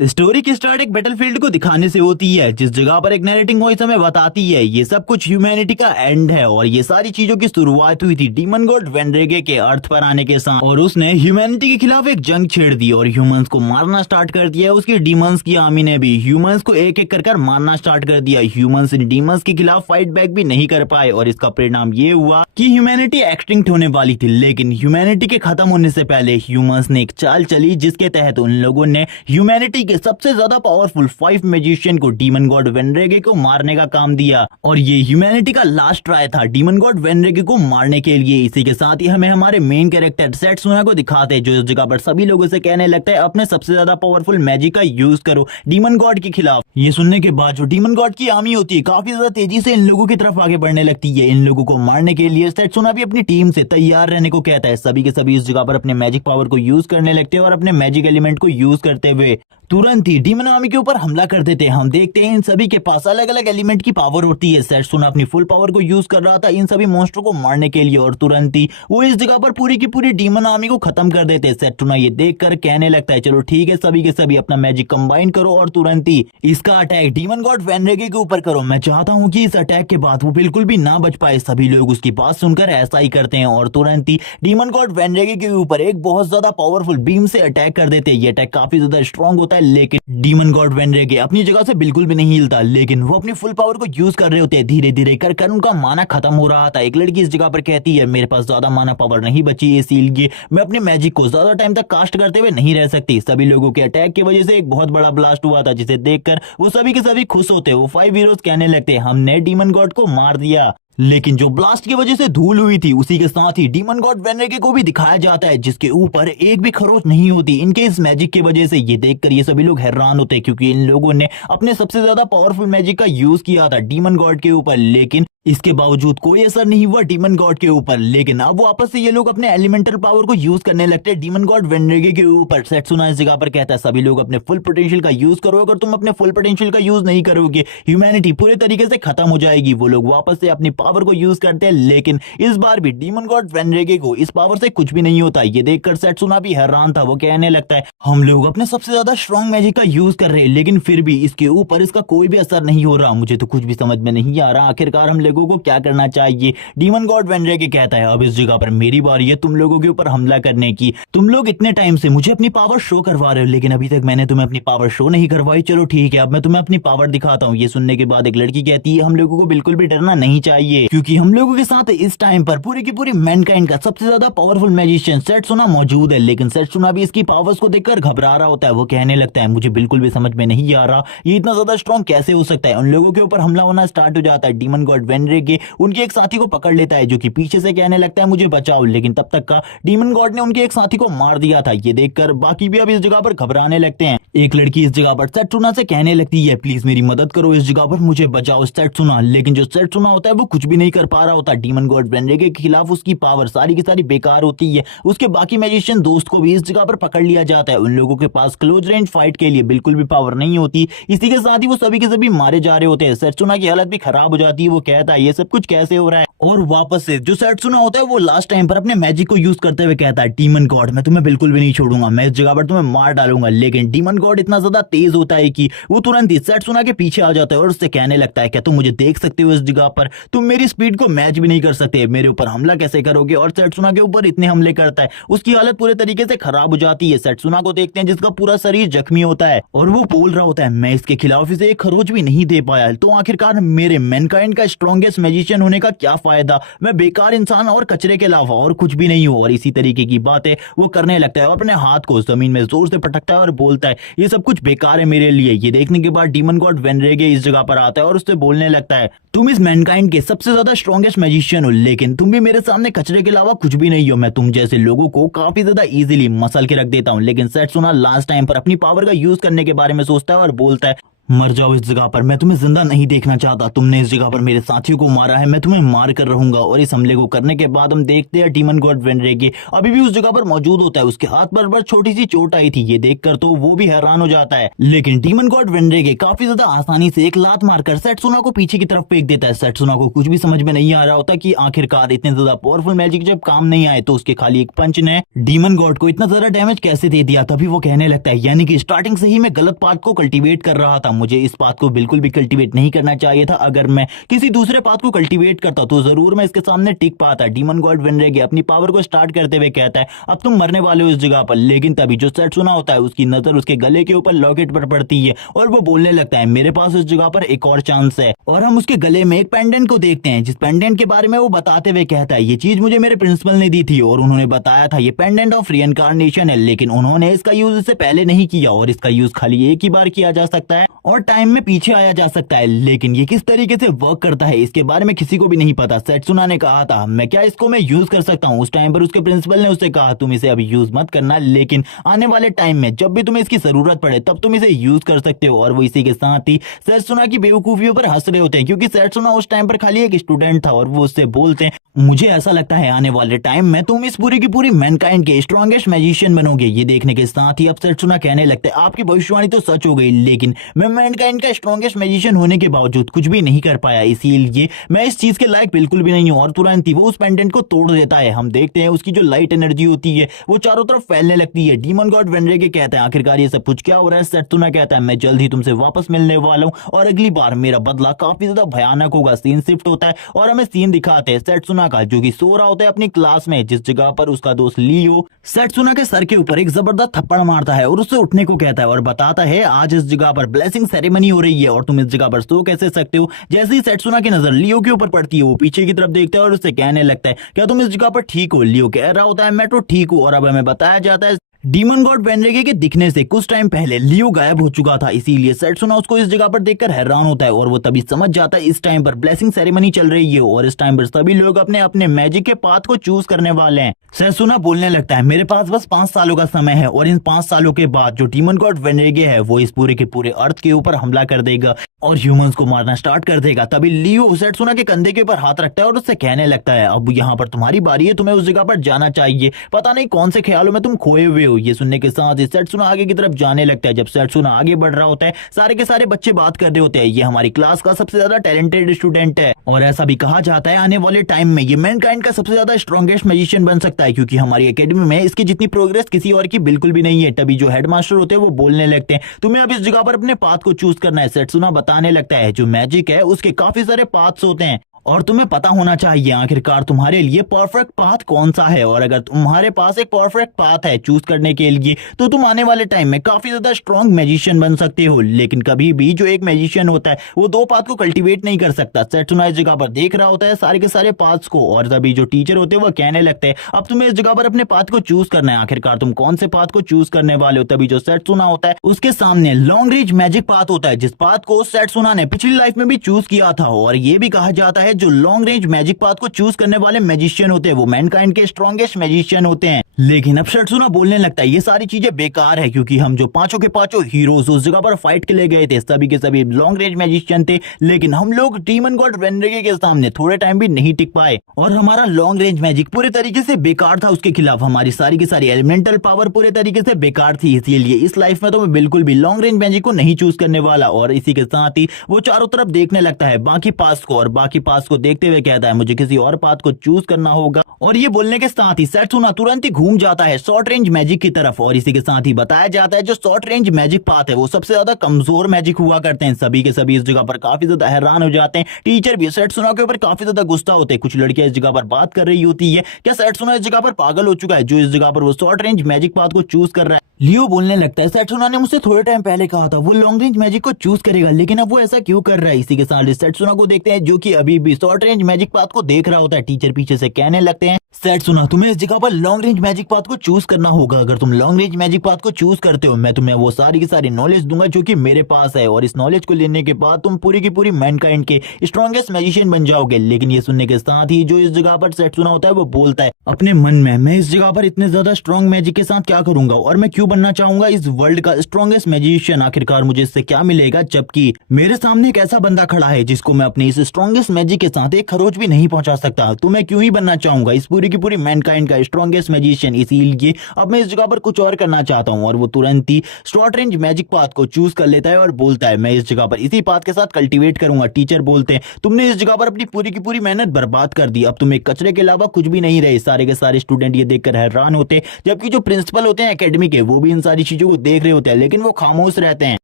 Story की start एक battlefield को दिखाने से होती है, जिस जगह पर एक नरेटिंग वॉइस हमें बताती है ये सब कुछ ह्यूमैनिटी का एंड है और ये सारी चीजों की शुरुआत हुई थी डीमन गॉड वेनरेगे के अर्थ पर आने के साथ। और उसने ह्यूमैनिटी के खिलाफ एक जंग छेड़ दी और ह्यूमंस को मारना स्टार्ट कर दिया। उसकी डीमंस की आर्मी ने भी ह्यूमंस को एक एक कर मारना स्टार्ट कर दिया। ह्यूमंस इन डीमंस के खिलाफ फाइट बैक भी नहीं कर पाए और इसका परिणाम ये हुआ कि ह्यूमैनिटी एक्सटिंक्ट होने वाली थी। लेकिन ह्यूमैनिटी के खत्म होने से पहले ह्यूमंस ने एक चाल चली जिसके तहत उन लोगों ने ह्यूमैनिटी के सबसे ज्यादा पावरफुल 5 मैजिशियन को डीमन गॉड वेनरेगे को मारने का काम दिया और ये ह्यूमैनिटी का लास्ट ट्राई था डीमन गॉड वेनरेगे को मारने के लिए। इसी के साथ ही हमें हमारे मेन कैरेक्टर सेट्सुना को दिखाते हैं जो इस जगह पर सभी लोगों से कहने लगता है अपने सबसे ज्यादा पावरफुल मैजिक का यूज करो डीमन गॉड के खिलाफ। ये सुनने के बाद जो डीमन गॉड की आर्मी होती है काफी ज्यादा तेजी से इन लोगों की तरफ आगे बढ़ने लगती है। इन लोगों को मारने के लिए सेट्सुना भी अपनी टीम से तैयार रहने को कहता है। सभी के सभी इस जगह पर अपने मैजिक पावर को यूज करने लगते हैं और अपने मैजिक एलिमेंट को यूज करते हुए तुरंत ही डीमन आर्मी के ऊपर हमला कर देते हैं। हम देखते हैं इन सभी के पास अलग अलग एलिमेंट की पावर होती है। सेट्सुना अपनी फुल पावर को यूज कर रहा था इन सभी मॉन्स्टर को मारने के लिए और तुरंत ही वो इस जगह पर पूरी की पूरी डीमन आर्मी को खत्म कर देते हैं। सेट्सुना ये देखकर कहने लगता है चलो ठीक है सभी के सभी अपना मैजिक कंबाइन करो और तुरंत ही इसका अटैक डीमन गॉड वेनरेगे के ऊपर करो। मैं चाहता हूँ कि इस अटैक के बाद वो बिल्कुल भी ना बच पाए। सभी लोग उसकी बात सुनकर ऐसा ही करते हैं और तुरंत ही डीमन गॉड वेनरेगे के ऊपर एक बहुत ज्यादा पावरफुल बीम से अटैक कर देते हैं। ये अटैक काफी ज्यादा स्ट्रॉन्ग होता है लेकिन डीमन गॉड वेनरेगे अपनी जगह से बिल्कुल भी नहीं हिलता। लेकिन वो अपनी फुल पावर को यूज कर रहे होते हैं। धीरे धीरे कर उनका माना खत्म हो रहा था। एक लड़की इस जगह पर कहती है मेरे पास ज्यादा माना पावर नहीं बची इसीलिए मैं अपने मैजिक को ज्यादा टाइम तक कास्ट करते हुए नहीं रह सकती। सभी लोगों के अटैक की वजह से एक बहुत बड़ा ब्लास्ट हुआ था जिसे देखकर वो सभी के सभी खुश होते। वो 5 हीरोज कहने लगते हमने डीमन गॉड को मार दिया। लेकिन जो ब्लास्ट की वजह से धूल हुई थी उसी के साथ ही डीमन गॉड वेनरेगे को भी दिखाया जाता है जिसके ऊपर एक भी खरोच नहीं होती। इनके इस मैजिक की वजह से ये देखकर ये सभी लोग हैरान होते हैं क्योंकि इन लोगों ने अपने सबसे ज्यादा पावरफुल मैजिक का यूज किया था डीमन गॉड के ऊपर लेकिन इसके बावजूद कोई असर नहीं हुआ डीमन गॉड के ऊपर। लेकिन अब वापस से ये लोग अपने एलिमेंटल पावर को यूज करने लगते हैं डीमन गॉड वेनरेगे के ऊपर। सेट्सुना इस जगह पर कहता है सभी लोग अपने फुल पोटेंशियल का यूज करो। अगर तुम अपने फुल पोटेंशियल का यूज नहीं करोगे ह्यूमैनिटी पूरे तरीके से खत्म हो जाएगी। वो लोग वापस से अपनी पावर को यूज करते हैं लेकिन इस बार भी डीमन गॉड वेनरेगे को इस पावर से कुछ भी नहीं होता। ये देखकर सेट्सुना भी हैरान था। वो कहने लगता है हम लोग अपने सबसे ज्यादा स्ट्रॉन्ग मैजिक का यूज कर रहे हैं लेकिन फिर भी इसके ऊपर इसका कोई भी असर नहीं हो रहा। मुझे तो कुछ भी समझ में नहीं आ रहा आखिरकार हम लोगों को क्या करना चाहिए। डीमन गॉड वेनरेगे कहता है अब इस जगह पर मेरी बारी है तुम लोगों के ऊपर हमला करने की। तुम लोग इतने टाइम से मुझे अपनी पावर शो करवा रहे हो लेकिन अभी तक मैंने तुम्हें अपनी पावर शो नहीं करवाई। चलो ठीक है अब मैं तुम्हें अपनी पावर दिखाता हूँ। ये सुनने के बाद एक लड़की कहती है हम लोगों को बिल्कुल भी डरना नहीं चाहिए क्योंकि हम लोगों के साथ इस टाइम पर पूरी की पूरी मैनकाइंड का सबसे ज्यादा पावरफुल मैजिशियन सेट्सुना मौजूद है। लेकिन सेट्सुना भी इसकी पावर्स को देखकर घबरा रहा होता है। वो कहने लगता है मुझे बिल्कुल भी समझ में नहीं आ रहा ये इतना ज्यादा स्ट्रॉन्ग कैसे हो सकता है। उन लोगों के ऊपर हमला होना स्टार्ट हो जाता है। डीमन गॉड वेनरेगे उनके एक साथी को पकड़ लेता है जो कि पीछे से कहने लगता है मुझे बचाओ। लेकिन तब तक का डीमन गॉड ने उनके एक साथी को मार दिया था। ये देखकर बाकी भी अब इस जगह पर घबराने लगते हैं। एक लड़की इस जगह पर सेट्सुना से कहने लगती है प्लीज मेरी मदद करो इस जगह पर मुझे बचाओ सेट्सुना। लेकिन जो सेट्सुना होता है वो कुछ भी नहीं कर पा रहा होता। डीमन गॉड वेनरेगे के खिलाफ उसकी पावर सारी की सारी बेकार होती है। उसके बाकी मैजिशियन दोस्त को भी इस जगह पर पकड़ लिया जाता है। उन लोगों के पास क्लोज रेंज फाइट के लिए बिल्कुल भी पावर नहीं होती। इसी के साथ ही वो सभी के सभी मारे जा रहे होते हैं। सेट्सुना की हालत भी खराब हो जाती है। वो कहता है ये सब कुछ कैसे हो रहा है और वापस से जो सेट्सुना होता है वो लास्ट टाइम पर अपने मैजिक को यूज करते हुए कहता है डीमन गॉड मैं तुम्हें बिल्कुल भी नहीं छोड़ूंगा मैं इस जगह पर तुम्हें मार डालूंगा। लेकिन डीमन गॉड इतना ज्यादा तेज होता है कि वो तुरंत ही सेट्सुना के पीछे आ जाता है और उससे कहने लगता है क्या तुम मुझे देख सकते हो इस जगह पर तुम मेरी स्पीड को मैच भी नहीं कर सकते मेरे ऊपर हमला कैसे करोगे। और सेट्सुना के ऊपर इतने हमले करता है उसकी हालत पूरे तरीके से खराब हो जाती है। सेट्सुना को देखते हैं जिसका पूरा शरीर जख्मी होता है और वो बोल रहा होता है मैं इसके खिलाफ इसे एक खरोच भी नहीं दे पाया तो आखिरकार मेरे मैनकाइंड का स्ट्रॉन्गेस्ट मैजिशियन होने का क्या फायदा। मैं बेकार इंसान और कचरे के अलावा और कुछ भी नहीं हूँ। और इसी तरीके की बातें वो करने लगता है और अपने हाथ को जमीन में जोर से पटकता है और बोलता है ये सब कुछ बेकार है मेरे लिए। ये देखने के बाद डीमन गॉड वेनरेगे इस जगह पर आता है और उससे बोलने लगता है तुम इस मैनकाइंड के सबसे ज्यादा स्ट्रॉन्गेस्ट मैजिशियन हो लेकिन तुम भी मेरे सामने कचरे के अलावा कुछ भी नहीं हो। मैं तुम जैसे लोगों को काफी ज्यादा इजीली मसल के रख देता हूँ। लेकिन सेट्सुना लास्ट टाइम पर अपनी पावर का यूज करने के बारे में सोचता है और बोलता है मर जाओ इस जगह पर, मैं तुम्हें जिंदा नहीं देखना चाहता। तुमने इस जगह पर मेरे साथियों को मारा है, मैं तुम्हें मार कर रहूंगा। और इस हमले को करने के बाद हम देखते हैं डीमन गॉड वेनरेगे अभी भी उस जगह पर मौजूद होता है। उसके हाथ पर बस छोटी सी चोट आई थी, ये देखकर तो वो भी हैरान हो जाता है। लेकिन डीमन गॉड वेनरेगे काफी ज्यादा आसानी से एक लात मारकर सेट्सुना को पीछे की तरफ फेंक देता है। सेट्सुना को कुछ भी समझ में नहीं आ रहा होता कि आखिरकार इतने ज्यादा पावरफुल मैजिक जब काम नहीं आए तो उसके खाली एक पंच ने डीमन गॉड को इतना ज्यादा डैमेज कैसे दे दिया। तभी वो कहने लगता है, यानी कि स्टार्टिंग से ही मैं गलत पाथ को कल्टीवेट कर रहा था, मुझे इस पाथ को बिल्कुल भी कल्टीवेट नहीं करना चाहिए था। अगर मैं किसी दूसरे पाथ को कल्टीवेट करता तो जरूर मैं इसके सामने टिक पाता। डीमन गॉड वेनरेगे अपनी पावर को स्टार्ट करते हुए कहता है, अब तुम मरने वाले हो इस जगह पर। लेकिन तभी जो सेट्सुना होता है उसकी नजर उसके गले के ऊपर लॉकेट पर पड़ती है और वो बोलने लगता है, मेरे पास इस जगह पर एक और चांस है। और हम उसके गले में एक पेंडेंट को देखते हैं, जिस पेंडेंट के बारे में वो बताते हुए कहता है, ये चीज मुझे मेरे प्रिंसिपल ने दी थी और उन्होंने बताया था ये पेंडेंट ऑफ रीइंकार्नेशन है, लेकिन उन्होंने इसका यूज इससे पहले नहीं किया और इसका यूज खाली एक ही बार किया जा सकता है और टाइम में पीछे आया जा सकता है। लेकिन ये किस तरीके से वर्क करता है इसके बारे में किसी को भी नहीं पता। सेट्सुना ने कहा था, मैं क्या इसको मैं यूज कर सकता हूँ। उस टाइम पर उसके प्रिंसिपल ने उससे कहा, तुम इसे अभी यूज मत करना, लेकिन आने वाले टाइम में जब भी तुम्हें इसकी जरूरत पड़े तब तुम इसे यूज कर सकते हो। और वो इसी के साथ ही सेट्सुना की बेवकूफियों पर हंस रहे होते हैं, क्योंकि सेट्सुना उस टाइम पर खाली एक स्टूडेंट था और वो उससे बोलते हैं, मुझे ऐसा लगता है आने वाले टाइम में तुम इस पूरी की पूरी मैनकाइंड के स्ट्रॉन्गेस्ट मैजिशियन बनोगे। ये देखने के साथ ही अब सेट्सुना कहने लगते हैं, आपकी भविष्यवाणी तो सच हो गई, लेकिन मैं मैनकाइंड का स्ट्रॉन्गेस्ट मैजिशियन होने के बावजूद कुछ भी नहीं कर पाया, इसीलिए मैं इस चीज के लायक बिल्कुल भी नहीं हूँ। और तुरंत ही वो उस पेंडेंट को तोड़ देता है। हम देखते हैं उसकी जो लाइट एनर्जी होती है वो चारों तरफ फैलने लगती है। डीमन गॉड वेनरेगे कहता है, आखिरकार ये सब कुछ क्या हो रहा है। सेट्सुना कहता है, मैं जल्द ही तुमसे वापस मिलने वाला हूँ और अगली बार मेरा बदला काफी ज्यादा भयानक होगा। सीन शिफ्ट होता है और हमें सीन दिखाते हैं सेट्सुना का, जो कि सो रहा होता है अपनी क्लास में, जिस जगह पर उसका दोस्त लियो सेट्सुना के सर के ऊपर एक जबरदस्त थप्पड़ मारता है और उससे उठने को कहता है और बताता है, आज इस जगह पर ब्लेसिंग सेरेमनी हो रही है और तुम इस जगह पर सो कैसे सकते हो। जैसे ही सेट्सुना की नजर लियो के ऊपर पड़ती है वो पीछे की तरफ देखता है और उससे कहने लगता है, क्या तुम इस जगह पर ठीक हो। लियो कह रहा होता है, मैं तो ठीक हूँ। और अब हमें बताया जाता है डीमन गॉड वेनरेगे के दिखने से कुछ टाइम पहले लियो गायब हो चुका था, इसीलिए सेट्सुना उसको इस जगह पर देखकर हैरान होता है और वो तभी समझ जाता है इस टाइम पर ब्लेसिंग सेरेमनी चल रही है और इस टाइम पर सभी लोग अपने अपने मैजिक के पाथ को चूज करने वाले हैं। सेट्सुना बोलने लगता है, मेरे पास बस 5 सालों का समय है और इन 5 सालों के बाद जो डीमन गॉड वेनरेगे है वो इस पूरे के पूरे अर्थ के ऊपर हमला कर देगा और ह्यूमंस को मारना स्टार्ट कर देगा। तभी लियो सेट्सुना के कंधे के ऊपर हाथ रखता है और उससे कहने लगता है, अब यहाँ पर तुम्हारी बारी है, तुम्हें उस जगह पर जाना चाहिए, पता नहीं कौन से ख्यालों में तुम खोए हुए हो। ये सुनने के साथ सेट्सुना आगे की तरफ जाने लगता है। जब सेट्सुना आगे बढ़ रहा होता है सारे के सारे बच्चे बात कर रहे होते हैं, ये हमारी क्लास का सबसे ज्यादा टैलेंटेड स्टूडेंट है और ऐसा भी कहा जाता है आने वाले टाइम में ये मैनकाइंड का सबसे ज्यादा स्ट्रॉन्गेस्ट मैजिशियन बन सकता है, क्योंकि हमारी एकेडमी में इसकी जितनी प्रोग्रेस किसी और की बिल्कुल भी नहीं है। तभी जो हेडमास्टर होते हैं वो बोलने लगते हैं, तुम्हें अब इस जगह पर अपने पाथ को चूज करना है। सेट्सुना बताने लगता है, जो मैजिक है उसके काफी सारे पाथ्स होते हैं और तुम्हें पता होना चाहिए आखिरकार तुम्हारे लिए परफेक्ट पाथ कौन सा है। और अगर तुम्हारे पास एक परफेक्ट पाथ है चूज करने के लिए तो तुम आने वाले टाइम में काफी ज्यादा स्ट्रॉन्ग मैजिशियन बन सकते हो। लेकिन कभी भी जो एक मैजिशियन होता है वो 2 पाथ को कल्टीवेट नहीं कर सकता। सेट्सुना इस जगह पर देख रहा होता है सारे के सारे पाथ्स को और तभी जो टीचर होते हैं वो कहने लगते हैं, अब तुम्हें इस जगह पर अपने पाथ को चूज करना है, आखिरकार तुम कौन से पाथ को चूज करने वाले हो। तभी जो सेट्सुना होता है उसके सामने लॉन्ग रेंज मैजिक पाथ होता है, जिस पाथ को सेट्सुना ने पिछली लाइफ में भी चूज किया था। और ये भी कहा जाता है जो लॉन्ग रेंज मैजिक पाथ को चूज करने वाले मैजिशियन होते हैं वो मैनकाइंड के स्ट्रॉन्गेस्ट मैजिशियन होते हैं। लेकिन अब सेट्सुना बोलने लगता है, ये सारी चीजें बेकार है, क्योंकि हम जो पांचों के पांचों हीरोज उस जगह पर फाइट के लिए गए थे सभी के सभी लॉन्ग रेंज मैजिशियन थे, लेकिन हम लोग डीमन गॉड वेनरेगे के सामने थोड़े टाइम भी नहीं टिक पाए और हमारा लॉन्ग रेंज मैजिक पूरे तरीके से बेकार था। उसके खिलाफ हमारी सारी की सारी एलिमेंटल पावर पूरे तरीके से बेकार थी, इसीलिए इस लाइफ में तो मैं बिल्कुल भी लॉन्ग रेंज मैजिक को नहीं चूज करने वाला। और इसी के साथ ही वो चारों तरफ देखने लगता है बाकी पास को और बाकी पास को देखते हुए कहता है, मुझे किसी और पाथ को चूज करना होगा। और ये बोलने के साथ ही सेट्सुना तुरंत ही घूम जाता है शॉर्ट रेंज मैजिक की तरफ। और इसी के साथ ही बताया जाता है जो शॉर्ट रेंज मैजिक पाथ है वो सबसे ज्यादा कमजोर मैजिक हुआ करते हैं। सभी के सभी इस जगह पर काफी ज्यादा हैरान हो जाते हैं। टीचर भी सेट्सुना के ऊपर काफी ज्यादा गुस्सा होते हैं। कुछ लड़कियां इस जगह पर बात कर रही होती है, क्या सेट्सुना इस जगह पर पागल हो चुका है जो इस जगह पर वो शॉर्ट रेंज मैजिक पाथ को चूज कर रहा है। लियो बोलने लगता है, सेट्सुना ने मुझसे थोड़े टाइम पहले कहा था वो लॉन्ग रेंज मैजिक को चूज करेगा, लेकिन अब वो ऐसा क्यों कर रहा है। इसी के साथ सेट्सुना को देखते हैं जो कि अभी भी शॉर्ट रेंज मैजिक पाथ को देख रहा होता है, टीचर पीछे से कहने लगते हैं, सेट सुना, तुम्हें इस जगह पर लॉन्ग रेंज मैजिक पाथ को चूज करना होगा। अगर तुम लॉन्ग रेंज मैजिक पाथ को चूज करते हो, मैं तुम्हें वो सारी की सारी नॉलेज दूंगा जो कि मेरे पास है, और इस नॉलेज को लेने के बाद तुम पूरी की पूरी मैनकाइंड के स्ट्रॉन्गेस्ट मैजिशियन बन जाओगे। लेकिन ये सुनने के साथ ही जो इस जगह पर सेट सुना होता है वो बोलता है अपने मन में, मैं इस जगह पर इतने ज्यादा स्ट्रॉन्ग मैजिक के साथ क्या करूंगा, और मैं क्यों बनना चाहूंगा इस वर्ल्ड का स्ट्रॉन्गेस्ट मैजिशियन, आखिरकार मुझे इससे क्या मिलेगा, जबकि मेरे सामने एक ऐसा बंदा खड़ा है जिसको मैं अपनी इस स्ट्रॉन्गेस्ट मैजिक के साथ एक खरोच भी नहीं पहुंचा सकता। तो मैं क्यों ही बनना चाहूंगा इस पूरी की पूरी मैनकाइंड का स्ट्रॉन्गेस्ट मैजिशियन। इसीलिए अब मैं इस जगह पर कुछ और करना चाहता हूं। और वो तुरंत ही शॉर्ट रेंज मैजिक पाथ को चूज कर लेता है और बोलता है, मैं इस जगह पर इसी पाथ के साथ कल्टीवेट करूंगा। टीचर बोलते हैं, तुमने इस जगह पर अपनी पूरी की पूरी मेहनत बर्बाद कर दी, अब तुम एक कचरे के अलावा कुछ भी नहीं रहे। सारे के सारे स्टूडेंट ये देखकर हैरान होते, जबकि जो प्रिंसिपल होते हैं एकेडमी के वो भी इन सारी चीजों को देख रहे होते हैं, लेकिन वो खामोश रहते हैं।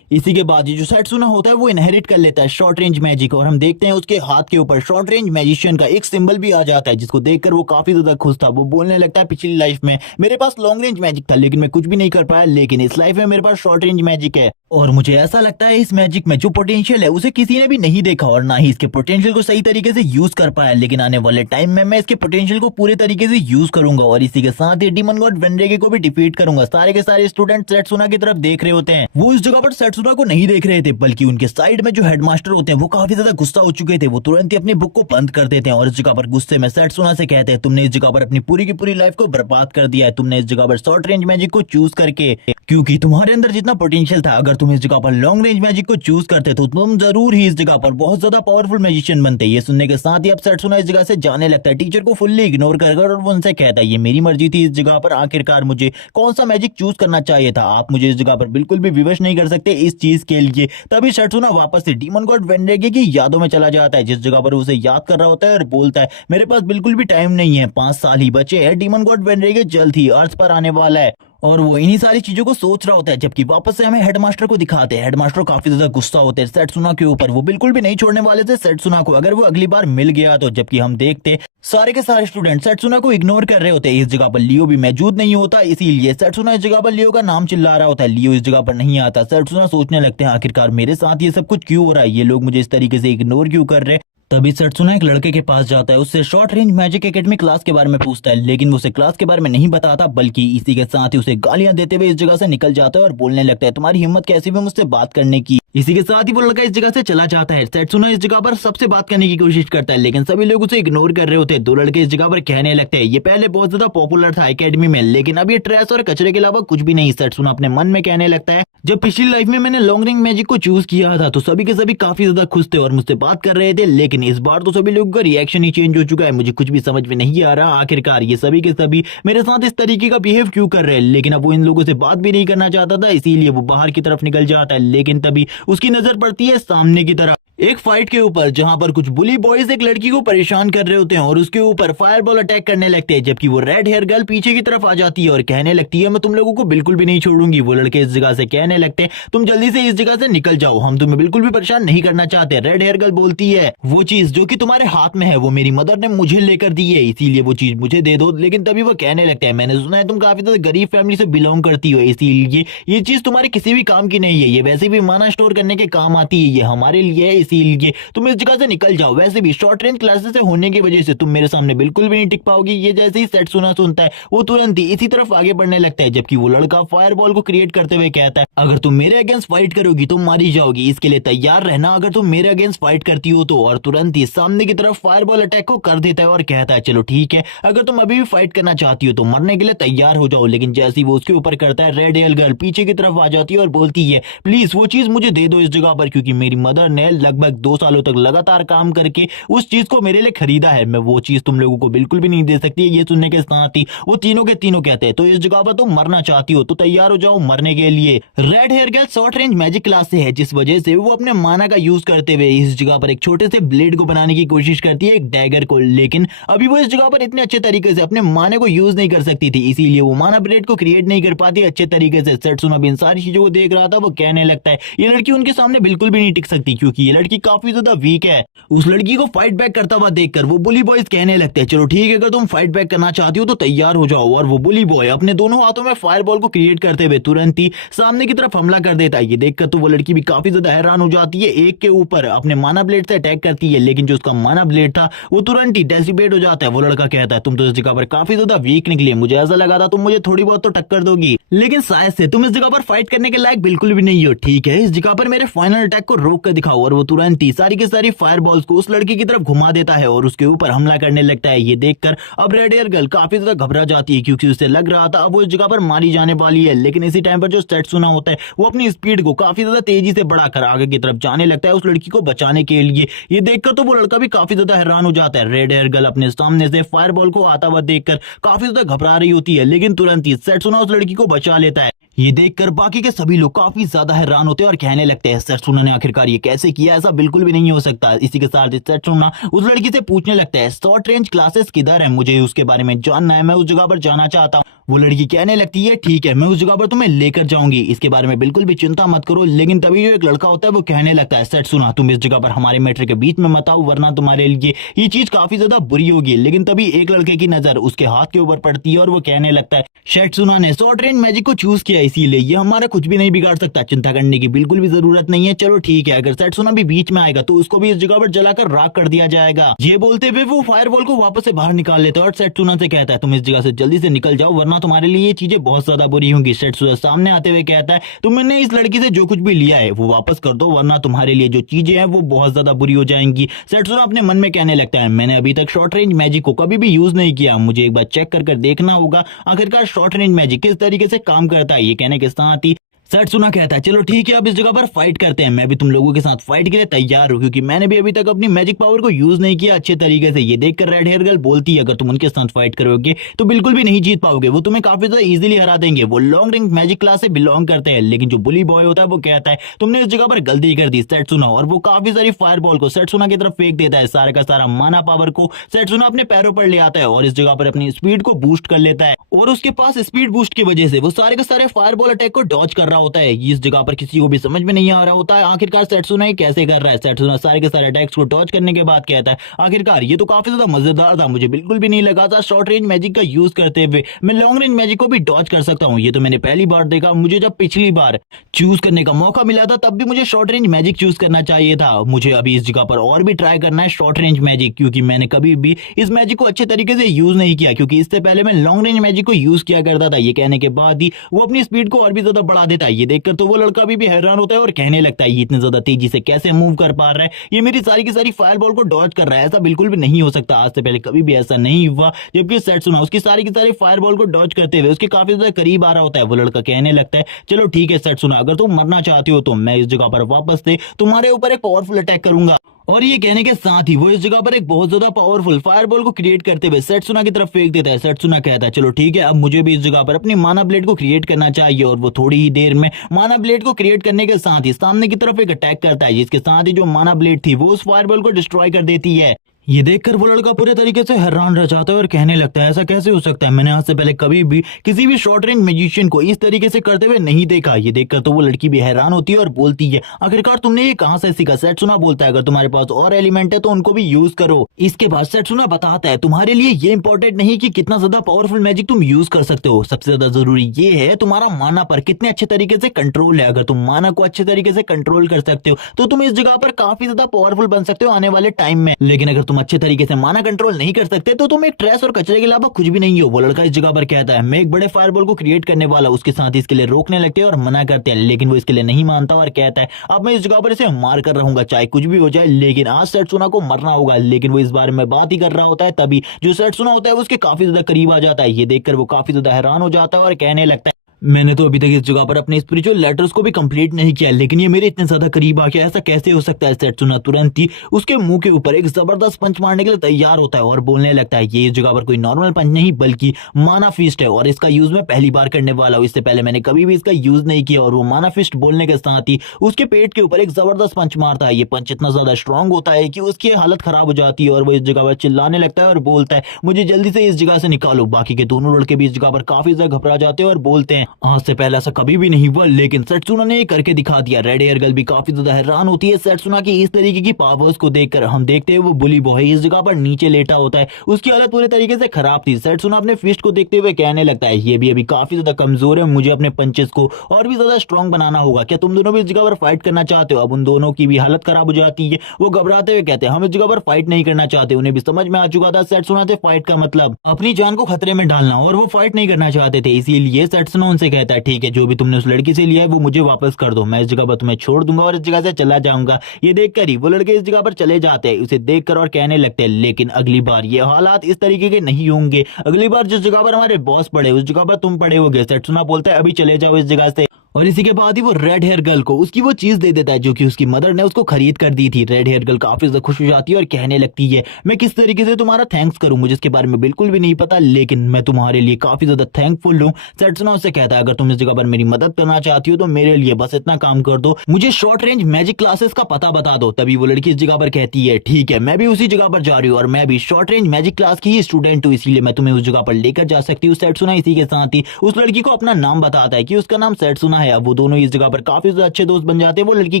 इसी के बाद ये जो सेट सुना होता है वो इनहेरिट कर लेता है शॉर्ट रेंज मैजिक, और हम देखते हैं उसके हाथ के ऊपर शॉर्ट रेंज मैजिशियन का एक सिंबल भी आ जाता है, जिसको देखकर वो काफी ज्यादा खुश था। वो बोलने लगता है, पिछली लाइफ में मेरे पास लॉन्ग रेंज मैजिक था लेकिन मैं कुछ भी नहीं कर पाया, लेकिन इस लाइफ में मेरे पास शॉर्ट रेंज मैजिक है, और मुझे ऐसा लगता है इस मैजिक में जो पोटेंशियल है उसे किसी ने भी नहीं देखा और ना ही इसके पोटेंशियल को सही तरीके से यूज कर पाया। लेकिन आने वाले टाइम में मैं इसके पोटेंशियल को पूरे तरीके से यूज करूंगा, और इसी के साथ ही डीमन गॉड वेनरेगे को भी डिफीट करूंगा। सारे के सारे स्टूडेंट सेट्सुना की तरफ देख रहे होते हैं, वो इस जगह पर सेट्सुना को नहीं देख रहे थे, बल्कि उनके साइड में जो हेडमास्टर होते हैं वो काफी ज्यादा गुस्सा हो चुके थे। वो तुरंत ही अपनी बुक को बंद कर देते हैं और इस जगह पर गुस्से में सेट्सुना से कहते हैं, तुमने इस जगह पर अपनी पूरी की पूरी लाइफ को बर्बाद कर दिया है। तुमने इस जगह पर शॉर्ट रेंज मैजिक को चूज करके, क्योंकि तुम्हारे अंदर जितना पोटेंशियल था, अगर तुम इस जगह पर लॉन्ग रेंज मैजिक को चूज करते तो तुम जरूर ही इस जगह पर बहुत ज्यादा पावरफुल मैजिशियन बनते। ये सुनने के साथ ही अब सेट्सुना इस जगह से जाने लगता है, टीचर को फुल्ली इग्नोर कर और वो उनसे कहता है, ये मेरी मर्जी थी इस जगह पर, आखिरकार मुझे कौन सा मैजिक चूज करना चाहिए था, आप मुझे इस जगह पर बिल्कुल भी विवश नहीं कर सकते इस चीज के लिए। तभी सेट्सुना वापस से डीमन गॉड वेनरेगे की यादों में चला जाता है, जिस जगह पर उसे याद कर रहा होता है, और बोलता है, मेरे पास बिल्कुल भी टाइम नहीं है, 5 साल ही बचे हैं, डीमन गॉड वेनरेगे जल्द ही अर्थ पर आने वाला है। और वो इन्हीं सारी चीजों को सोच रहा होता है, जबकि वापस से हमें हेडमास्टर को दिखाते हैं। हेडमास्टर काफी ज्यादा गुस्सा होते हैं सेट्सुना के ऊपर, वो बिल्कुल भी नहीं छोड़ने वाले थे सेट्सुना को अगर वो अगली बार मिल गया तो। जबकि हम देखते सारे के सारे स्टूडेंट सेट्सुना को इग्नोर कर रहे होते हैं। इस जगह पर लियो भी मौजूद नहीं होता, इसीलिए सेट्सुना इस जगह पर लियो का नाम चिल्ला रहा होता है। लियो इस जगह पर नहीं आता। सेट्सुना सोचने लगते हैं, आखिरकार मेरे साथ ये सब कुछ क्यों हो रहा है, ये लोग मुझे इस तरीके से इग्नोर क्यों कर रहे हैं। तभी सेट्सुना एक लड़के के पास जाता है, उससे short range magic academy class के बारे में पूछता है, लेकिन वो उसे क्लास के बारे में नहीं बताता, बल्कि इसी के साथ ही उसे गालियां देते हुए इस जगह से निकल जाता है और बोलने लगता है, तुम्हारी हिम्मत कैसी भी मुझसे बात करने की। इसी के साथ ही वो लड़का इस जगह से चला जाता है। सेट्सुना इस जगह पर सबसे बात करने की कोशिश करता है, लेकिन सभी लोग उसे इग्नोर कर रहे होते हैं। 2 लड़के इस जगह पर कहने लगते हैं, ये पहले बहुत ज्यादा पॉपुलर था एकेडमी में, लेकिन अब ये ट्रैश और कचरे के अलावा कुछ भी नहीं। सेट्सुना अपने मन में कहने लगता है, जब पिछली लाइफ में मैंने लॉन्ग रेंज मैजिक को चूज किया था तो सभी के सभी काफी ज्यादा खुश थे और मुझसे बात कर रहे थे, लेकिन इस बार तो सभी लोगों का रिएक्शन ही चेंज हो चुका है। मुझे कुछ भी समझ में नहीं आ रहा, आखिरकार ये सभी के सभी मेरे साथ इस तरीके का बिहेव क्यों कर रहे हैं। लेकिन अब वो इन लोगों से बात भी नहीं करना चाहता था, इसीलिए वो बाहर की तरफ निकल जाता है। लेकिन तभी उसकी नजर पड़ती है सामने की तरफ एक फाइट के ऊपर, जहां पर कुछ बुली बॉयज एक लड़की को परेशान कर रहे होते हैं और उसके ऊपर फायरबॉल अटैक करने लगते हैं। जबकि वो रेड हेयर गर्ल पीछे की तरफ आ जाती है और कहने लगती है, मैं तुम लोगों को बिल्कुल भी नहीं छोड़ूंगी। वो लड़के इस जगह से कहने लगते हैं, तुम जल्दी से इस जगह से निकल जाओ, हम तुम्हें बिल्कुल भी परेशान नहीं करना चाहते। रेड हेयर गर्ल बोलती है, वो चीज जो कि तुम्हारे हाथ में है वो मेरी मदर ने मुझे लेकर दी है, इसीलिए वो चीज मुझे दे दो। लेकिन तभी वो कहने लगता है, मैंने सुना है तुम काफी ज्यादा गरीब फैमिली से बिलोंग करती हो, इसीलिए ये चीज तुम्हारे किसी भी काम की नहीं है, ये वैसे भी माना स्टोर करने के काम आती है, ये हमारे लिए है, इसीलिए तुम इस जगह से निकल जाओ। वैसे भी शॉर्ट रेंज क्लासेस से होने की वजह से तुम मेरे सामने बिल्कुल भी नहीं टिक पाओगी। ये जैसे ही सेट्सुना सुनता है वो तुरंत ही इसी तरफ आगे बढ़ने लगता है, जबकि वो लड़का फायरबॉल को क्रिएट करते हुए कहता है, अगर तुम मेरे अगेंस्ट फाइट करोगी तुम मारी जाओगी, इसके लिए तैयार रहना अगर तुम मेरे अगेंस्ट फाइट करती हो तो। और तुरंत ही सामने की तरफ फायरबॉल अटैक को कर देता है और कहता है, चलो ठीक है, अगर तुम अभी भी फाइट करना चाहती हो तो मरने के लिए तैयार हो जाओ। लेकिन जैसे ही वो उसके ऊपर करता है, रेड हेयर गर्ल पीछे की तरफ आ जाती है और बोलती है, प्लीज वो चीज मुझे दे दो इस जगह पर, क्योंकि मेरी मदर ने लगभग 2 सालों तक लगातार काम करके उस चीज को मेरे लिए खरीदा है, मैं वो चीज तुम लोगों को बिल्कुल भी नहीं दे सकती। ये सुनने के साथ ही वो तीनों के तीनों कहते हैं, तो इस जगह पर तुम मरना चाहती हो तो तैयार हो जाओ मरने के लिए। Red hair girl short range magic class से है, जिस वजह से वो अपने माना का यूज करते हुए इस जगह पर एक छोटे से ब्लेड को बनाने की कोशिश करती है, एक डैगर को। लेकिन अभी वो इस जगह पर इतने अच्छे तरीके से अपने माने को यूज नहीं कर सकती थी, इसीलिए वो माना ब्लेड को क्रिएट नहीं कर पाती अच्छे तरीके से। सेट्सुना भी इन सारी चीजों को देख रहा था, वो कहने लगता है, ये लड़की उनके सामने बिल्कुल भी नहीं टिक सकती, क्योंकि ये लड़की काफी ज्यादा वीक है। उस लड़की को फाइट बैक करता हुआ देखकर वो बुली बॉयज कहने लगते हैं चलो ठीक है, अगर तुम फाइट बैक करना चाहती हो तो तैयार हो जाओ। और वो बुली बॉय अपने दोनों हाथों में फायर बॉल को क्रिएट करते हुए तुरंत ही सामने की तरफ हमला कर देता है। ये देखकर तो वो लड़की भी काफी ज्यादा हैरान हो जाती है, एक के ऊपर अपने माना ब्लेड से अटैक करती है, लेकिन जो उसका माना ब्लेड था वो तुरंत ही डेसिपेट हो जाता है। वो लड़का कहता है तुम तो इस जगह पर काफी ज्यादा वीक निकली, मुझे ऐसा लगा था तुम मुझे थोड़ी बहुत तो टक्कर दोगी, लेकिन शायद से तुम इस जगह पर फाइट करने के लायक बिल्कुल भी नहीं हो। ठीक है, इस जगह पर मेरे फाइनल अटैक को रोक कर दिखाओ। और वो तुरंत ही सारी की सारी फायर बॉल्स को उस लड़की की तरफ घुमा देता है और उसके ऊपर हमला करने लगता है। ये देखकर अब रेड हेयर गर्ल काफी ज्यादा घबरा जाती है, क्योंकि उसे लग रहा था अब वो इस जगह पर मारी जाने वाली है। लेकिन इसी टाइम पर जो सेट्सुना होता है वो अपनी स्पीड को काफी ज्यादा तेजी से बढ़ाकर आगे की तरफ जाने लगता है उस लड़की को बचाने के लिए। ये देखकर तो वो लड़का भी काफी ज्यादा हैरान हो जाता है। रेड हेयर गर्ल अपने सामने से फायर बॉल को आता हुआ देखकर काफी ज्यादा घबरा रही होती है, लेकिन तुरंत ही सेट्सुना उस लड़की को बचा लेता है। ये देखकर बाकी के सभी लोग काफी ज्यादा हैरान होते हैं और कहने लगते हैं सेट्सुना ने आखिरकार ये कैसे किया, ऐसा बिल्कुल भी नहीं हो सकता। इसी के साथ सेट्सुना उस लड़की से पूछने लगता है शॉर्ट रेंज क्लासेस किधर है, मुझे उसके बारे में जानना है, मैं उस जगह पर जाना चाहता हूँ। वो लड़की कहने लगती है ठीक है, मैं उस जगह पर तुम्हें लेकर जाऊंगी, इसके बारे में बिल्कुल भी चिंता मत करो। लेकिन तभी जो एक लड़का होता है वो कहने लगता है सेट्सुना तुम इस जगह पर हमारे मैटर के बीच में मत आओ, वरना तुम्हारे लिए ये चीज काफी ज्यादा बुरी होगी। लेकिन तभी एक लड़के की नजर उसके हाथ के ऊपर पड़ती है और वो कहने लगता है सेट्सुना ने शॉर्ट रेंज मैजिक को चूज किया, इसीलिए ये हमारा कुछ भी नहीं बिगाड़ सकता, चिंता करने की बिल्कुल भी जरूरत नहीं है। चलो ठीक है, अगर सेट्सुना भी बीच में आएगा तो उसको भी इस जगह पर जलाकर राख कर दिया जाएगा। ये बोलते हुए वो फायर बॉल को वापस से बाहर निकाल लेता है और सेट्सुना से कहता है तुम इस जगह से जल्दी से निकल जाओ, वरना तुम्हारे लिए ये चीजें बहुत ज्यादा बुरी होंगी। सेट्सुना सामने आते हुए कहता है तुमने इस लड़की से जो कुछ भी लिया है वो वापस कर दो, वरना तुम्हारे लिए जो चीजें हैं वो बहुत ज्यादा बुरी हो जाएंगी। सेट्सुना अपने मन में कहने लगता है मैंने अभी तक शॉर्ट रेंज मैजिक को कभी भी यूज नहीं किया, मुझे एक बार चेक कर देखना होगा आखिरकार शॉर्ट रेंज मैजिक किस तरीके से काम करता है। ये कहने के साथ ही सेट्सुना कहता है चलो ठीक है, अब इस जगह पर फाइट करते हैं, मैं भी तुम लोगों के साथ फाइट के लिए तैयार हूँ, क्योंकि मैंने भी अभी तक अपनी मैजिक पावर को यूज नहीं किया अच्छे तरीके से। ये देखकर रेड हेयर गर्ल बोलती है अगर तुम उनके साथ फाइट करोगे तो बिल्कुल भी नहीं जीत पाओगे, वो तुम्हें काफी ज्यादा इजीली हरा देंगे, वो लॉन्ग रेंज मैजिक क्लास से बिलोंग करते हैं। लेकिन जो बुली बॉय होता है वो कहता है तुमने इस जगह पर गलती कर दी सेट्सुना, और वो काफी सारी फायर बॉल को सेट्सुना की तरफ फेंक देता है। सारा का सारा माना पावर को सेट्सुना अपने पैरों पर ले आता है और इस जगह पर अपनी स्पीड को बूस्ट कर लेता है, और उसके पास स्पीड बूस्ट की वजह से वो सारे के सारे फायर बॉल अटैक को डॉज कर रहा होता है। इस जगह पर किसी को भी समझ में नहीं आ रहा होता है आखिरकार सेट्सुना कैसे कर रहा है। सेट्सुना सारे के सारे अटैक्स को डॉज करने के बाद कहता है आखिरकार ये तो काफी ज्यादा मजेदार था, मुझे बिल्कुल भी नहीं लगा था शॉर्ट रेंज मैजिक का यूज करते हुए मैं लॉन्ग रेंज मैजिक को भी डॉज कर सकता हूँ, ये तो मैंने पहली बार देखा, मुझे जब पिछली बार चूज करने का मौका मिला था तब भी मुझे शॉर्ट रेंज मैजिक चूज करना चाहिए था। मुझे अभी इस जगह पर और भी ट्राई करना है शॉर्ट रेंज मैजिक, क्योंकि मैंने कभी भी इस मैजिक को अच्छे तरीके से यूज नहीं किया, क्योंकि इससे पहले मैं लॉन्ग रेंज मैजिक को यूज किया करता था। ये कहने के बाद ही वो अपनी स्पीड को और भी ज्यादा बढ़ा देता है। ये देखकर तो वो लड़का भी हैरान होता है और कहने लगता है ये इतने ज्यादा तेजी से कैसे मूव कर पा रहा है, ये मेरी सारी की सारी फायर बॉल को डॉज कर रहा है, ऐसा बिल्कुल भी नहीं हो सकता, आज से पहले कभी भी ऐसा नहीं हुआ। जबकि सेट्सुना उसकी सारी की सारी फायर बॉल को डॉज करते हुए उसके काफी ज्यादा करीब आ रहा होता है। वो लड़का कहने लगता है चलो ठीक है सेट्सुना, अगर तुम मरना चाहती हो तो मैं इस जगह पर वापस से तुम्हारे ऊपर एक पावरफुल अटैक करूंगा। और ये कहने के साथ ही वो इस जगह पर एक बहुत ज्यादा पावरफुल फायर बॉल को क्रिएट करते हुए सेट्सुना की तरफ फेंक देता है। सेट्सुना कहता है चलो ठीक है, अब मुझे भी इस जगह पर अपनी माना ब्लेड को क्रिएट करना चाहिए, और वो थोड़ी ही देर में माना ब्लेड को क्रिएट करने के साथ ही सामने की तरफ एक अटैक करता है, जिसके साथ ही जो माना ब्लेड थी वो उस फायर बॉल को डिस्ट्रॉय कर देती है। ये देखकर वो लड़का पूरे तरीके से हैरान रह जाता है और कहने लगता है ऐसा कैसे हो सकता है, मैंने आज से पहले कभी भी किसी भी शॉर्ट रेंज मैजिशियन को इस तरीके से करते हुए नहीं देखा। ये देखकर तो वो लड़की भी हैरान होती है और बोलती है आखिरकार तुमने ये कहां से सीखा। सेट्सुना बोलता है अगर तुम्हारे पास और एलिमेंट है तो उनको भी यूज करो। इसके बाद सेट्सुना बताता है तुम्हारे लिए ये इंपॉर्टेंट नहीं कि कितना ज्यादा पावरफुल मैजिक तुम यूज कर सकते हो, सबसे ज्यादा जरूरी ये है तुम्हारा माना पर कितने अच्छे तरीके से कंट्रोल है। अगर तुम माना को अच्छे तरीके से कंट्रोल कर सकते हो तो तुम इस जगह पर काफी ज्यादा पावरफुल बन सकते हो आने वाले टाइम में। लेकिन अगर तुम अच्छे तरीके से कंट्रोल नहीं कर सकते तो तुम एक ट्रेस और कचरे के अलावा कुछ भी नहीं हो। वो लड़का इस जगह पर कहता है मैं एक बड़े फायरबॉल को क्रिएट करने वाला, उसके साथ इसके लिए रोकने लगते हैं और मना करते हैं, लेकिन वो इसके लिए नहीं मानता और कहता है अब मैं इस जगह पर इसे मार कर रहूंगा चाहे कुछ भी हो जाए, लेकिन आज सेट्सुना को मरना होगा। लेकिन वो इस बारे में बात ही कर रहा होता है तभी जो सेट्सुना होता है वो उसके काफी ज्यादा करीब आ जाता है। ये देखकर वो काफी ज्यादा हैरान हो जाता है और कहने लगता है मैंने तो अभी तक इस जगह पर अपने स्पिरिचुअल लेटर्स को भी कंप्लीट नहीं किया, लेकिन ये मेरे इतने ज्यादा करीब आ गया, ऐसा कैसे हो सकता है। सेट्सुना तुरंत ही उसके मुंह के ऊपर एक जबरदस्त पंच मारने के लिए तैयार होता है और बोलने लगता है ये इस जगह पर कोई नॉर्मल पंच नहीं बल्कि माना फिस्ट है और इसका यूज मैं पहली बार करने वाला हूँ, इससे पहले मैंने कभी भी इसका यूज नहीं किया। और वो माना फिस्ट बोलने के साथ ही उसके पेट के ऊपर एक जबरदस्त पंच मारता है। ये पंच इतना ज्यादा स्ट्रांग होता है कि उसकी हालत खराब हो जाती है और वो इस जगह पर चिल्लाने लगता है और बोलता है मुझे जल्दी से इस जगह से निकालो। बाकी के दोनों लड़के भी इस जगह पर काफी ज्यादा घबरा जाते हैं और बोलते हैं आज से पहले ऐसा कभी भी नहीं हुआ, लेकिन सेट्सुना ने ये करके दिखा दिया। रेड हेयर गर्ल भी काफी ज्यादा हैरान होती है सेट्सुना की इस तरीके की पावर्स को देखकर। हम देखते हैं वो बुली बॉय इस जगह पर नीचे लेटा होता है, उसकी हालत पूरे तरीके से खराब थी। सेट्सुना अपने फिस्ट को देखते हुए कहने लगता है ये भी अभी काफी ज्यादा कमजोर है, मुझे अपने पंचेस को और भी ज्यादा स्ट्रॉन्ग बनाना होगा। क्या तुम दोनों भी इस जगह पर फाइट करना चाहते हो? अब उन दोनों की भी हालत खराब हो जाती है, वो घबराते हुए कहते हैं हम इस जगह पर फाइट नहीं करना चाहते। उन्हें भी समझ में आ चुका था सेट्सुना से फाइट का मतलब अपनी जान को खतरे में डालना, और वो फाइट नहीं करना चाहते थे। इसीलिए सेट्सुना उनसे कहता है ठीक है, जो भी तुमने उस लड़की से लिया है वो मुझे वापस कर दो, मैं इस जगह पर तुम्हें छोड़ दूंगा और इस जगह से चला जाऊंगा। ये देखकर ही वो लड़के इस जगह पर चले जाते हैं उसे देखकर और कहने लगते हैं लेकिन अगली बार ये हालात इस तरीके के नहीं होंगे, अगली बार जिस जगह पर हमारे बॉस पड़े उस जगह पर तुम पड़े होगे। सेट्सुना बोलता है अभी चले जाओ इस जगह से, और इसी के बाद ही वो रेड हेयर गर्ल को उसकी वो चीज दे देता है जो कि उसकी मदर ने उसको खरीद कर दी थी। रेड हेयर गर्ल काफी ज्यादा खुश हो जाती है और कहने लगती है मैं किस तरीके से तुम्हारा थैंक्स करूं, मुझे इसके बारे में बिल्कुल भी नहीं पता, लेकिन मैं तुम्हारे लिए काफी ज्यादा थैंकफुल हूं। सेट्सुना उससे कहता है अगर तुम इस जगह पर मेरी मदद करना चाहती हो तो मेरे लिए बस इतना काम कर दो, मुझे शॉर्ट रेंज मैजिक क्लासेस का पता बता दो। तभी वो लड़की इस जगह पर कहती है ठीक है, मैं भी उसी जगह पर जा रही हूँ और मैं भी शॉर्ट रेंज मैजिक क्लास की ही स्टूडेंट हूँ, इसलिए मैं तुम्हें उस जगह पर लेकर जा सकती हूँ। सेट्सुना इसी के साथ ही उस लड़की को अपना नाम बताता है कि उसका नाम सेट्सुना है। अब वो दोनों इस पर काफी ज्यादा अच्छे दोस्त बन जाते हैं। वो लड़की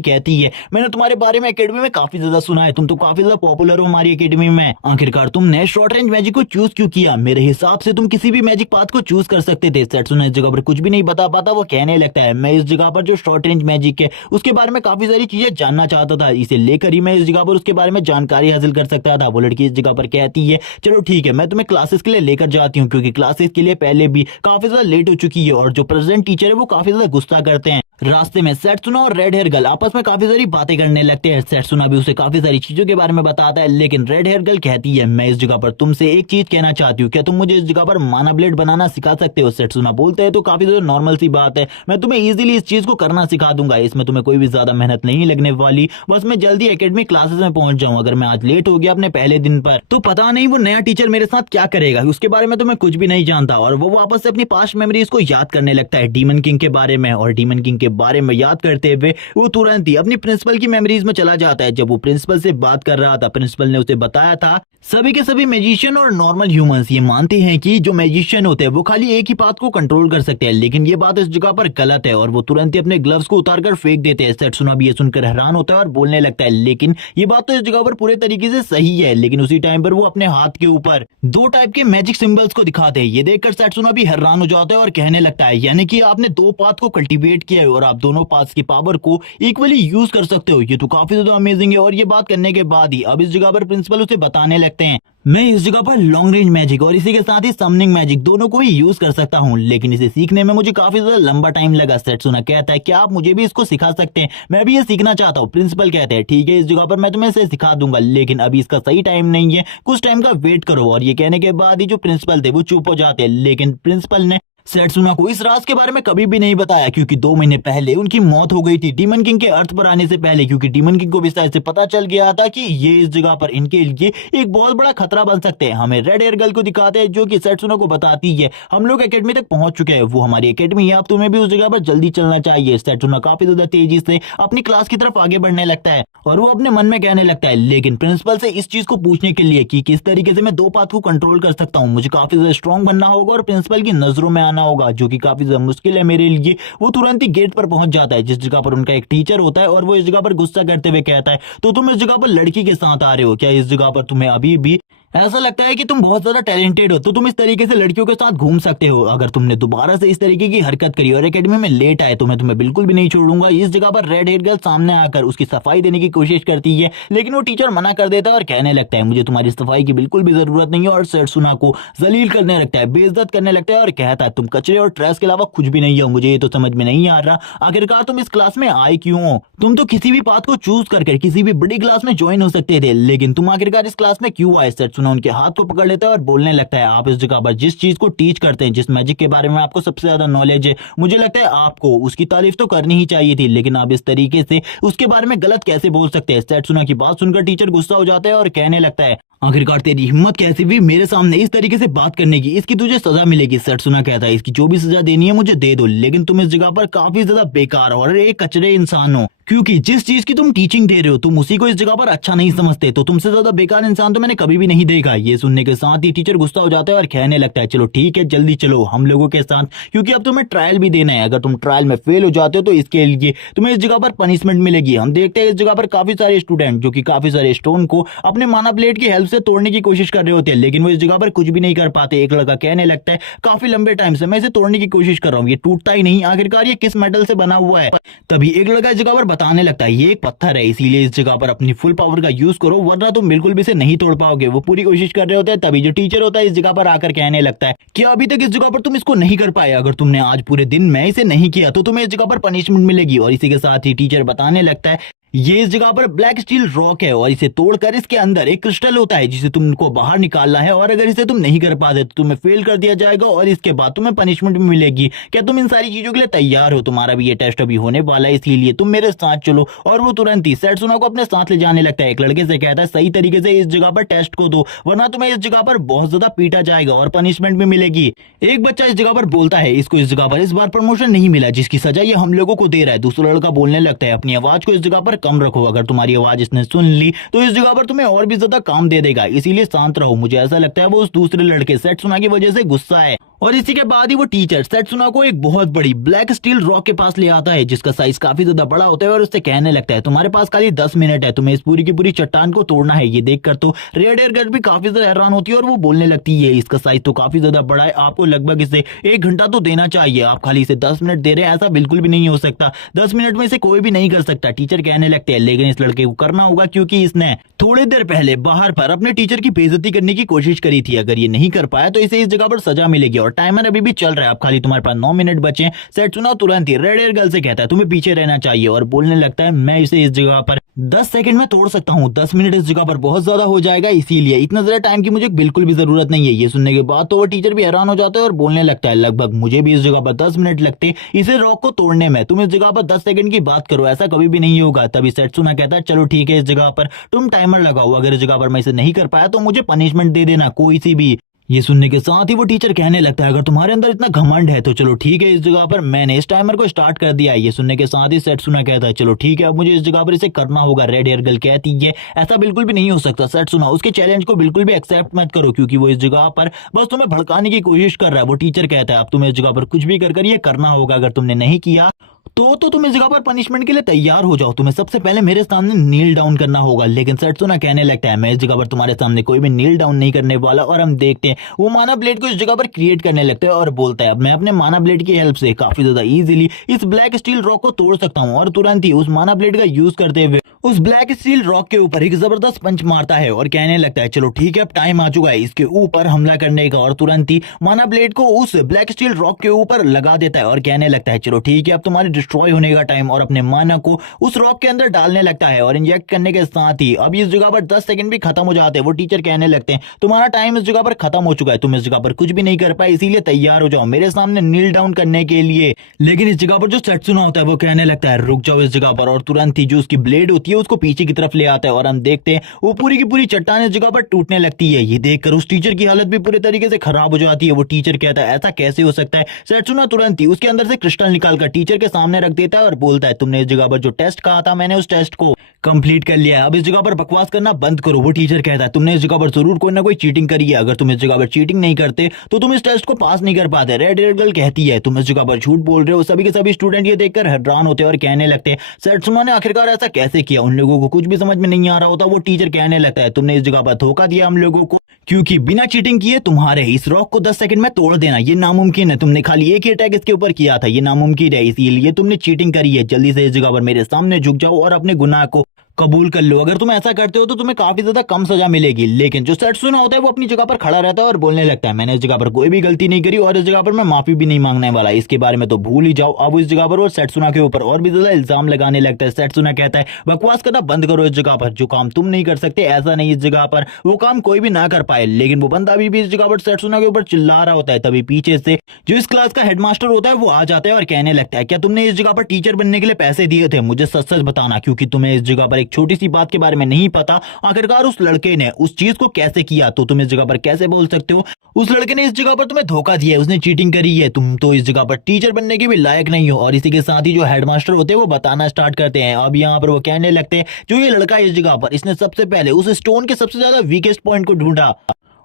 कहती है मैंने तुम्हारे बारे में एकेडमी में काफी ज्यादा सुना है, तुम तो काफी ज्यादा पॉपुलर हो हमारी एकेडमी में, आखिरकार तुमने शॉर्ट रेंज मैजिक को चूज क्यों किया? मेरे हिसाब से तुम किसी भी मैजिक पाथ को चूज कर सकते थे। सेट्सुना इस जगह पर कुछ भी नहीं बता पाता, वो कहने लगता है मैं इस जगह पर जो शॉर्ट रेंज मैजिक है उसके बारे में काफी सारी चीजें जानना चाहता था, इसे लेकर ही मैं इस जगह पर उसके बारे में जानकारी हासिल कर सकता था। वो लड़की इस जगह पर कहती है चलो ठीक है, मैं तुम्हें क्लासेस के लिए लेकर जाती हूँ, क्योंकि क्लासेस के लिए पहले भी काफी ज्यादा लेट हो चुकी है और जो प्रेजेंट टीचर है वो काफी ज्यादा गुस्सा करते हैं। रास्ते में सेट्सुना और रेड हेयर गर्ल आपस में काफी सारी बातें करने लगते हैं। सेट्सुना भी उसे काफी सारी चीजों के बारे में बताता है, लेकिन रेड हेयर गर्ल कहती है मैं इस जगह पर तुमसे एक चीज कहना चाहती हूँ, क्या तुम मुझे इस जगह पर माना ब्लेड बनाना सिखा सकते हो? सेट्सुना बोलते हैं तो काफी ज्यादा नॉर्मल सी बात है, मैं तुम्हें इजीली इस चीज को करना सिखा दूंगा, इसमें तुम्हें कोई भी ज्यादा मेहनत नहीं लगने वाली, बस मैं जल्दी एकेडमिक क्लासेस में पहुंच जाऊं। अगर मैं आज लेट हो गया अपने पहले दिन पर तो पता नहीं वो नया टीचर मेरे साथ क्या करेगा, उसके बारे में तो मैं कुछ भी नहीं जानता। और वो वापस से अपनी पास्ट मेमोरीज को याद करने लगता है डीमन किंग के बारे में, और डीमन किंग के बारे में याद करते हुए वो तुरंत ही अपनी प्रिंसिपल की मेमोरीज में चला जाता है। जब वो प्रिंसिपल से बात कर रहा था, प्रिंसिपल ने उसे बताया था सभी के सभी मैजिशियन और नॉर्मल ह्यूमंस ये मानते हैं कि जो मैजिशियन होते हैं वो खाली एक ही पाथ को कंट्रोल कर सकते हैं, लेकिन ये बात इस जगह पर गलत है, और वो तुरंत ही अपने ग्लव्स को उतारकर फेंक देते हैं। सेट्सुना भी ये सुनकर हैरान होता है और बोलने लगता है लेकिन ये बात तो इस जगह पर पूरे तरीके से सही है, लेकिन उसी टाइम पर वो अपने हाथ के ऊपर दो टाइप के मैजिक सिंबल्स को दिखाते हैं। ये देखकर सेट्सुना भी हैरान हो जाता है और कहने लगता है यानी कि आपने दो पाथ को कल्टीवेट किया है और आप दोनों पाथ्स की पावर को इक्वली यूज कर सकते हो, ये तो काफी ज्यादा अमेजिंग है। और ये बात करने के बाद ही अब इस जगह पर प्रिंसिपल उसे बताने लगते हैं मैं इस जगह पर लॉन्ग रेंज मैजिक और इसी के साथ ही समनिंग मैजिक दोनों को ही यूज कर सकता हूँ, लेकिन इसे सीखने में मुझे काफी ज्यादा लंबा टाइम लगा। सेट्सुना कहता है क्या आप मुझे भी इसको सिखा सकते हैं? मैं भी ये सीखना चाहता हूँ। प्रिंसिपल कहते हैं ठीक है, इस जगह पर मैं तुम्हें इसे सिखा दूंगा, लेकिन अभी इसका सही टाइम नहीं है, कुछ टाइम का वेट करो। और ये कहने के बाद ही जो प्रिंसिपल थे वो चुप हो जाते हैं, लेकिन प्रिंसिपल ने सेट्सुना को इस राज के बारे में कभी भी नहीं बताया, क्योंकि 2 महीने पहले उनकी मौत हो गई थी डीमन किंग के अर्थ पर आने से पहले, क्योंकि डीमन किंग को भी शायद से पता चल गया था कि ये इस जगह पर इनके लिए एक बहुत बड़ा खतरा बन सकते हैं। हमें रेड हेयर गर्ल को दिखाते हैं जो कि सेट्सुना को बताती है हम लोग एकेडमी तक पहुंच चुके हैं, वो हमारी एकेडमी है, अब तुम्हें भी उस जगह पर जल्दी चलना चाहिए। सेट्सुना काफी ज्यादा तेजी से अपनी क्लास की तरफ आगे बढ़ने लगता है और वो अपने मन में कहने लगता है लेकिन प्रिंसिपल से इस चीज को पूछने के लिए कि किस तरीके से मैं दो पाथ को कंट्रोल कर सकता हूँ, मुझे काफी ज्यादा स्ट्रॉन्ग बनना होगा और प्रिंसिपल की नजरों में आना होगा, जो कि काफी ज्यादा मुश्किल है मेरे लिए। वो तुरंत ही गेट पर पहुंच जाता है जिस जगह पर उनका एक टीचर होता है, और वो इस जगह पर गुस्सा करते हुए कहता है तो तुम इस जगह पर लड़की के साथ आ रहे हो क्या? इस जगह पर तुम्हें अभी भी ऐसा लगता है कि तुम बहुत ज्यादा टैलेंटेड हो तो तुम इस तरीके से लड़कियों के साथ घूम सकते हो, अगर तुमने दोबारा से इस तरीके की हरकत करी और एकेडमी में लेट आए तो मैं तुम्हें बिल्कुल भी नहीं छोड़ूंगा। इस जगह पर रेड हेयर गर्ल सामने आकर उसकी सफाई देने की कोशिश करती है, लेकिन वो टीचर मना कर देता है और कहने लगता है मुझे तुम्हारी सफाई की बिल्कुल भी जरूरत नहीं है, और सेट्सुना को जलील करने लगता है, बेइज्जत करने लगता है और कहता है तुम कचरे और ट्रैश के अलावा कुछ भी नहीं हो। मुझे ये तो समझ में नहीं आ रहा आखिरकार तुम इस क्लास में आए क्यों हो? तुम तो किसी भी पाथ को चूज करके किसी भी बड़ी क्लास में ज्वाइन हो सकते थे, लेकिन तुम आखिरकार इस क्लास में क्यों आए? सेट्सुना उनके हाथ को पकड़ लेता है और बोलने लगता है आप इस जगह पर जिस चीज को टीच करते हैं, जिस मैजिक के बारे में आपको सबसे ज्यादा नॉलेज है, मुझे लगता है आपको उसकी तारीफ तो करनी ही चाहिए थी, लेकिन आप इस तरीके से उसके बारे में गलत कैसे बोल सकते हैं? सेट्सुना की बात सुनकर टीचर गुस्सा हो जाता है और कहने लगता है आखिरकार तेरी हिम्मत कैसे हुई मेरे सामने इस तरीके से बात करने की, इसकी तुझे सजा मिलेगी। सेट्सुना कहता है इसकी जो भी सजा देनी है मुझे दे दो, लेकिन तुम इस जगह पर काफी ज्यादा बेकार हो और एक कचरे इंसान हो। क्योंकि जिस चीज की तुम टीचिंग दे रहे हो तुम उसी को इस जगह पर अच्छा नहीं समझते, तो तुमसे ज्यादा बेकार इंसान तो मैंने कभी भी नहीं देखा। ये सुनने के साथ ही टीचर गुस्सा हो जाता है और कहने लगता है चलो ठीक है जल्दी चलो हम लोगों के साथ, क्योंकि अब तुम्हें ट्रायल भी देना है। अगर तुम ट्रायल में फेल हो जाते हो तो इसके लिए तुम्हें इस जगह पर पनिशमेंट मिलेगी। हम देखते हैं इस जगह पर काफी सारे स्टूडेंट जो कि काफी सारे स्टोन को अपने माना प्लेट की हेल्प से तोड़ने की कोशिश कर रहे होते हैं, लेकिन वो इस जगह पर कुछ भी नहीं कर पाते। एक लड़का कहने लगता है काफी लंबे टाइम से मैं इसे तोड़ने की कोशिश कर रहा हूँ, ये टूटता ही नहीं, आखिरकार ये किस मेटल से बना हुआ है। तभी एक लड़का इस जगह पर बताने लगता है ये एक पत्थर है, इसीलिए इस जगह पर अपनी फुल पावर का यूज करो वरना तुम बिल्कुल भी इसे नहीं तोड़ पाओगे। वो पूरी कोशिश कर रहे होते हैं, तभी जो टीचर होता है इस जगह पर आकर कहने लगता है कि अभी तक इस जगह पर तुम इसको नहीं कर पाए, अगर तुमने आज पूरे दिन में इसे नहीं किया तो तुम्हें इस जगह पर पनिशमेंट मिलेगी। और इसी के साथ ही टीचर बताने लगता है ये इस जगह पर ब्लैक स्टील रॉक है और इसे तोड़कर इसके अंदर एक क्रिस्टल होता है जिसे तुमको बाहर निकालना है, और अगर इसे तुम नहीं कर पाते तो तुम्हें फेल कर दिया जाएगा और इसके बाद तुम्हें पनिशमेंट भी मिलेगी। क्या तुम इन सारी चीजों के लिए तैयार हो? तुम्हारा भी ये टेस्ट अभी होने वाला है, इसीलिए तुम मेरे साथ चलो। और वो तुरंत ही सेट्सुना को अपने साथ ले जाने लगता है। एक लड़के से कहता है सही तरीके से इस जगह पर टेस्ट को दो वरना तुम्हें इस जगह पर बहुत ज्यादा पीटा जाएगा और पनिशमेंट भी मिलेगी। एक बच्चा इस जगह पर बोलता है इसको इस जगह पर इस बार प्रमोशन नहीं मिला जिसकी सजा ये हम लोगों को दे रहा है। दूसरा लड़का बोलने लगता है अपनी आवाज को इस जगह पर कम रखो, अगर तुम्हारी आवाज इसने सुन ली तो इस जगह पर तुम्हें और भी ज्यादा काम दे देगा, इसीलिए शांत रहो। मुझे ऐसा लगता है वो उस दूसरे लड़के सेट्सुना की वजह से गुस्सा है। और इसी के बाद ही वो टीचर सेट्सुना को एक बहुत बड़ी ब्लैक स्टील रॉक के पास ले आता है जिसका साइज काफी ज्यादा बड़ा होता है और उससे कहने लगता है तुम्हारे पास खाली 10 मिनट है, तुम्हें इस पूरी की पूरी चट्टान को तोड़ना है। ये देखकर तो रेड एयर गर्ल भी काफी ज्यादा हैरान होती है और वो बोलने लगती है इसका साइज तो काफी ज्यादा बड़ा है, आपको लगभग इसे 1 घंटा तो देना चाहिए, आप खाली इसे 10 मिनट दे रहे हैं, ऐसा बिल्कुल भी नहीं हो सकता, 10 मिनट में इसे कोई भी नहीं कर सकता। टीचर कहने लगते हैं लेकिन इस लड़के को करना होगा क्योंकि इसने थोड़ी देर पहले बाहर पर अपने टीचर की बेइज्जती करने की कोशिश करी थी, अगर ये नहीं कर पाया तो इसे इस जगह पर सजा मिलेगी। और टाइमर अभी भी चल रहा है, अब खाली तुम्हारे पास 9 मिनट बचे। सेट्सुना तुरंत ही रेड एयर गर्ल से कहता है तुम्हें पीछे रहना चाहिए और बोलने लगता है मैं इसे इस जगह पर 10 सेकंड में तोड़ सकता हूँ, 10 मिनट इस जगह पर बहुत ज्यादा हो जाएगा, इसीलिए इतना ज्यादा टाइम की मुझे बिल्कुल भी जरूरत नहीं है। ये सुनने के बाद तो वो टीचर भी हैरान हो जाता है और बोलने लगता है लगभग मुझे भी इस जगह पर 10 मिनट लगते इसे रॉक को तोड़ने में, तुम इस जगह पर 10 सेकंड की बात करो, ऐसा कभी भी नहीं होगा। तभी सेट्सुना कहता है चलो ठीक है इस जगह पर तुम टाइमर लगाओ, अगर इस जगह पर मैं इसे नहीं कर पाया तो मुझे पनिशमेंट दे देना कोई सी भी। ये सुनने के साथ ही वो टीचर कहने लगता है अगर तुम्हारे अंदर इतना घमंड है तो चलो ठीक है इस जगह पर मैंने इस टाइमर को स्टार्ट कर दिया है। ये सुनने के साथ ही सेट्सुना कहता है चलो ठीक है अब मुझे इस जगह पर इसे करना होगा। रेड एयर गर्ल कहती है ऐसा बिल्कुल भी नहीं हो सकता सेट्सुना, उसके चैलेंज को बिल्कुल भी एक्सेप्ट मत करो क्योंकि वो इस जगह पर बस तुम्हें भड़काने की कोशिश कर रहा है। वो टीचर कहता है अब तुम्हें इस जगह पर कुछ भी कर ये करना होगा, अगर तुमने नहीं किया तो तुम इस जगह पर पनिशमेंट के लिए तैयार हो जाओ, तुम्हें सबसे पहले मेरे सामने नील डाउन करना होगा। लेकिन सेट्सुना कहने लगता है मैं इस जगह पर तुम्हारे सामने कोई भी नील डाउन नहीं करने वाला। और हम देखते हैं वो माना ब्लेड को इस जगह पर क्रिएट करने लगता है और बोलता है अब मैं अपने माना ब्लेड की हेल्प से काफी ज्यादा इजीली इस ब्लैक स्टील रॉक को तोड़ सकता हूँ। और तुरंत ही उस माना ब्लेड का यूज करते हुए उस ब्लैक स्टील रॉक के ऊपर एक जबरदस्त पंच मारता है और कहने लगता है चलो ठीक है अब टाइम आ चुका है इसके ऊपर हमला करने का। और तुरंत ही माना ब्लेड को उस ब्लैक स्टील रॉक के ऊपर लगा देता है और कहने लगता है चलो ठीक है अब तुम्हारे डिस्ट्रॉय होने का टाइम, और अपने माना को उस रॉक के अंदर डालने लगता है। और इंजेक्ट करने के साथ ही अब इस जगह पर 10 सेकंड भी खत्म हो जाते हैं। वो टीचर कहने लगते हैं तुम्हारा टाइम इस जगह पर खत्म हो चुका है, तुम इस जगह पर कुछ भी नहीं कर पाए, इसीलिए तैयार हो जाओ मेरे सामने नील डाउन करने के लिए। लेकिन इस जगह पर जो सेट्सुना होता है वो कहने लगता है रुक जाओ इस जगह पर, और तुरंत ही जो उसकी ब्लेड होती है उसको पीछे की तरफ ले आता है और हम देखते हैं वो पूरी की पूरी चट्टान इस जगह पर टूटने लगती है। ये देखकर उस टीचर की हालत भी पूरे तरीके से खराब हो जाती है। वो टीचर कहता है ऐसा कैसे हो सकता है। सेट्सुना तुरंत ही उसके अंदर से क्रिस्टल निकालकर टीचर के सामने रख देता है और बोलता है तुमने इस जगह पर जो टेस्ट कहा था मैंने उस टेस्ट को कंप्लीट कर लिया है, अब इस जगह पर बकवास करना बंद करो। वो टीचर कहता है तुमने इस जगह पर जरूर कोई ना कोई चीटिंग करी है, अगर तुम इस जगह पर चीटिंग नहीं करते तो तुम इस टेस्ट को पास नहीं कर पाते। रेड एयर गर्ल कहती है तुम इस जगह पर झूठ बोल रहे हो। सभी के सभी स्टूडेंट ये देखकर हैरान होते हैं और कहने लगते हैं सेट्सुना ने आखिरकार ऐसा कैसे किया, उन लोगों को कुछ भी समझ में नहीं आ रहा होता। वो टीचर कहने लगता है तुमने इस जगह पर धोखा दिया हम लोगों को, क्योंकि बिना चीटिंग किए तुम्हारे इस रॉक को 10 सेकंड में तोड़ देना ये नामुमकिन है। तुमने खाली एक ही अटैक इसके ऊपर किया था, ये नामुमकिन है, इसीलिए तुमने चीटिंग करी है। जल्दी से इस जगह पर मेरे सामने झुक जाओ और अपने गुनाह को कबूल कर लो, अगर तुम ऐसा करते हो तो तुम्हें काफी ज्यादा कम सजा मिलेगी। लेकिन जो सेट्सुना होता है वो अपनी जगह पर खड़ा रहता है और बोलने लगता है मैंने इस जगह पर कोई भी गलती नहीं करी और इस जगह पर मैं माफी भी नहीं मांगने वाला, इसके बारे में तो भूल ही जाओ। अब इस जगह पर वो सेट्सुना के ऊपर और भी ज्यादा इल्जाम लगाने लगता है। सेट्सुना कहता है बकवास करना बंद करो, इस जगह पर जो काम तुम नहीं कर सकते ऐसा नहीं, इस जगह पर वो काम कोई भी ना कर पाए। लेकिन वो बंदा अभी भी इस जगह पर सेट्सुना के ऊपर चिल्ला रहा होता है। तभी पीछे से जो इस क्लास का हेडमास्टर होता है वो आ जाता है और कहने लगता है क्या तुमने इस जगह पर टीचर बनने के लिए पैसे दिए थे, मुझे सच सच बताना, क्योंकि तुम्हें इस जगह पर एक छोटी सी बात के बारे में नहीं पता आखिरकार उस लड़के ने उस चीज को कैसे किया, तो तुम इस जगह पर कैसे बोल सकते हो उस लड़के ने इस जगह पर तुम्हें धोखा दिया है, उसने चीटिंग करी है, तुम तो इस जगह पर टीचर बनने के भी लायक नहीं हो। और इसी के साथ ही जो हेडमास्टर होते हैं वो बताना स्टार्ट करते हैं। अब यहाँ पर वो कहने लगते हैं जो ये लड़का है इस जगह पर इसने सबसे पहले उस स्टोन के सबसे ज्यादा वीकेस्ट पॉइंट को ढूंढा,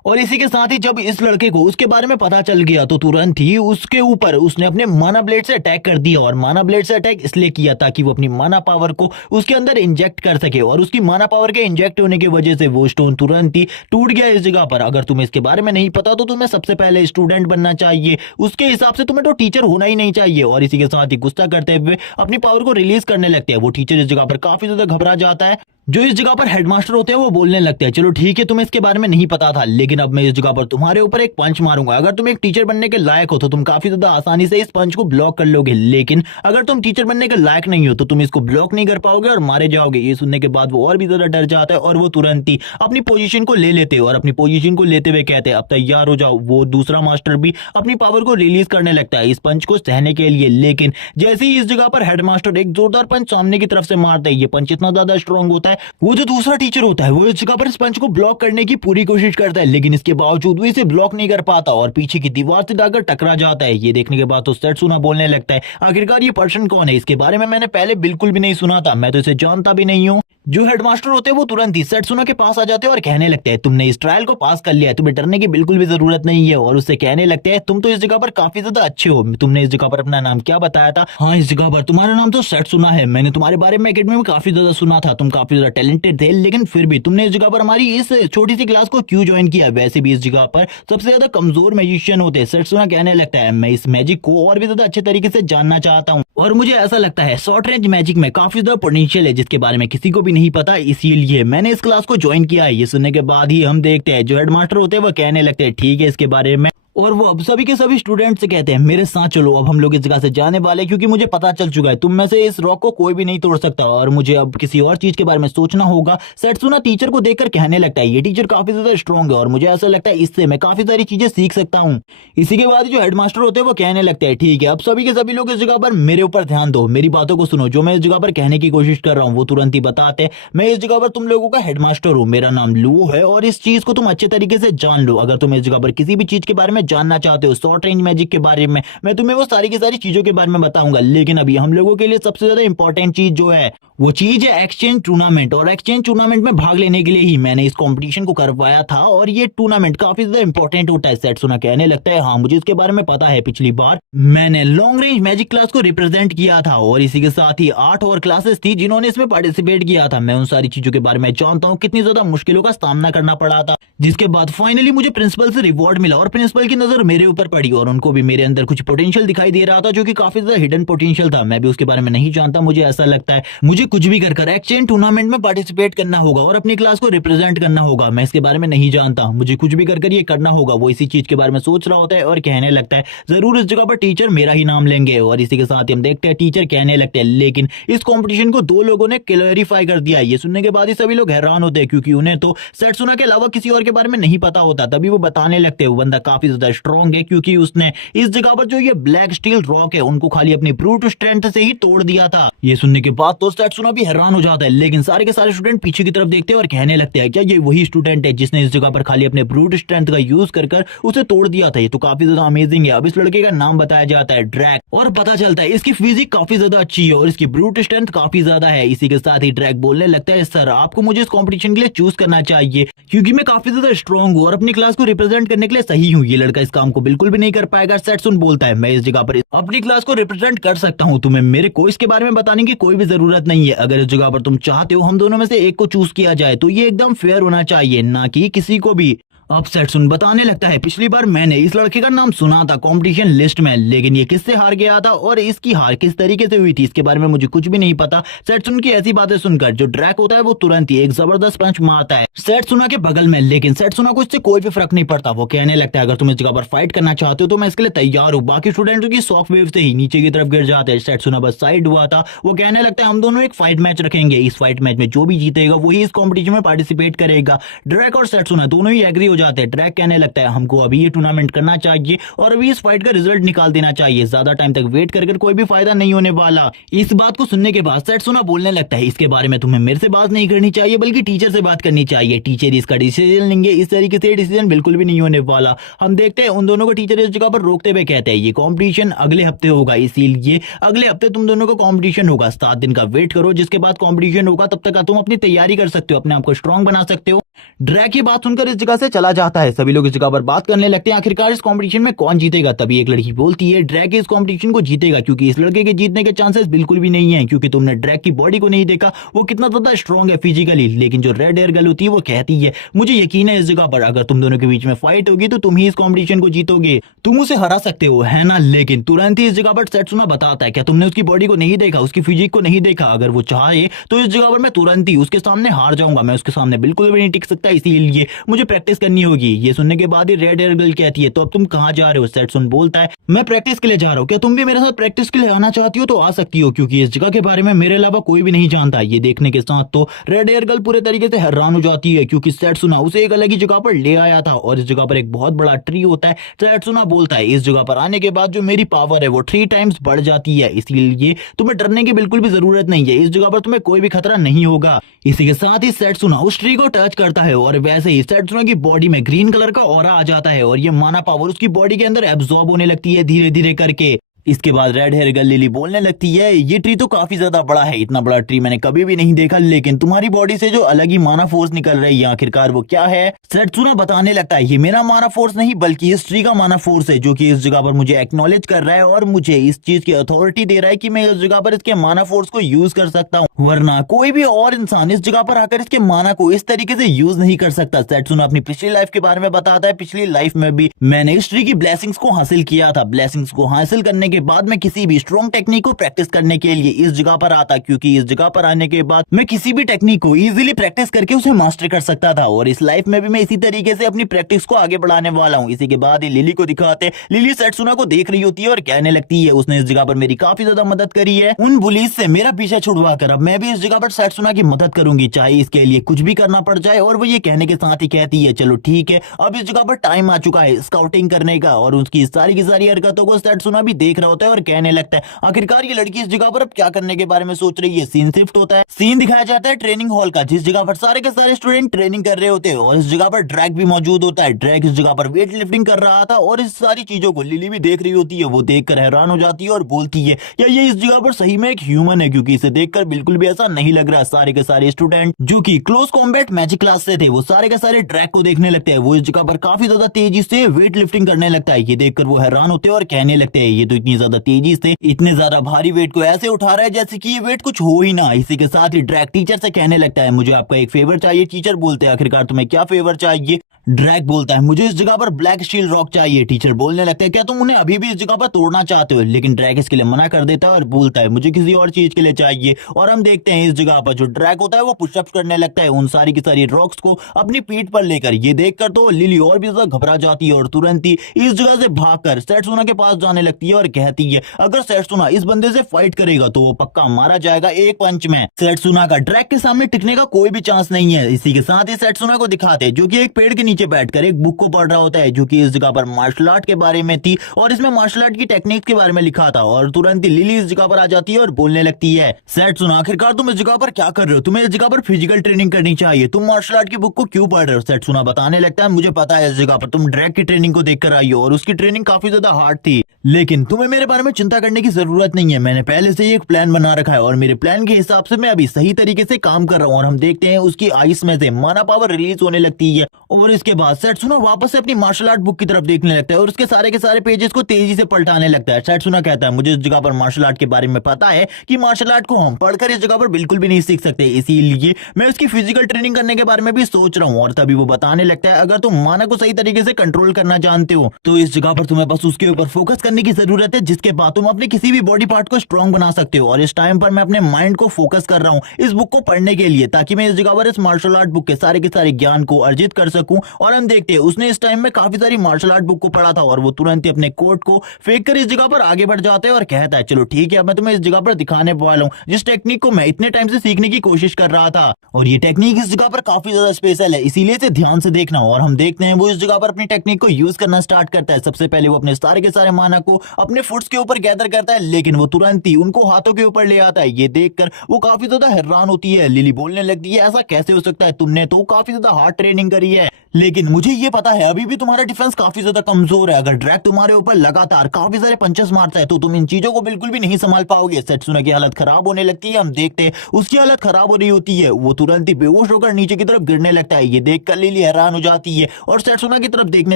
और इसी के साथ ही जब इस लड़के को उसके बारे में पता चल गया तो तुरंत ही उसके ऊपर उसने अपने माना ब्लेड से अटैक कर दिया। और माना ब्लेड से अटैक इसलिए किया ताकि वो अपनी माना पावर को उसके अंदर इंजेक्ट कर सके, और उसकी माना पावर के इंजेक्ट होने की वजह से वो स्टोन तुरंत ही टूट गया इस जगह पर। अगर तुम्हें इसके बारे में नहीं पता तो तुम्हें सबसे पहले स्टूडेंट बनना चाहिए, उसके हिसाब से तुम्हें तो टीचर होना ही नहीं चाहिए। और इसी के साथ ही गुस्सा करते हुए अपनी पावर को रिलीज करने लगते हैं। वो टीचर इस जगह पर काफी ज्यादा घबरा जाता है। जो इस जगह पर हेडमास्टर होते हैं वो बोलने लगते हैं चलो ठीक है तुम्हें इसके बारे में नहीं पता था, लेकिन अब मैं इस जगह पर तुम्हारे ऊपर एक पंच मारूंगा। अगर तुम एक टीचर बनने के लायक हो तो तुम काफी ज्यादा आसानी से इस पंच को ब्लॉक कर लोगे, लेकिन अगर तुम टीचर बनने के लायक नहीं हो तो तुम इसको ब्लॉक नहीं कर पाओगे और मारे जाओगे। ये सुनने के बाद वो और भी ज्यादा डर जाता है और वो तुरंत ही अपनी पोजीशन को ले लेते हैं, और अपनी पोजीशन को लेते हुए कहते हैं अब तैयार हो जाओ। वो दूसरा मास्टर भी अपनी पावर को रिलीज करने लगता है इस पंच को सहने के लिए, लेकिन जैसे ही इस जगह पर हेडमास्टर एक जोरदार पंच सामने की तरफ से मारते हैं, ये पंच इतना ज्यादा स्ट्रॉन्ग होता है, वो जो दूसरा टीचर होता है वो इस जगह पर इस पंच को ब्लॉक करने की पूरी कोशिश करता है, लेकिन इसके बावजूद वो इसे ब्लॉक नहीं कर पाता और पीछे की दीवार से जाकर टकरा जाता है। ये देखने के बाद तो सेट्सुना बोलने लगता है आखिरकार ये पर्सन कौन है, इसके बारे में मैंने पहले बिल्कुल भी नहीं सुना था, मैं तो इसे जानता भी नहीं हूँ। जो हेडमास्टर होते हैं वो तुरंत ही सेट्सुना के पास आ जाते हैं और कहने लगते हैं तुमने इस ट्रायल को पास कर लिया है, तुम्हें डरने की बिल्कुल भी जरूरत नहीं है। और उससे कहने लगते हैं तुम तो इस जगह पर काफी ज्यादा अच्छे हो, तुमने इस जगह पर अपना नाम क्या बताया था? हाँ, इस जगह पर तुम्हारा नाम तो सेट्सुना है, मैंने तुम्हारे बारे में एकेडमी में काफी ज्यादा सुना था, तुम काफी ज्यादा टैलेंटेड थे, लेकिन फिर भी तुमने इस जगह पर हमारी इस छोटी सी क्लास को क्यों ज्वाइन किया? वैसे भी इस जगह पर सबसे ज्यादा कमजोर मैजिशियन होते हैं। सेट्सुना कहने लगता है मैं इस मैजिक को और भी ज्यादा अच्छे तरीके से जानना चाहता हूँ, और मुझे ऐसा लगता है शॉर्ट रेंज मैजिक में काफी ज्यादा पोटेंशियल है जिसके बारे में किसी को भी नहीं पता, इसीलिए मैंने इस क्लास को ज्वाइन किया है। ये सुनने के बाद ही हम देखते हैं जो हेडमास्टर होते हैं वो कहने लगते हैं ठीक है इसके बारे में, और वो अब सभी के सभी स्टूडेंट से कहते हैं मेरे साथ चलो, अब हम लोग इस जगह से जाने वाले हैं क्योंकि मुझे पता चल चुका है तुम में से इस रॉक को कोई भी नहीं तोड़ सकता और मुझे अब किसी और चीज के बारे में सोचना होगा। सेट्सुना टीचर को देखकर कहने लगता है ये टीचर काफी ज्यादा स्ट्रॉन्ग है और मुझे ऐसा लगता है इससे मैं काफी सारी चीजें सीख सकता हूँ। इसी के बाद जो हेडमास्टर होते हैं वो कहने लगते हैं ठीक है अब सभी के सभी लोग इस जगह पर मेरे ऊपर ध्यान दो, मेरी बातों को सुनो, जो मैं इस जगह पर कहने की कोशिश कर रहा हूँ वो तुरंत ही बताते हैं मैं इस जगह पर तुम लोगों का हेडमास्टर हूँ, मेरा नाम लू है और इस चीज को तुम अच्छे तरीके से जान लो। अगर तुम इस जगह पर किसी भी चीज के बारे में जानना चाहते हो शॉर्ट रेंज मैजिक के बारे में, मैं तुम्हें वो सारी की सारी चीजों के बारे में बताऊंगा, लेकिन अभी हम लोगों के लिए सबसे ज्यादा इंपॉर्टेंट चीज जो है वो चीज है एक्सचेंज टूर्नामेंट। और एक्सचेंज टूर्नामेंट में भाग लेने के लिए ही मैंने इस कंपटीशन को करवाया था और ये टूर्नामेंट काफी ज्यादा इंपॉर्टेंट होता है। सेट्सुना कहने लगता है हाँ मुझे इसके बारे में पता है, पिछली बार मैंने लॉन्ग रेंज मैजिक क्लास को रिप्रेजेंट किया था और इसी के साथ ही 8 और क्लासेस थी जिन्होंने इसमें पार्टिसिपेट किया था। मैं उन सारी चीजों के बारे में जानता हूँ, कितनी ज्यादा मुश्किलों का सामना करना पड़ा था, जिसके बाद फाइनली मुझे प्रिंसिपल से रिवॉर्ड मिला और प्रिंसिपल की नजर मेरे ऊपर पड़ी और उनको भी मेरे अंदर कुछ पोटेंशियल दिखाई दे रहा था जो कि काफी ज्यादा हिडन पोटेंशियल था। मैं भी उसके बारे में नहीं जानता, मुझे ऐसा लगता है मुझे कुछ भी कर एक्सचेंज टूर्नामेंट में पार्टिसिपेट करना होगा और अपनी क्लास को रिप्रेजेंट करना होगा। मैं इसके बारे में नहीं जानता, मुझे कुछ भी कर ये करना होगा। वो इसी चीज के बारे में सोच रहा होता है और कहने लगता है जरूर इस जगह पर टीचर मेरा ही नाम लेंगे। और इसी के साथ हम देखते हैं टीचर कहने लगते हैं लेकिन इस कंपटीशन को 2 लोगों ने क्लैरिफाई कर दिया। ये सुनने के बाद ही सभी लोग हैरान होते हैं क्योंकि उन्हें तो सेट्सुना के अलावा किसी और के बारे में नहीं पता होता। तभी वो बताने लगते हैं वो बंदा काफी ज्यादा स्ट्रॉन्ग है क्योंकि उसने इस जगह पर जो ये ब्लैक स्टील रॉक है उनको खाली अपनी ब्रूट स्ट्रेंथ से ही तोड़ दिया था। ये सुनने के बाद तो सेट्सुना भी हैरान हो जाता है, लेकिन सारे के सारे स्टूडेंट पीछे की तरफ देखते हैं और कहने लगते हैं क्या ये वही स्टूडेंट है जिसने इस जगह पर खाली अपने ब्रूट स्ट्रेंथ का यूज कर उसे तोड़ दिया था? ये तो काफी ज्यादा अमेजिंग है। अब इस लड़के का नाम बताया जाता है ड्रैक और पता चलता है इसकी फिजिक काफी ज्यादा अच्छी है और इसकी ब्रूट स्ट्रेंथ काफी ज्यादा है। इसी के साथ ही ड्रैक बोलने लगता है सर आपको मुझे इस कंपटीशन के लिए चूज करना चाहिए क्योंकि मैं काफी ज्यादा स्ट्रॉन्ग हूँ और अपनी क्लास को रिप्रेजेंट करने के लिए सही हूँ। ये लड़का इस काम को बिल्कुल भी नहीं कर पाएगा। सेट्सुन बोलता है मैं इस जगह पर अपनी क्लास को रिप्रेजेंट कर सकता हूँ, तुम्हें मेरे को इसके बारे में बताने की कोई भी जरूरत नहीं है। अगर इस जगह पर तुम चाहते हो हम दोनों में से एक को चूज किया जाए तो ये एकदम फेयर होना चाहिए, ना कि किसी को भी। अब सेट्सुन बताने लगता है पिछली बार मैंने इस लड़के का नाम सुना था कंपटीशन लिस्ट में, लेकिन ये किससे हार गया था और इसकी हार किस तरीके से हुई थी इसके बारे में मुझे कुछ भी नहीं पता। सेट्सुन की ऐसी बातें सुनकर जो ड्रैक होता है वो तुरंत ही एक जबरदस्त पंच मारता है सेट्सुना के बगल में, लेकिन सेट्सुना को इससे कोई भी फर्क नहीं पड़ता। वो कहने लगता है अगर तुम इस जगह पर फाइट करना चाहते हो तो मैं इसके लिए तैयार हूँ। बाकी स्टूडेंटों की शॉक वेव से ही नीचे की तरफ गिर जाते हैं। सेट्सुना बस साइड हुआ था। वो कहने लगता है हम दोनों एक फाइट मैच रखेंगे, इस फाइट मैच में जो भी जीतेगा वही इस कॉम्पिटिशन में पार्टिसिपेट करेगा। ड्रैक और सेट्सुना दोनों ही एग्री हो जाते हैं। ड्रैग कहने लगता है हमको अभी ये टूर्नामेंट करना चाहिए और अभी इस फाइट का रिजल्ट निकाल देना चाहिए, ज्यादा टाइम तक वेट कर कोई भी फायदा नहीं होने वाला। इस बात को सुनने के बाद सेट्सुना बोलने लगता है इसके बारे में तुम्हें मेरे से बात नहीं करनी चाहिए बल्कि टीचर से बात करनी चाहिए, टीचर इसका डिसीजन लेंगे, इस तरीके से डिसीजन बिल्कुल भी नहीं होने वाला। हम देखते हैं उन दोनों को टीचर इस जगह पर रोकते हुए कहते हैं ये कंपटीशन अगले हफ्ते होगा, इसीलिए अगले हफ्ते तुम दोनों को कंपटीशन होगा, 7 दिन का वेट करो, जिसके बाद कंपटीशन होगा, तब तक तुम अपनी तैयारी कर सकते हो, अपने आप को स्ट्रांग बना सकते हो। ड्रैग की बात सुनकर इस जगह से चला जाता है। सभी लोग इस जगह पर बात करने लगते हैं आखिरकार इस कंपटीशन में कौन जीतेगा। तभी एक लड़की बोलती है ड्रैग इस कंपटीशन को जीतेगा क्योंकि इस लड़के के जीतने के चांसेस बिल्कुल भी नहीं है, क्योंकि तुमने ड्रैग की बॉडी को नहीं देखा, वो कितना ज्यादा स्ट्रांग है फिजिकली। लेकिन जो रेड हेयर गर्ल होती है वो कहती है मुझे यकीन है इस जगह पर अगर तुम दोनों के बीच में फाइट होगी तो तुम ही इस कंपटीशन को जीतोगे, तुम उसे हरा सकते हो, है ना। लेकिन तुरंत ही इस जगह पर सेट्सुना बताता है क्या तुमने उसकी बॉडी को नहीं देखा, उसकी फिजिक को नहीं देखा, अगर वो चाहे तो इस जगह पर मैं तुरंत ही उसके सामने हार जाऊंगा, मैं उसके सामने बिल्कुल भी नहीं टिक सकता, इसीलिए मुझे प्रैक्टिस करनी होगी। ये सुनने के बाद ही रेड हेयर गर्ल कहती है तो अब तुम कहां जा रहे हो। सेट्सुन बोलता है मैं प्रैक्टिस के लिए जा रहा हूं, क्या तुम भी मेरे साथ प्रैक्टिस के लिए आना चाहती हो तो आ सकती हो, क्योंकि इस जगह के बारे में मेरे अलावा कोई भी नहीं जानता। ये देखने के साथ तो रेड हेयर गर्ल पूरे तरीके से हैरान हो जाती है क्योंकि सेट्सुना उसे एक अलग ही जगह पर ले आया था और इस जगह पर एक बहुत बड़ा ट्री होता है। सेट्सुना बोलता है इस जगह पर आने के बाद जो मेरी पावर है वो 3 टाइम्स बढ़ जाती है, इसलिए तुम्हें डरने की बिल्कुल भी जरूरत नहीं है, इस जगह पर तुम्हें कोई भी खतरा नहीं होगा। इसी के साथ ही सेट्सुना उस ट्री को टच करता है और वैसे ही सेट्सुना की बॉडी में ग्रीन कलर का ऑरा आ जाता है और ये माना पावर उसकी बॉडी के अंदर एब्जॉर्ब होने लगती है धीरे धीरे करके। इसके बाद रेड हेयर गर्ल लिली बोलने लगती है ये ट्री तो काफी ज्यादा बड़ा है, इतना बड़ा ट्री मैंने कभी भी नहीं देखा, लेकिन तुम्हारी बॉडी से जो अलग ही माना फोर्स निकल रही है आखिरकार वो क्या है। सेट्सुना बताने लगता है ये मेरा माना फोर्स नहीं बल्कि इस ट्री का माना फोर्स है जो कि इस जगह पर मुझे एक्नॉलेज कर रहा है और मुझे इस चीज की अथॉरिटी दे रहा है कि मैं इस जगह पर इसके माना फोर्स को यूज कर सकता हूँ, वरना कोई भी और इंसान इस जगह पर आकर इसके माना को इस तरीके से यूज नहीं कर सकता। सेट्सुना अपनी पिछली लाइफ के बारे में बताता है, पिछली लाइफ में भी मैंने इस ट्री की ब्लेसिंग्स को हासिल किया था, ब्लेसिंग्स को हासिल करने के बाद मैं किसी भी स्ट्रॉन्ग टेक्निक को प्रैक्टिस करने के लिए इस जगह पर आता, क्योंकि इस जगह पर आने के बाद मैं किसी भी टेक्निक को इजीली प्रैक्टिस करके उसे मास्टर कर सकता था और इस लाइफ में भी मैं इसी तरीके से अपनी प्रैक्टिस को आगे बढ़ाने वाला हूँ। इसी के बाद ही लिली को दिखाते, लिली सेट्सुना को देख रही होती है और कहने लगती है उसने इस जगह पर मेरी काफी ज्यादा मदद करी है, उन बुलीज से मेरा पीछा छुड़वा कर अब मैं भी इस जगह पर सेट्सुना की मदद करूंगी, चाहे इसके लिए कुछ भी करना पड़ जाए। और वो ये कहने के साथ ही कहती है चलो ठीक है, अब इस जगह पर टाइम आ चुका है स्काउटिंग करने का। और उसकी सारी की सारी हरकतों को सेट्सुना भी देख रहा होता है और कहने लगता है आखिरकार ये लड़की इस जगह पर अब क्या करने के बारे में सोच रही है। सीन शिफ्ट होता है, सीन दिखाया जाता है ट्रेनिंग हॉल का, जिस जगह पर सारे के सारे स्टूडेंट ट्रेनिंग कर रहे होते हैं और इस जगह पर ड्रैग भी मौजूद होता है। ड्रैग इस जगह पर वेट लिफ्टिंग कर रहा था और इस सारी चीजों को लिली भी देख रही होती है, वो देखकर हैरान हो जाती है और बोलती है या ये इस जगह पर सही में एक ह्यूमन है, क्योंकि इसे देखकर बिल्कुल भी ऐसा नहीं लग रहा। सारे के सारे स्टूडेंट जो कि क्लोज कॉम्बैट मैजिक क्लास से थे वो सारे के सारे ड्रैग को देखने लगते हैं, वो इस जगह पर काफी ज्यादा तेजी से वेट लिफ्टिंग करने लगता है। ये देखकर वो हैरान होते हैं और कहने लगते हैं ये तो इतनी ज्यादा तेजी से इतने ज्यादा भारी वेट को ऐसे उठा रहा है जैसे कि ये वेट कुछ हो ही ना। इसी के साथ ही ड्रैग टीचर से कहने लगता है मुझे आपका एक फेवर चाहिए। टीचर बोलते हैं आखिरकार तुम्हें क्या फेवर चाहिए। ड्रैग बोलता है मुझे इस जगह पर ब्लैक स्टील रॉक चाहिए। टीचर बोलने लगता है क्या तुम उन्हें अभी भी इस जगह पर तोड़ना चाहते हो, लेकिन ड्रैग इसके लिए मना कर देता है और बोलता है मुझे किसी और चीज के लिए चाहिए। और हम देखते हैं इस जगह पर जो ड्रैग होता है वो पुशअप्स करने लगता है उन सारी की सारी रॉक्स को अपनी पीठ पर लेकर। ये देखकर तो लिली और भी ज्यादा घबरा जाती है और तुरंत ही इस जगह से भागकर सेट्सुना के पास जाने लगती है और कहती है अगर सेट्सुना इस बंदे से फाइट करेगा तो वो पक्का मारा जाएगा एक पंच में। सेट्सुना का ड्रैग के सामने टिकने का कोई भी चांस नहीं है। इसी के साथ ही सेट्सुना को दिखाते हैं जो कि एक पेड़ के नीचे बैठकर एक बुक को पढ़ रहा होता है जो कि इस जगह पर मार्शल आर्ट के बारे में थी और इसमें मार्शल आर्ट की टेक्निक के बारे में लिखा था। और तुरंत ही लिली इस जगह पर आ जाती है और बोलने लगती है सेट्सुना आखिरकार तुम इस जगह पर क्या कर रहे हो, तुम्हें इस जगह पर फिजिकल ट्रेनिंग करनी चाहिए, तुम मार्शल आर्ट की बुक को क्यों पढ़ रहे हो। सेट्सुना बताने लगता है मुझे पता है इस जगह पर तुम ड्रैग की ट्रेनिंग को देखकर आई हो और उसकी ट्रेनिंग काफी ज्यादा हार्ड थी, लेकिन तुम्हें मेरे बारे में चिंता करने की जरूरत नहीं है, मैंने पहले से ही एक प्लान बना रखा है और मेरे प्लान के हिसाब से मैं अभी सही तरीके से काम कर रहा हूँ। और हम देखते हैं उसकी आइस में से माना पावर रिलीज होने लगती है और इसके बाद सेट्सुना वापस से अपनी मार्शल आर्ट बुक की तरफ देखने लगता है और उसके सारे पेजेस को तेजी से पलटाने लगता है। सेट्सुना कहता है मुझे इस जगह पर मार्शल आर्ट के बारे में पता है कि मार्शल आर्ट को हम पढ़कर इस जगह पर बिल्कुल भी नहीं सीख सकते, इसीलिए मैं उसकी फिजिकल ट्रेनिंग करने के बारे में भी सोच रहा हूँ। और तभी वो बताने लगता है अगर तुम माना को सही तरीके से कंट्रोल करना जानते हो तो इस जगह पर तुम्हें बस उसके ऊपर फोकस करने की जरूरत है, जिसके बाद तुम अपने किसी भी बॉडी पार्ट को स्ट्रॉन्ग बना सकते हो। और इस टाइम पर मैं अपने माइंड को फोकस कर रहा हूँ इस बुक को पढ़ने के लिए, ताकि मैं इस जगह पर इस मार्शल आर्ट बुक के सारे ज्ञान को अर्जित कर सकूं। और हम देखते हैं उसने इस टाइम में काफी सारी मार्शल आर्ट बुक को पढ़ा था और वो तुरंत ही अपने कोट को फेंक कर इस जगह पर आगे बढ़ जाता है और कहता है चलो ठीक है, अब मैं तुम्हें इस जगह पर दिखाने वाला हूँ जिस टेक्निक को मैं इतने टाइम से सीखने की कोशिश कर रहा था। और ये टेक्निक इस जगह पर काफी ज्यादा स्पेशल है, इसीलिए इसे ध्यान से देखना। और हम देखते हैं वो इस जगह पर अपनी टेक्निक को यूज करना स्टार्ट करता है। सबसे पहले वो अपने सारे के सारे माना को अपने फुट्स के ऊपर गैदर करता है, लेकिन वो तुरंत ही उनको हाथों के ऊपर ले आता है। ये देखकर वो काफी ज्यादा हैरान होती है। लिली बोलने लगती है ऐसा कैसे हो सकता है, तुमने तो काफी ज्यादा हार्ड ट्रेनिंग करी है, लेकिन मुझे ये पता है अभी भी तुम्हारा डिफेंस काफी ज्यादा कमजोर है। अगर ड्रैग तुम्हारे ऊपर लगातार काफी सारे पंचेस मारता है तो तुम इन चीजों को बिल्कुल भी नहीं संभाल पाओगे। सेट्सुना की हालत खराब होने लगती है। हम देखते हैं उसकी हालत खराब हो रही होती है, वो तुरंत ही बेहोश होकर नीचे की तरफ गिरने लगता है। ये देखकर लिली हैरान हो जाती है और सेट्सुना की तरफ देखने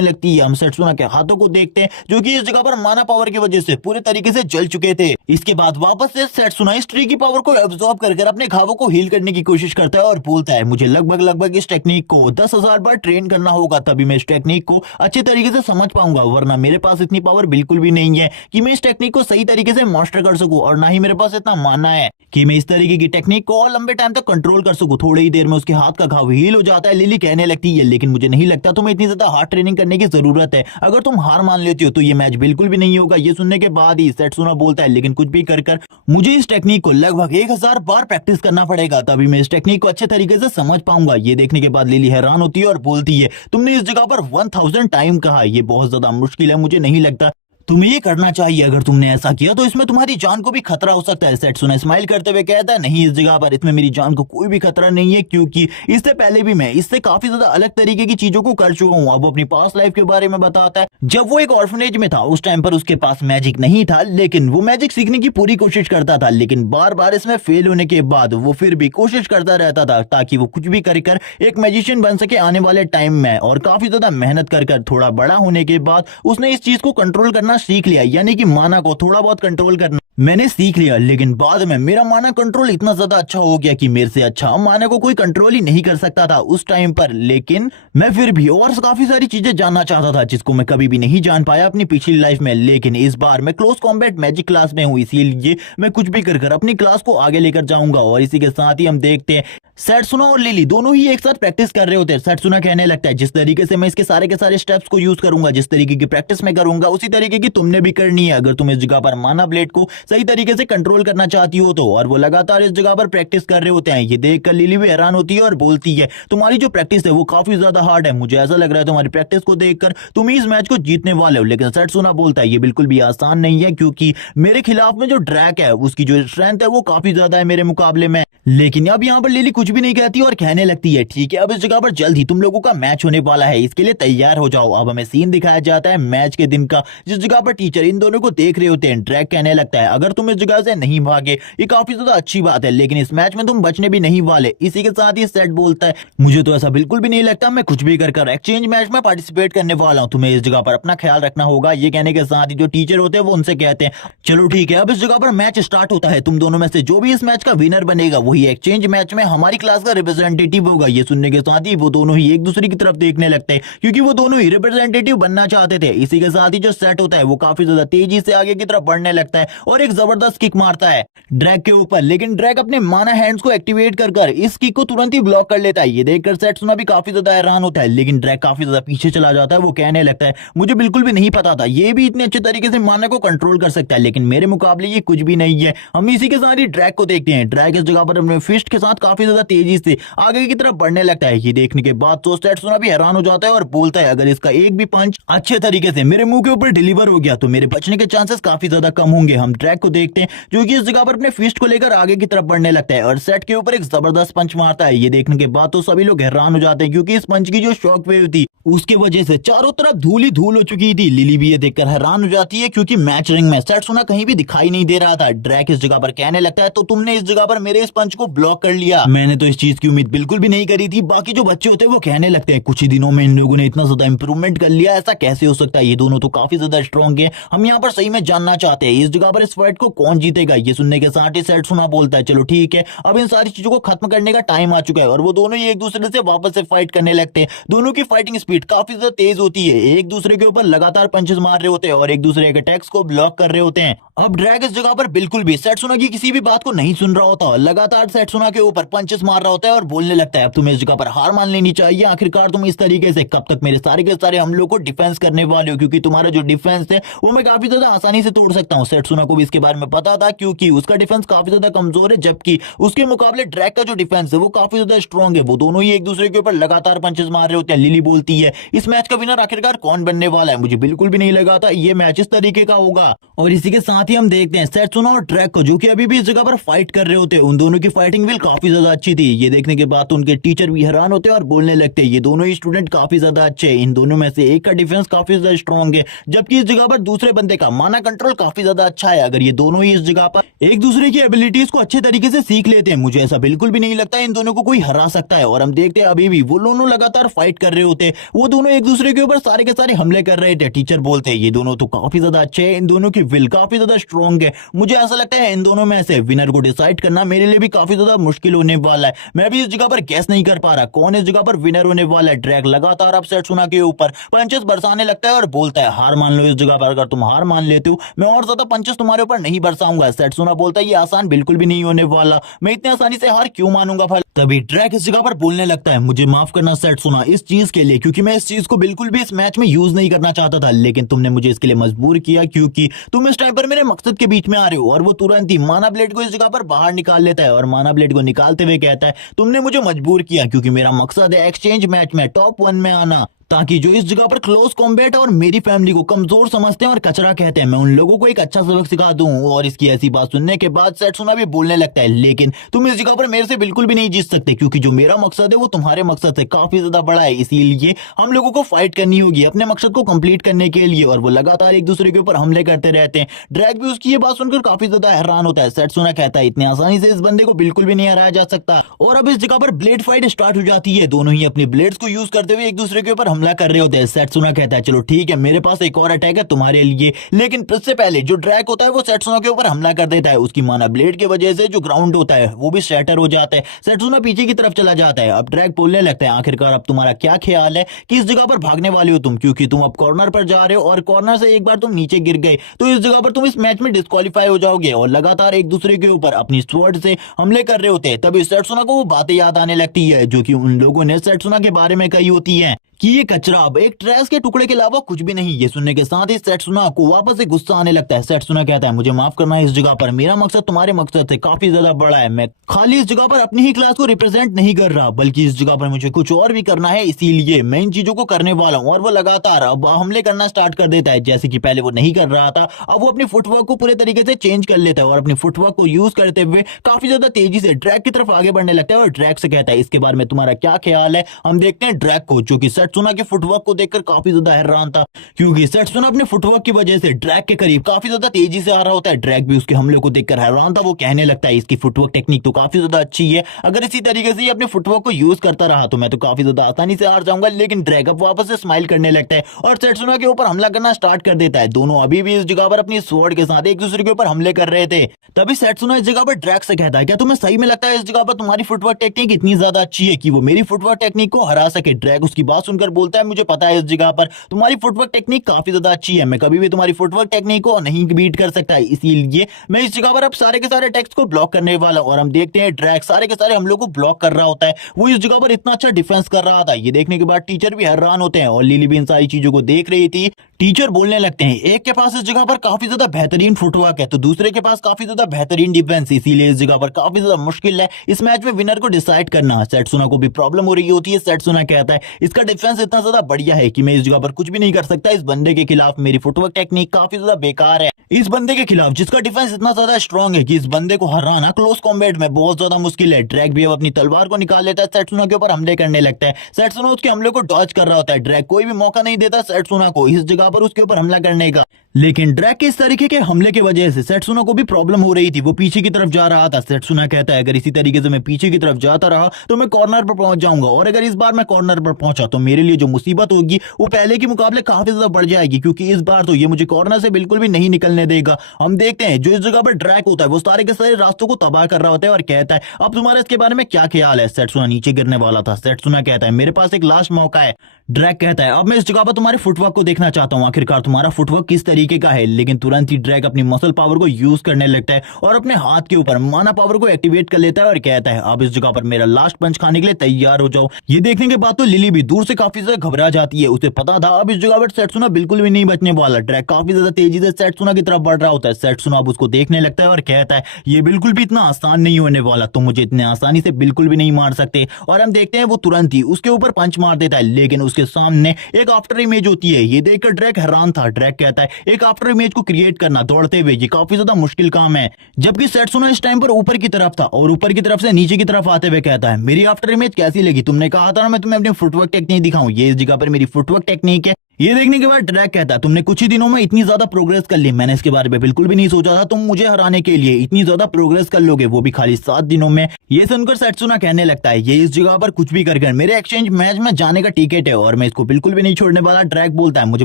लगती है। हम सेट्सुना के हाथों को देखते हैं जो कि इस जगह पर माना पावर की वजह से पूरे तरीके से जल चुके थे। इसके बाद वापस से सेट्सुना इस ट्री की पावर को एब्जॉर्ब कर अपने घावों को हील करने की कोशिश करता है और बोलता है मुझे लगभग इस टेक्निक को 10,000 बार ट्रेन करना होगा, तभी मैं इस टेक्निक को अच्छे तरीके से समझ पाऊंगा, वरना मेरे पास इतनी पावर बिल्कुल भी नहीं है कि मैं इस टेक्निक को सही तरीके से मास्टर कर सकूं, और ना ही मेरे पास इतना मानना है कि मैं इस तरीके की टेक्निक को और लंबे टाइम तक कंट्रोल कर सकूं। थोड़ी ही देर में उसके हाथ का घाव हील हो जाता है। लिली कहने लगती है लेकिन मुझे नहीं लगता तुम्हें इतनी ज्यादा हार्ड ट्रेनिंग करने की जरूरत है, अगर तुम हार मान लेती हो तो ये मैच बिल्कुल भी नहीं होगा। ये सुनने के बाद ही सेट्सुना बोलता है लेकिन कुछ भी कर मुझे इस टेक्निक को लगभग 1000 बार प्रैक्टिस करना पड़ेगा, तभी मैं इस टेक्निक को अच्छे तरीके से समझ पाऊंगा। ये देखने के बाद लिली हैरान होती है और बोलती है तुमने इस जगह पर 1000 टाइम कहा, ये बहुत ज्यादा मुश्किल है, मुझे नहीं लगता तुम्हें ये करना चाहिए। अगर तुमने ऐसा किया तो इसमें तुम्हारी जान को भी खतरा हो सकता है। सेट्सुना स्माइल करते हुए कहता है नहीं, इस जगह पर इसमें मेरी जान को कोई भी खतरा नहीं है, क्योंकि इससे पहले भी मैं इससे काफी ज्यादा अलग तरीके की चीजों को कर चुका हूँ। अब वो अपनी पास्ट लाइफ के बारे में बताता है। जब वो एक ऑर्फनेज में था उस टाइम पर उसके पास मैजिक नहीं था, लेकिन वो मैजिक सीखने की पूरी कोशिश करता था, लेकिन बार बार इसमें फेल होने के बाद वो फिर भी कोशिश करता रहता था ताकि वो कुछ भी कर एक मैजिशियन बन सके आने वाले टाइम में। और काफी ज्यादा मेहनत कर थोड़ा बड़ा होने के बाद उसने इस चीज को कंट्रोल करना सीख लिया, यानी कि माना को थोड़ा बहुत कंट्रोल करना मैंने सीख लिया। लेकिन बाद में मेरा माना कंट्रोल इतना ज्यादा अच्छा हो गया कि मेरे से अच्छा माना को कोई कंट्रोल ही नहीं कर सकता था उस टाइम पर। लेकिन मैं फिर भी और काफी सारी चीजें जानना चाहता था जिसको मैं कभी भी नहीं जान पाया अपनी पिछली लाइफ में। लेकिन इस बार मैं क्लोज कॉम्बैट मैजिक क्लास में हूँ, इसीलिए मैं कुछ भी कर अपनी क्लास को आगे लेकर जाऊंगा। और इसी के साथ ही हम देखते हैं सेट्सुना और लिली दोनों ही एक साथ प्रैक्टिस कर रहे होते हैं। सेट्सुना कहने लगता है जिस तरीके से मैं इसके सारे के सारे स्टेप्स को यूज करूंगा, जिस तरीके की प्रैक्टिस मैं करूंगा, उसी तरीके की तुमने भी करनी है अगर तुम इस जगह पर माना ब्लेड को सही तरीके से कंट्रोल करना चाहती हो तो। और वो लगातार इस जगह पर प्रैक्टिस कर रहे होते हैं। ये देखकर लिली भी हैरान होती है और बोलती है तुम्हारी जो प्रैक्टिस है वो काफी ज्यादा हार्ड है, मुझे ऐसा लग रहा है तुम्हारी प्रैक्टिस को देखकर तुम इस मैच को जीतने वाले हो। लेकिन सेट्सुना बोलता है ये बिल्कुल भी आसान नहीं है, क्योंकि मेरे खिलाफ में जो ड्रैक है उसकी जो स्ट्रेंथ है वो काफी ज्यादा है मेरे मुकाबले में। लेकिन अब यहाँ पर लिली कुछ भी नहीं कहती और कहने लगती है ठीक है, अब इस जगह पर जल्द ही तुम लोगों का मैच होने वाला है, इसके लिए तैयार हो जाओ। अब हमें सीन दिखाया जाता है मैच के दिन का, जिस जगह पर टीचर इन दोनों को देख रहे होते हैं। ड्रैग कहने लगता है अगर तुम इस जगह से नहीं भागे ये काफी ज्यादा अच्छी बात है, लेकिन इस मैच में तुम बचने भी नहीं वाले। इसी के साथ ही सेट बोलता है मुझे तो ऐसा बिल्कुल भी नहीं लगता, मैं कुछ भी कर एक्सचेंज मैच में पार्टिसिपेट करने वाला हूँ, तुम्हें इस जगह पर अपना ख्याल रखना होगा। ये कहने के साथ ही जो टीचर होते हैं वो उनसे कहते हैं चलो ठीक है, अब इस जगह पर मैच स्टार्ट होता है, तुम दोनों में से जो भी इस मैच का विनर बनेगा वही एक्सचेंज मैच में हमारी क्लास का रिप्रेजेंटेटिव होगा। ये सुनने के साथ ही वो दोनों ही एक दूसरे की तरफ देखने लगते हैं, क्योंकि वो दोनों ही रिप्रेजेंटेटिव बनना चाहते थे। इसी के साथ ही जो सेट होता है वो काफी ज्यादा तेजी से आगे की तरफ बढ़ने लगता है और एक जबरदस्त किक मारता है ड्रैग के ऊपर। लेकिन ड्रैग अपने माना हैंड्स को एक्टिवेट कर इस किक को तुरंत ही ब्लॉक कर लेता है। ये देखकर सेट्सुना भी काफी ज्यादा हैरान होता है, लेकिन ड्रैग काफी ज्यादा पीछे चला जाता है। वो कहने लगता है मुझे बिल्कुल भी नहीं पता था ये भी इतने अच्छे तरीके से माना को कंट्रोल कर सकता है, लेकिन मेरे मुकाबले ये कुछ भी नहीं है। हम इसी के साथ ही ड्रैग को देखते हैं। ड्रैग इस जगह पर अपने फिस्ट के साथ काफी ज्यादा तेजी से आगे की तरफ बढ़ने लगता है। ये देखने के बाद तो सेट्सुना भी हैरान हो जाता है और बोलता है अगर इसका एक भी पंच अच्छे तरीके से मेरे मुंह के ऊपर डिलीवर हो गया तो मेरे बचने के चांसेस काफी ज्यादा कम होंगे। हम ड्रैग को देखते हैं जो कि इस जगह पर अपने फिस्ट को लेकर आगे की तरफ बढ़ने लगता है और सेट के ऊपर एक जबरदस्त पंच मारता है। ये देखने के बाद तो सभी लोग हैरान हो जाते हैं, क्योंकि इस पंच की जो शॉक वेव थी उसके वजह से चारों तरफ धूल ही धूल हो चुकी थी। लिली भी ये देखकर हैरान हो जाती है, क्योंकि मैच रिंग में सेट्सुना कहीं भी दिखाई नहीं दे रहा था। ड्रैग इस जगह पर कहने लगता है तो तुमने इस जगह पर मेरे इस पंच को ब्लॉक कर लिया, मैंने मैंने तो इस चीज की उम्मीद बिल्कुल भी नहीं करी थी। बाकी जो बच्चे होते हैं वो कहने लगते हैं कुछ ही दिनों में इन लोगों ने इतना ज्यादा इंप्रूवमेंट कर लिया, ऐसा कैसे हो सकता है, ये दोनों तो काफी ज्यादा स्ट्रॉन्ग है। हम यहाँ पर सही में जानना चाहते हैं इस जगह पर इस फाइट को कौन जीतेगा। ये सुनने के साथ ही सेट्सुना बोलता है चलो ठीक है, अब इन सारी चीजों को खत्म करने का टाइम आ चुका है। और वो दोनों ही एक दूसरे से वापस से फाइट करने लगते हैं। दोनों की फाइटिंग स्पीड काफी ज्यादा तेज होती है, एक दूसरे के ऊपर लगातार पंचेस मार रहे होते हैं और एक दूसरे के अटैक्स को ब्लॉक कर रहे होते हैं। अब ड्रैग इस जगह पर बिल्कुल भी सेट्सुना की किसी भी बात को नहीं सुन रहा होता, लगातार सेट्सुना के ऊपर पंचेस मार रहा होता है और बोलने लगता है अब तुम्हें इस जगह पर हार मान लेनी चाहिए। आखिरकार तुम इस तरीके से कब तक मेरे सारे के सारे हमलों को डिफेंस करने वाले हो, क्योंकि तुम्हारा जो डिफेंस है वो मैं काफी ज्यादा आसानी से तोड़ सकता हूँ। सेट्सुना को भी इसके बारे में पता था क्योंकि उसका डिफेंस काफी ज्यादा कमजोर है, जबकि उसके मुकाबले ड्रैग का जो डिफेंस है वो काफी ज्यादा स्ट्रॉन्ग है। वो दोनों ही एक दूसरे के ऊपर लगातार पंचेस मार रहे होते हैं। लिली बोलती है इस मैच का विनर आखिरकार कौन बनने वाला है, मुझे बिल्कुल भी नहीं लगा था ये मैच इस तरीके का होगा। और इसी के साथ ही हम देखते हैं सेट्सुना और ड्रैग को जो कि अभी भी इस जगह पर फाइट कर रहे होते हैं। उन दोनों की फाइटिंग भी काफी ज्यादा अच्छी थी। ये देखने के बाद तो उनके टीचर भी हैरान होते हैं और बोलने लगते हैं ये दोनों ही स्टूडेंट काफी ज्यादा अच्छे हैं। इन दोनों में से एक का डिफेंस काफी ज्यादा स्ट्रॉन्ग है, जबकि इस जगह पर दूसरे बंदे का माना कंट्रोल काफी ज्यादा अच्छा है। अगर ये दोनों ही इस जगह पर एक दूसरे की एबिलिटीज को अच्छे तरीके से सीख लेते हैं, मुझे ऐसा बिल्कुल भी नहीं लगता इन दोनों को कोई हरा सकता है। और हम देखते हैं अभी भी वो दोनों लगातार फाइट कर रहे होते हैं। वो दोनों एक दूसरे के ऊपर सारे के सारे हमले कर रहे थे। टीचर बोलते हैं ये दोनों तो काफी ज्यादा अच्छे हैं, इन दोनों की विल काफी ज्यादा स्ट्रॉन्ग है। मुझे ऐसा लगता है इन दोनों में से विनर को डिसाइड करना मेरे लिए भी काफी ज्यादा मुश्किल होने वाला है। मैं भी इस जगह पर गैस नहीं कर पा रहा कौन इस जगह पर विनर होने वाला है। ड्रैग लगातार अब सेट्सुना के ऊपर पंचेस बरसाने लगता है और बोलता है हार मान लो इस जगह पर, अगर तुम हार मान लेते हो मैं और ज्यादा पंचेस तुम्हारे ऊपर नहीं बरसाऊंगा। सेट्सुना बोलता है ये आसान बिल्कुल भी नहीं होने वाला, मैं इतनी आसानी से हार क्यों मानूंगा। फल तभी ड्रैग इस जगह पर बोलने लगता है मुझे माफ करना सेट्सुना इस चीज के लिए, क्योंकि मैं इस चीज को बिल्कुल भी इस मैच में यूज नहीं करना चाहता था, लेकिन तुमने मुझे इसके लिए मजबूर किया क्योंकि तुम इस टाइम पर मेरे मकसद के बीच में आ रहे हो। और वो तुरंत ही माना ब्लेड को इस जगह पर बाहर निकाल लेता है और माना ब्लेड को निकालते हुए कहता है तुमने मुझे मजबूर किया क्योंकि मेरा मकसद है एक्सचेंज मैच में टॉप 1 में आना, ताकि जो इस जगह पर क्लोज कॉम्बैट और मेरी फैमिली को कमजोर समझते हैं और कचरा कहते हैं मैं उन लोगों को एक अच्छा सबक सिखा दूं। और इसकी ऐसी बात सुनने के बाद सेट्सुना भी बोलने लगता है लेकिन तुम इस जगह पर मेरे से बिल्कुल भी नहीं जीत सकते, क्योंकि जो मेरा मकसद है वो तुम्हारे मकसद से काफी ज्यादा बड़ा है, इसीलिए हम लोगों को फाइट करनी होगी अपने मकसद को कंप्लीट करने के लिए। और वो लगातार एक दूसरे के ऊपर हमले करते रहते हैं। ड्रैग भी उसकी ये बात सुनकर काफी ज्यादा हैरान होता है। सेट्सुना कहता है इतनी आसानी से इस बंदे को बिल्कुल भी नहीं हराया जा सकता। और अब इस जगह पर ब्लेड फाइट स्टार्ट हो जाती है। दोनों ही अपने ब्लेड्स को यूज करते हुए एक दूसरे के ऊपर हमला कर रहे होते हैं। सेट्सुना कहता है चलो ठीक है मेरे पास एक और अटैक है तुम्हारे लिए, लेकिन इससे पहले जो ड्रैग होता है वो सेट्सुना के ऊपर हमला कर देता है। उसकी माना ब्लेड की वजह से जो ग्राउंड होता है वो भी शैटर हो जाता है। सेट्सुना पीछे की तरफ चला जाता है। अब ड्रैग बोलने लगता है आखिरकार अब तुम्हारा क्या ख्याल है कि इस जगह पर भागने वाले हो तुम, क्योंकि तुम अब कॉर्नर पर जा रहे हो और कॉर्नर से एक बार तुम नीचे गिर गए तो इस जगह पर तुम इस मैच में डिस्क्वालीफाई हो जाओगे। और लगातार एक दूसरे के ऊपर अपनी स्वॉर्ड से हमले कर रहे होते हैं। तभी सेट्सुना को वो बातें याद आने लगती है जो कि उन लोगों ने सेट्सुना के बारे में कही होती है कि ये कचरा अब एक ट्रैश के टुकड़े के अलावा कुछ भी नहीं। ये सुनने के साथ ही सेट्सुना को वापस से गुस्सा आने लगता है। सेट्सुना कहता है मुझे माफ करना इस जगह पर मेरा मकसद तुम्हारे मकसद से काफी ज्यादा बड़ा है, मैं खाली इस जगह पर अपनी ही क्लास को रिप्रेजेंट नहीं कर रहा बल्कि इस जगह पर मुझे कुछ और भी करना है, इसीलिए मैं इन चीजों को करने वाला हूँ। और वो लगातार अब हमले करना स्टार्ट कर देता है। जैसे कि पहले वो नहीं कर रहा था, अब वो अपनी फुटवर्क को पूरे तरीके से चेंज कर लेता है और अपनी फुटवर्क को यूज करते हुए काफी ज्यादा तेजी से ड्रैग की तरफ आगे बढ़ने लगता है। और ड्रैग से कहता है इसके बारे में तुम्हारा क्या ख्याल है। हम देखते हैं ड्रैग को जो कि सेट्सुना के फुटवर्क को देखकर काफी ज्यादा हैरान था, क्योंकि सेट्सुना अपने फुटवर्क की वजह से ड्रैग के करीब काफी ज्यादा तेजी से आ रहा होता है। ड्रैग भी उसके हमले को देखकर हैरान था। वो कहने लगता है इसकी फुटवर्क टेक्निक तो काफी ज्यादा अच्छी है, अगर इसी तरीके से अपने फुटवर्क को यूज करता रहा तो मैं तो काफी ज्यादा आसानी से हार जाऊंगा। लेकिन ड्रैग अब वापस से स्माइल करने लगता है और सेट्सुना के ऊपर हमला करना स्टार्ट कर देता है। दोनों अभी भी इस जगह पर अपनी स्वॉर्ड के साथ एक दूसरे के ऊपर हमले कर रहे थे। तभी सेट्सुना इस जगह पर ड्रैग से कहता है क्या तुम्हें सही में लगता है इस जगह पर तुम्हारी फुटवर्क टेक्निक इतनी ज्यादा अच्छी है कि वो मेरी फुटवर्क टेक्निक को हरा सके। ड्रैग उसकी बात सुनकर बोलता है मुझे पता है इस जगह पर तुम्हारी फुटवर्क टेक्निक काफी ज्यादा अच्छी है, मैं कभी भी तुम्हारी फुटवर्क टेक्निक को नहीं बीट कर सकता, इसीलिए मैं इस जगह पर अब सारे के सारे टेक्स्ट को ब्लॉक करने वाला हूं। और हम देखते हैं ड्रैग सारे के सारे हम लोग को ब्लॉक कर रहा होता है। वो इस जगह पर इतना अच्छा डिफेंस कर रहा था। ये देखने के बाद टीचर भी हैरान होते हैं और लिली भी इन सारी चीजों को देख रही थी। टीचर बोलने लगते हैं एक के पास इस जगह पर काफी ज्यादा बेहतरीन फुटवर्क है तो दूसरे के पास काफी ज्यादा बेहतरीन डिफेंस, इसीलिए इस जगह पर काफी ज्यादा मुश्किल है इस मैच में विनर को डिसाइड करना। सेट्सुना को भी प्रॉब्लम हो रही होती है। सेट्सुना कहता है इसका डिफेंस इतना ज्यादा बढ़िया है कि मैं इस जगह पर कुछ भी नहीं कर सकता, इस बंदे के खिलाफ मेरी फुटवर्क टेक्निक काफी ज्यादा बेकार है। इस बंदे के खिलाफ जिसका डिफेंस इतना ज्यादा स्ट्रॉन्ग है कि इस बंदे को हराना क्लोज कॉम्बैट में बहुत ज्यादा मुश्किल है। ड्रैग भी अब अपनी तलवार को निकाल लेता है, सेट्सुना के ऊपर हमले करने लगता है। सेट्सुना उसके हमले को डॉज कर रहा होता है। ड्रैग कोई भी मौका नहीं देता सेट्सुना को इस जगह पर उसके ऊपर हमला करने का। लेकिन ड्रैग के इस तरीके के हमले की वजह से सेट्सुना को भी प्रॉब्लम हो रही थी। वो पीछे की तरफ जा रहा था। सेट्सुना कहता है अगर इसी तरीके से मैं पीछे की तरफ जाता रहा तो मैं कॉर्नर पर पहुंच जाऊंगा, और अगर इस बार मैं कॉर्नर पर पहुंचा तो मेरे लिए जो मुसीबत होगी वो पहले के मुकाबले काफी ज्यादा बढ़ जाएगी, क्योंकि इस बार तो ये मुझे कॉर्नर से बिल्कुल भी नहीं निकलने देगा। हम देखते हैं जो इस जगह पर ड्रैग होता है वो सारे के सारे रास्तों को तबाह कर रहा होता है और कहता है अब तुम्हारा इसके बारे में क्या ख्याल है। सेट्सुना नीचे गिरने वाला था। सेट्सुना कहता है मेरे पास एक लास्ट मौका है। ड्रैग कहता है अब मैं इस जगह पर तुम्हारे फुटवर्क को देखना चाहता हूँ, आखिरकार तुम्हारा फुटवर्क किस तरीके का है। लेकिन तुरंत ही ड्रैग अपनी मसल पावर को यूज करने लगता है और अपने हाथ के ऊपर माना पावर को एक्टिवेट कर लेता है और कहता है अब इस जगह पर मेरा लास्ट पंच खाने के लिए तैयार हो जाओ। ये देखने के बाद तो लिली भी दूर से काफी ज्यादा घबरा जाती है। उसे पता था अब इस जगह पर सेट्सुना बिल्कुल भी नहीं बचने वाला। ड्रैग काफी ज्यादा तेजी से सेट्सुना की तरफ बढ़ रहा होता है। सेट्सुना अब उसको देखने लगता है और कहता है ये बिल्कुल भी इतना आसान नहीं होने वाला, तुम मुझे इतने आसानी से बिल्कुल भी नहीं मार सकते। और हम देखते हैं वो तुरंत ही उसके ऊपर पंच मार देता है, लेकिन उसके सामने एक आफ्टर इमेज होती है। ये देखकर ड्रैग हैरान था। ड्रैग कहता है एक आफ्टर इमेज को क्रिएट करना दौड़ते हुए ये काफी ज्यादा मुश्किल काम है। जबकि सेट्सुना इस टाइम पर ऊपर की तरफ था और ऊपर की तरफ से नीचे की तरफ आते हुए कहता है मेरी आफ्टर इमेज कैसी लगी, तुमने कहा था ना मैं तुम्हें अपनी फुटवर्क टेक्निक दिखाऊं, ये इस जगह पर मेरी फुटवर्क टेक्निक है। ये देखने के बाद ड्रैग कहता है तुमने कुछ ही दिनों में इतनी ज्यादा प्रोग्रेस कर ली, मैंने इसके बारे में बिल्कुल भी नहीं सोचा था तुम मुझे हराने के लिए इतनी ज्यादा प्रोग्रेस कर लोगे, वो भी खाली 7 दिनों में। ये सुनकर सेट्सुना कहने लगता है ये इस जगह पर कुछ भी कर मेरे एक्सचेंज मैच में जाने का टिकट है और मैं इसको बिल्कुल भी नहीं छोड़ने वाला। ड्रैग बोलता है मुझे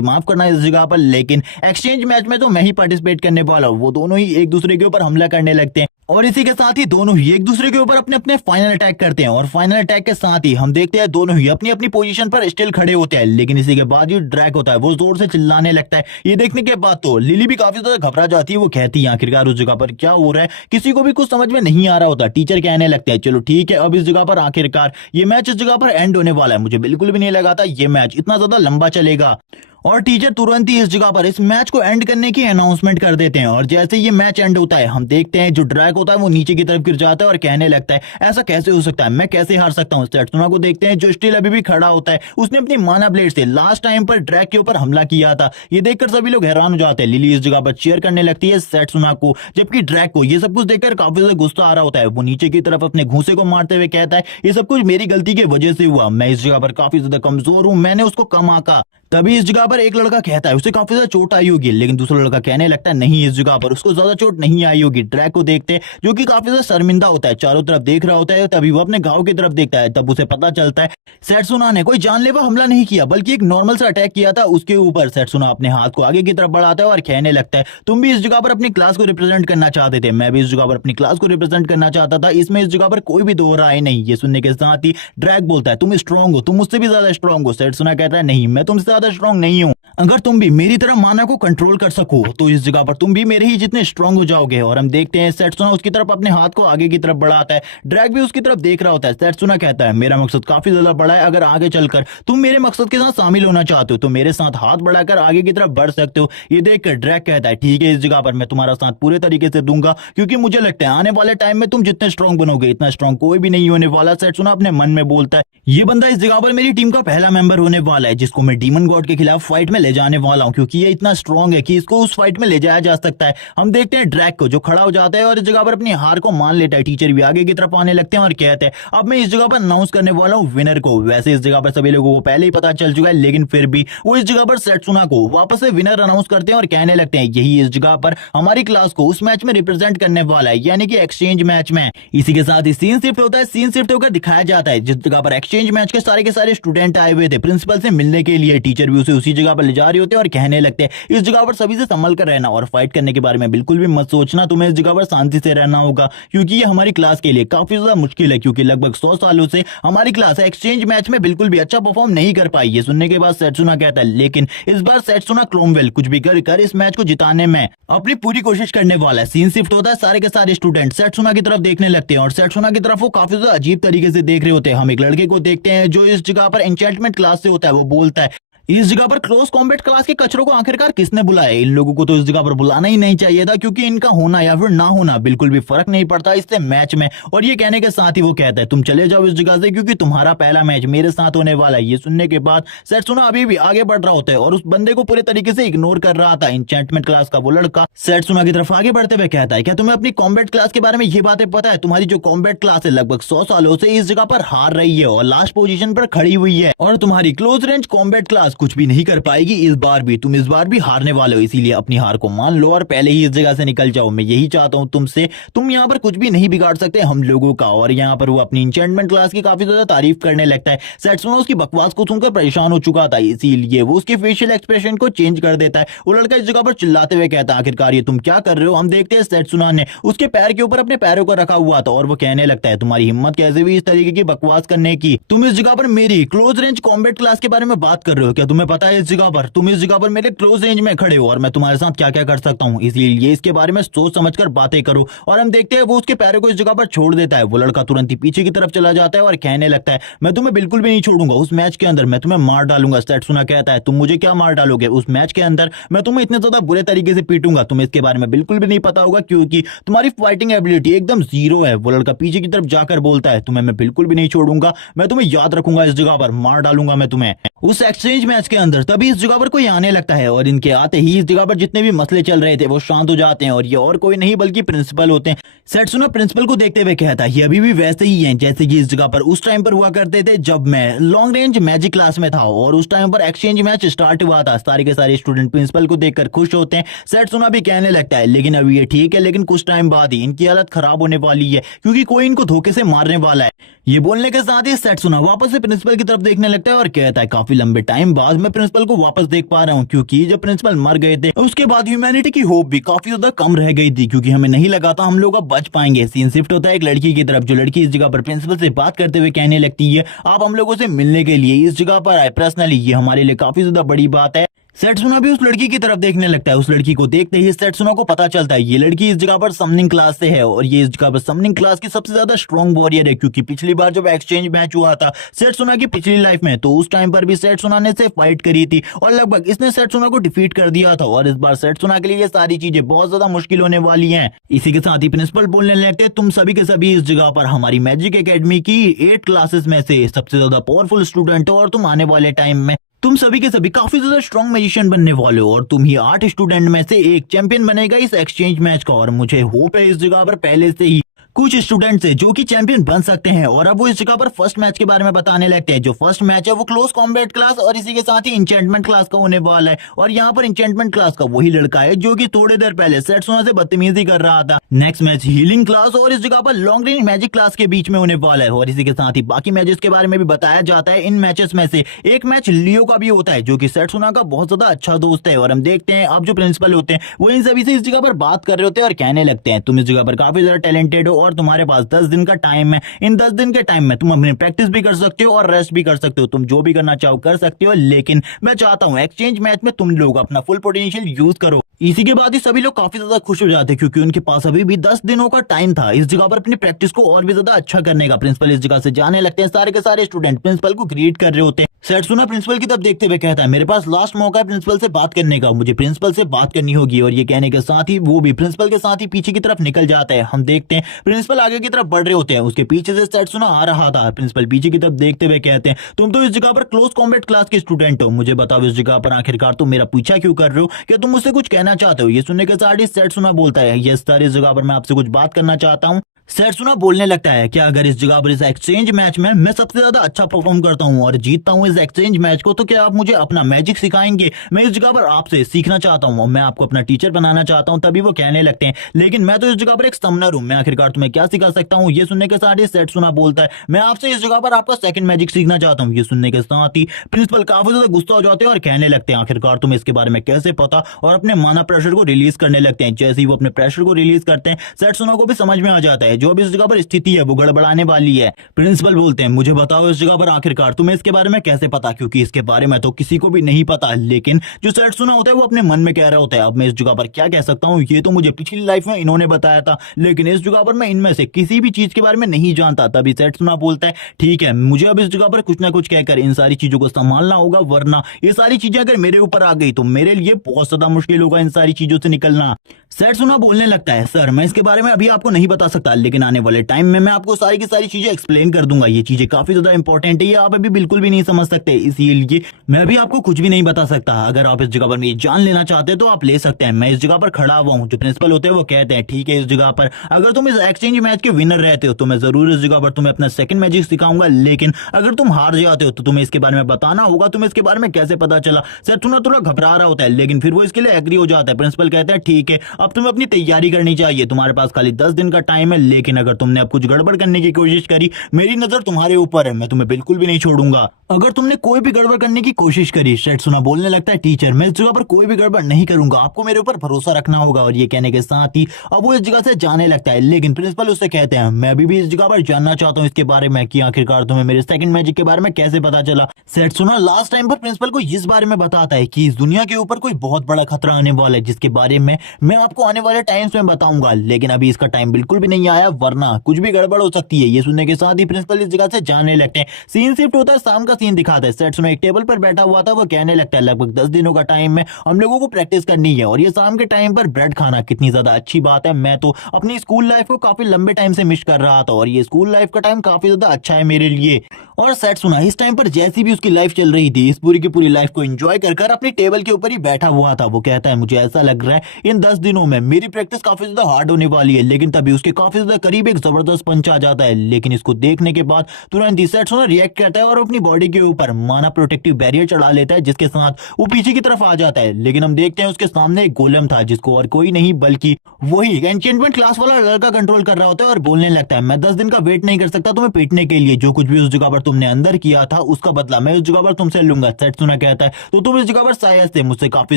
माफ करना इस जगह पर, लेकिन एक्सचेंज मैच में तो मैं ही पार्टिसिपेट करने वाला हूँ। वो दोनों ही एक दूसरे के ऊपर हमला करने लगते हैं और इसी के साथ ही दोनों ही एक दूसरे के ऊपर अपने अपने फाइनल अटैक करते हैं और फाइनल अटैक के साथ ही हम देखते हैं दोनों ही अपनी अपनी पोजीशन पर स्टिल खड़े होते हैं। लेकिन इसी के बाद ही ड्रैग होता है वो जोर से चिल्लाने लगता है। ये देखने के बाद तो लिली भी काफी ज्यादा घबरा जाती है। वो कहती है आखिरकार उस जगह पर क्या हो रहा है, किसी को भी कुछ समझ में नहीं आ रहा होता। टीचर कहने लगते हैं चलो ठीक है अब इस जगह पर आखिरकार ये मैच इस जगह पर एंड होने वाला है। मुझे बिल्कुल भी नहीं लगा था ये मैच इतना ज्यादा लंबा चलेगा। और टीचर तुरंत ही इस जगह पर इस मैच को एंड करने की अनाउंसमेंट कर देते हैं। और जैसे ये मैच एंड होता है हम देखते हैं जो ड्रैग होता है वो नीचे की तरफ गिर जाता है और कहने लगता है ऐसा कैसे हो सकता है, मैं कैसे हार सकता हूँ। सेट्सुना को देखते हैं जो स्टिल अभी भी खड़ा होता है। उसने अपनी माना ब्लेड से लास्ट टाइम पर ड्रैग के ऊपर हमला किया था। ये देखकर सभी लोग हैरान हो जाते हैं। लिली इस जगह पर चीयर करने लगती है सेट्सुना को, जबकि ड्रैग को ये सब कुछ देखकर काफी ज्यादा गुस्सा आ रहा होता है। वो नीचे की तरफ अपने घूंसे को मारते हुए कहता है ये सब कुछ मेरी गलती की वजह से हुआ, मैं इस जगह पर काफी ज्यादा कमजोर हूँ, मैंने उसको कम आका। तभी इस जगह पर एक लड़का कहता है उसे काफी ज्यादा चोट आई होगी, लेकिन दूसरा लड़का कहने लगता है नहीं इस जगह पर उसको ज्यादा चोट नहीं आई होगी। ड्रैग को देखते हैं जो कि काफी ज्यादा शर्मिंदा होता है, चारों तरफ देख रहा होता है। तभी वो अपने गांव की तरफ देखता है, तब उसे पता चलता है सेट्सुना ने कोई जानलेवा हमला नहीं किया बल्कि एक नॉर्मल सा अटैक किया था उसके ऊपर। सेट्सुना अपने हाथ को आगे की तरफ बढ़ाता है और कहने लगता है तुम भी इस जगह पर अपनी क्लास को रिप्रेजेंट करना चाहते थे, मैं भी इस जगह पर अपनी क्लास को रिप्रेजेंट करना चाहता था, इसमें इस जगह पर कोई भी दो राय नहीं। ये सुनने के साथ ही ड्रैग बोलता है तुम स्ट्रांग हो, तुम मुझसे भी ज्यादा स्ट्रांग हो। सेट्सुना कहता है नहीं मैं तुमसे ज्यादा स्ट्रांग नहीं हूँ, अगर तुम भी मेरी तरह माना को कंट्रोल कर सको तो इस जगह पर तुम भी मेरे ही जितने स्ट्रांग हो जाओगे। और हम देखते हैं सेट्सुना उसकी तरफ अपने हाथ को आगे की तरफ बढ़ाता है। ड्रैग भी उसकी तरफ देख रहा होता है। सेट्सुना कहता है मेरा मकसद काफी ज्यादा बड़ा है, अगर आगे चलकर तुम मेरे मकसद के साथ शामिल होना चाहते हो तो मेरे साथ हाथ बढ़ाकर आगे की तरफ बढ़ सकते हो। ये देखकर ड्रैग कहता है ठीक है इस जगह पर मैं तुम्हारा साथ पूरे तरीके से दूंगा, क्योंकि मुझे लगता है आने वाले टाइम में तुम जितने स्ट्रांग बनोगे इतना स्ट्रांग कोई भी नहीं होने वाला। सेट्सुना अपने मन में बोलता है ये बंदा इस जगह पर मेरी टीम का पहला मेंबर होने वाला है जिसको मैं डीमन गॉड के खिलाफ फाइट में ले जाने वाला हूं, क्योंकि ये इतना स्ट्रांग है कि इसको उस फाइट में ले जाया जा सकता है। हम देखते हैं ड्रैग को जो खड़ा हो जाता है और इस जगह पर अपनी हार को मान लेता है। टीचर भी आगे की तरफ आने लगते हैं और कहते हैं अब मैं इस जगह पर अनाउंस करने वाला हूं विनर को। वैसे इस जगह पर सभी लोगों को पहले ही पता चल चुका है, लेकिन फिर भी वो इस जगह पर सेट्सुना को वापस से विनर अनाउंस करते हैं और कहने लगते हैं यही इस जगह पर हमारी क्लास को उस मैच में रिप्रेजेंट करने वाला है, यानी कि एक्सचेंज मैच में। इसी के साथ ही सीन शिफ्ट होता है। सीन शिफ्ट होकर दिखाया जाता है जिस जगह पर एक्सचेंज मैच के सारे स्टूडेंट आए हुए थे प्रिंसिपल से मिलने के लिए। टीचर भी उसे उसी जगह पर ले जा रहे होते हैं और कहने लगते हैं इस जगह पर सभी से संभल कर रहना और फाइट करने के बारे में बिल्कुल भी मत सोचना, तुम्हें इस जगह पर शांति से रहना होगा, क्योंकि ये हमारी क्लास के लिए काफी ज्यादा मुश्किल है, क्योंकि लगभग 100 सालों से हमारी क्लास एक्सचेंज मैच में बिल्कुल भी अच्छा परफॉर्म नहीं कर पाई। ये सुनने के बाद सेट्सुना कहता है लेकिन इस बार सेट्सुना क्रोमवेल कुछ भी कर इस मैच को जिताने में अपनी पूरी कोशिश करने वाला है। सीन शिफ्ट होता है, सारे के सारे स्टूडेंट सेट्सुना की तरफ देखने लगते हैं और सेट्सुना की तरफ वो काफी ज्यादा अजीब तरीके से देख रहे होते हैं। हम एक लड़के को देखते हैं जो इस जगह पर एन्चेंटमेंट क्लास से होता है। वो बोलता है इस जगह पर क्लोज कॉम्बैट क्लास के कचरों को आखिरकार किसने बुलाया, इन लोगों को तो इस जगह पर बुलाना ही नहीं चाहिए था, क्योंकि इनका होना या फिर ना होना बिल्कुल भी फर्क नहीं पड़ता इससे मैच में। और ये कहने के साथ ही वो कहता है तुम चले जाओ इस जगह से, क्योंकि तुम्हारा पहला मैच मेरे साथ होने वाला है। ये सुनने के बाद सेट्सुना अभी भी आगे बढ़ रहा होता है और उस बंदे को पूरे तरीके से इग्नोर कर रहा था। एन्चेंटमेंट क्लास का वो लड़का सेट्सुना की तरफ आगे बढ़ते हुए कहता है क्या तुम्हें अपनी कॉम्बैट क्लास के बारे में ये बातें पता है, तुम्हारी जो कॉम्बैट क्लास है लगभग 100 सालों से इस जगह पर हार रही है और लास्ट पोजीशन पर खड़ी हुई है, और तुम्हारी क्लोज रेंज कॉम्बैट क्लास कुछ भी नहीं कर पाएगी इस बार भी, तुम इस बार भी हारने वाले हो, इसीलिए अपनी हार को मान लो और पहले ही इस जगह से निकल जाओ। मैं यही चाहता हूँ तुमसे, तुम यहाँ पर कुछ भी नहीं बिगाड़ सकते हम लोगों का। और यहाँ पर वो अपनी इंचेंटमेंट क्लास की काफी ज्यादा तारीफ करने लगता है। सेट्सुना उसकी बकवास को सुनकर परेशान हो चुका था, इसीलिए वो उसके फेशियल एक्सप्रेशन को चेंज कर देता है। वो लड़का इस जगह पर चिल्लाते हुए कहता है, आखिरकार ये तुम क्या कर रहे हो। हम देखते हैं सेट्सुना ने उसके पैर के ऊपर अपने पैरों को रखा हुआ था और वो कहने लगता है, तुम्हारी हिम्मत कैसे हुई इस तरीके की बकवास करने की। तुम इस जगह पर मेरी क्लोज रेंज कॉम्बैट क्लास के बारे में बात कर रहे हो क्या? तुम्हें पता है इस जगह पर तुम इस जगह पर मेरे क्लोज रेंज में खड़े हो और मैं तुम्हारे साथ क्या क्या कर सकता हूँ, इसलिए इसके बारे में सोच समझकर बातें करो। और हम देखते हैं वो उसके पैरों को इस जगह पर छोड़ देता है। वो लड़का तुरंत ही पीछे की तरफ चला जाता है और कहने लगता है, मैं तुम्हें बिल्कुल भी नहीं छोड़ूंगा, उस मैच के अंदर मैं तुम्हें मार डालूंगा। सेट्सुना कहता है, तुम मुझे क्या मार डालोगे? उस मैच के अंदर मैं तुम्हें इतने ज्यादा बुरे तरीके से पीटूंगा, तुम्हें इसके बारे में बिल्कुल भी नहीं पता होगा क्योंकि तुम्हारी फाइटिंग एबिलिटी एकदम जीरो है। वो लड़का पीछे की तरफ जाकर बोलता है, तुम्हें मैं बिल्कुल भी नहीं छोड़ूंगा, मैं तुम्हें याद रखूंगा, इस जगह पर मार डालूंगा मैं तुम्हें। उस एक्सचेंज मैच के अंदर तभी इस जगह पर कोई आने लगता है और इनके आते ही इस जगह पर जितने भी मसले चल रहे थे वो शांत हो जाते हैं और ये और कोई नहीं बल्कि प्रिंसिपल होते हैं। सेट्सुना प्रिंसिपल को देखते हुए कहता है, ये अभी भी वैसे ही हैं जैसे कि इस जगह पर उस टाइम पर हुआ करते थे जब मैं लॉन्ग रेंज मैजिक क्लास में था और उस टाइम पर एक्सचेंज मैच स्टार्ट हुआ था। सारे के सारे स्टूडेंट प्रिंसिपल को देखकर खुश होते हैं। सेट्सुना भी कहने लगता है, लेकिन अभी ये ठीक है, लेकिन कुछ टाइम बाद ही इनकी हालत खराब होने वाली है क्योंकि कोई इनको धोखे से मारने वाला है। ये बोलने के साथ ही सेट्सुना वापस से प्रिंसिपल की तरफ देखने लगता है और कहता है, काफी लंबे टाइम बाद मैं प्रिंसिपल को वापस देख पा रहा हूँ क्योंकि जब प्रिंसिपल मर गए थे उसके बाद ह्यूमैनिटी की होप भी काफी ज्यादा कम रह गई थी क्योंकि हमें नहीं लगा था हम लोग अब बच पाएंगे। सीन शिफ्ट होता है एक लड़की की तरफ, जो लड़की इस जगह पर प्रिंसिपल से बात करते हुए कहने लगती है, आप हम लोगों से मिलने के लिए इस जगह पर आए पर्सनली, ये हमारे लिए काफी ज्यादा बड़ी बात है। सेट्सुना भी उस लड़की की तरफ देखने लगता है। उस लड़की को देखते ही सेट्सुना को पता चलता है ये लड़की इस जगह पर समनिंग क्लास से है और ये इस जगह पर समनिंग क्लास की सबसे ज्यादा स्ट्रॉन्ग वॉरियर है क्योंकि पिछली बार जब एक्सचेंज मैच हुआ था सेट्सुना की पिछली लाइफ में तो उस टाइम पर भी सेट्सुना ने से फाइट करी थी और लगभग इसने सेट्सुना को डिफीट कर दिया था और इस बार सेट्सुना के लिए ये सारी चीजें बहुत ज्यादा मुश्किल होने वाली है। इसी के साथ ही प्रिंसिपल बोलने लगते हैं, तुम सभी के सभी इस जगह पर हमारी मैजिक एकेडमी की 8 क्लासेस में से सबसे ज्यादा पावरफुल स्टूडेंट हो और तुम आने वाले टाइम में तुम सभी के सभी काफी ज्यादा स्ट्रॉन्ग मैजिशियन बनने वाले हो और तुम ही 8 स्टूडेंट में से एक चैंपियन बनेगा इस एक्सचेंज मैच का। और मुझे होप है इस जगह पर पहले से ही कुछ स्टूडेंट्स है जो कि चैंपियन बन सकते हैं। और अब वो इस जगह पर फर्स्ट मैच के बारे में बताने लगते हैं। जो फर्स्ट मैच है वो क्लोज कॉम्बैट क्लास और इसी के साथ ही इंचेंटमेंट क्लास का होने वाला है। और यहाँ पर इंचेंटमेंट क्लास का वही लड़का है जो कि थोड़ी देर पहले सेट्सुना से बदतमीजी कर रहा था। नेक्स्ट मैच हीलिंग क्लास और इस जगह पर लॉन्ग रेंज मैजिक क्लास के बीच में होने वाला है। और इसी के साथ ही बाकी मैचेस के बारे में भी बताया जाता है। इन मैचेस में से एक मैच लियो का भी होता है जो कि सेट्सुना का बहुत ज्यादा अच्छा दोस्त है। और हम देखते हैं अब जो प्रिंसिपल होते हैं वो इन सभी से इस जगह पर बात कर रहे होते हैं और कहने लगते हैं, तुम इस जगह पर काफी ज्यादा टैलेंटेड हो और तुम्हारे पास 10 दिन का टाइम है। इन 10 दिन के टाइम में तुम अपनी प्रैक्टिस भी कर सकते हो और रेस्ट भी कर सकते हो, तुम जो भी करना चाहो कर सकते हो, लेकिन मैं चाहता हूं एक्सचेंज मैच में तुम लोग अपना फुल पोटेंशियल यूज करो। इसी के बाद ही सभी लोग काफी ज्यादा खुश हो जाते हैं क्योंकि उनके पास अभी भी 10 दिनों का टाइम था इस जगह पर अपनी प्रैक्टिस को और भी ज्यादा अच्छा करने का। प्रिंसिपल इस जगह से जाने लगते हैं। सारे के सारे स्टूडेंट प्रिंसिपल को ग्रीट कर रहे होते हैं। सेट्सुना प्रिंसिपल की तरफ देखते हुए कहता है, मेरे पास लास्ट मौका है प्रिंसिपल से बात करने का, मुझे प्रिंसिपल से बात करनी होगी। और ये कहने के साथ ही वो भी प्रिंसिपल के साथ ही पीछे की तरफ निकल जाता है। हम देखते हैं प्रिंसिपल आगे की तरफ बढ़ रहे होते हैं, उसके पीछे से सेट्सुना आ रहा था। प्रिंसिपल पीछे की तरफ देखते हुए कहते हैं, तुम तो इस जगह पर क्लोज कॉम्बैट क्लास के स्टूडेंट हो, मुझे बताओ इस जगह पर आखिरकार तुम मेरा पीछा क्यों कर रहे हो? क्या तुम मुझसे कुछ कहना चाहते हो? ये सुनने के साथ ही सेट्सुना बोलता है, यस सर, इस जगह पर मैं आपसे कुछ बात करना चाहता हूँ। सेट्सुना बोलने लगता है कि अगर इस जगह पर इस एक्सचेंज मैच में मैं सबसे ज्यादा अच्छा परफॉर्म करता हूं और जीतता हूं इस एक्सचेंज मैच को, तो क्या आप मुझे अपना मैजिक सिखाएंगे? मैं इस जगह पर आपसे सीखना चाहता हूं और मैं आपको अपना टीचर बनाना चाहता हूं। तभी वो कहने लगते हैं, लेकिन मैं तो इस जगह पर एक समनर हूं, मैं आखिरकार तुम्हें क्या सिखा सकता हूं? ये सुनने के साथ ही सेट्सुना बोलता है, मैं आपसे इस जगह पर आपका सेकंड मैजिक सीखना चाहता हूं। ये सुनने के साथ ही प्रिंसिपल काफी ज्यादा गुस्सा हो जाते हैं और कहने लगते हैं, आखिरकार तुम्हें इसके बारे में कैसे पता? और अपने माना प्रेशर को रिलीज करने लगते हैं। जैसे ही वो अपने प्रेशर को रिलीज करते हैं सेट्सुना को भी समझ में आ जाता है जो अब इस जगह पर है वो गड़बड़ाने वाली है। प्रिंसिपल बोलते हैं, मुझे बताओ इस जगह पर आखिरकार तुम्हें इसके बारे में कैसे पता? क्योंकि इसके बारे में तो किसी को भी नहीं पता। लेकिन जो सेट्सुना होता है वो अपने मन में कह रहा होता है, अब मैं इस जगह पर क्या कह सकता हूँ? ये तो मुझे पिछली लाइफ में इन्होंने बताया था, लेकिन इस जगह पर मैं इनमें से किसी भी चीज के बारे में नहीं जानता। तभी सेट्सुना बोलता है, ठीक है, मुझे अब इस जगह पर कुछ ना कुछ कहकर इन सारी चीजों को संभालना होगा, वरना ये सारी चीजें अगर मेरे ऊपर आ गई तो मेरे लिए बहुत ज्यादा मुश्किल होगा इन सारी चीजों से निकलना। सेट्सुना बोलने लगता है, सर मैं इसके बारे में अभी आपको नहीं बता सकता, लेकिन लेकिन आने वाले टाइम में मैं आपको सारी की सारी चीजें एक्सप्लेन कर दूंगा। ये चीजें काफी ज्यादा इंपॉर्टेंट है, ये आप अभी बिल्कुल भी नहीं समझ सकते, इसीलिए मैं भी आपको कुछ भी नहीं बता सकता। अगर आप इस जगह पर मेरी जान लेना चाहते हैं तो आप ले सकते हैं। मैं इस जगह पर खड़ा हुआ हूँ, जो प्रिंसिपल होते हैं वो कहते हैं ठीक है इस जगह पर अगर तुम इस एक्सचेंज मैच के विनर रहते हो तो मैं जरूर इस जगह पर तुम्हें अपना सेकंड मैजिक सिखाऊंगा, लेकिन अगर तुम हार जाते हो तो तुम्हें इसके बारे में बताना होगा। तुम्हें इसके बारे में कैसे पता चला? सर थोड़ा थोड़ा घबरा रहा होता है, लेकिन फिर वो इसके लिए एग्री हो जाता है। प्रिंसिपल कहता है ठीक है अब तुम्हें अपनी तैयारी करनी चाहिए, तुम्हारे पास खाली 10 दिन का टाइम है, लेकिन अगर तुमने अब कुछ गड़बड़ करने की कोशिश करी मेरी नजर तुम्हारे ऊपर है, मैं तुम्हें बिल्कुल भी नहीं छोड़ूंगा। अगर तुमने कोई भी गड़बड़ करने की कोशिश करी। सेट्सुना बोलने लगता है टीचर मैं इस जगह पर कोई भी गड़बड़ नहीं करूंगा, आपको मेरे ऊपर भरोसा रखना होगा। और ये कहने के साथ ही अब वो इस जगह से जाने लगता है, लेकिन प्रिंसिपल उससे कहते हैं मैं अभी भी इस जगह पर जानना चाहता हूँ इसके बारे में कि आखिरकार तुम्हें मेरे सेकंड मैजिक के बारे में कैसे पता चला। सेट्सुना लास्ट टाइम पर प्रिंसिपल को इस बारे में बताता है कि इस दुनिया के ऊपर कोई बहुत बड़ा खतरा आने वाला है, जिसके बारे में मैं आपको आने वाले टाइम्स में बताऊंगा, लेकिन अभी इसका टाइम बिल्कुल भी नहीं आया वरना कुछ भी गड़बड़ हो सकती है। ये सुनने के साथ ही प्रिंसिपल इस जगह से जाने लगते हैं। सीन शिफ्ट होता है, शाम का सीन दिखाता है। सेट्सुना एक टेबल पर बैठा हुआ था, वो कहने लगता है लगभग 10 दिनों का टाइम है, हम लोगों को प्रैक्टिस करनी है और ये शाम के टाइम पर ब्रेड खाना कितनी ज्यादा अच्छी बात है। मैं तो अपनी स्कूल लाइफ को काफी लंबे टाइम से मिस कर रहा था और ये स्कूल लाइफ का टाइम काफी ज्यादा अच्छा है मेरे लिए। और सेट्सुना इस टाइम पर जैसी भी उसकी लाइफ चल रही थी इस पूरी की पूरी लाइफ को एंजॉय कर अपनी टेबल के ऊपर ही बैठा हुआ था। वो कहता है मुझे ऐसा लग रहा है इन 10 दिनों में मेरी प्रैक्टिस काफी ज्यादा हार्ड होने वाली है, लेकिन तभी उसके काफी ज्यादा करीब एक जबरदस्त पंच आ जाता है। लेकिन इसको देखने के बाद तुरंत ही सेट्सुना रिएक्ट करता है और अपनी बॉडी के ऊपर माना प्रोटेक्टिव बैरियर चढ़ा लेता है, जिसके साथ वो पीछे की तरफ आ जाता है। लेकिन हम देखते हैं उसके सामने एक गोलम था जिसको और कोई नहीं बल्कि वही एन्चेंटमेंट क्लास वाला लड़का कंट्रोल कर रहा होता है और बोलने लगता है मैं 10 दिन का वेट नहीं कर सकता तुम्हें पीटने के लिए, जो कुछ भी उस जगह पर तुमने अंदर किया था उसका बदला मैं उस जगह पर तुमसे लूंगा। सेट्सुना कहता है तो तुम इस जगह पर शायद से मुझसे काफी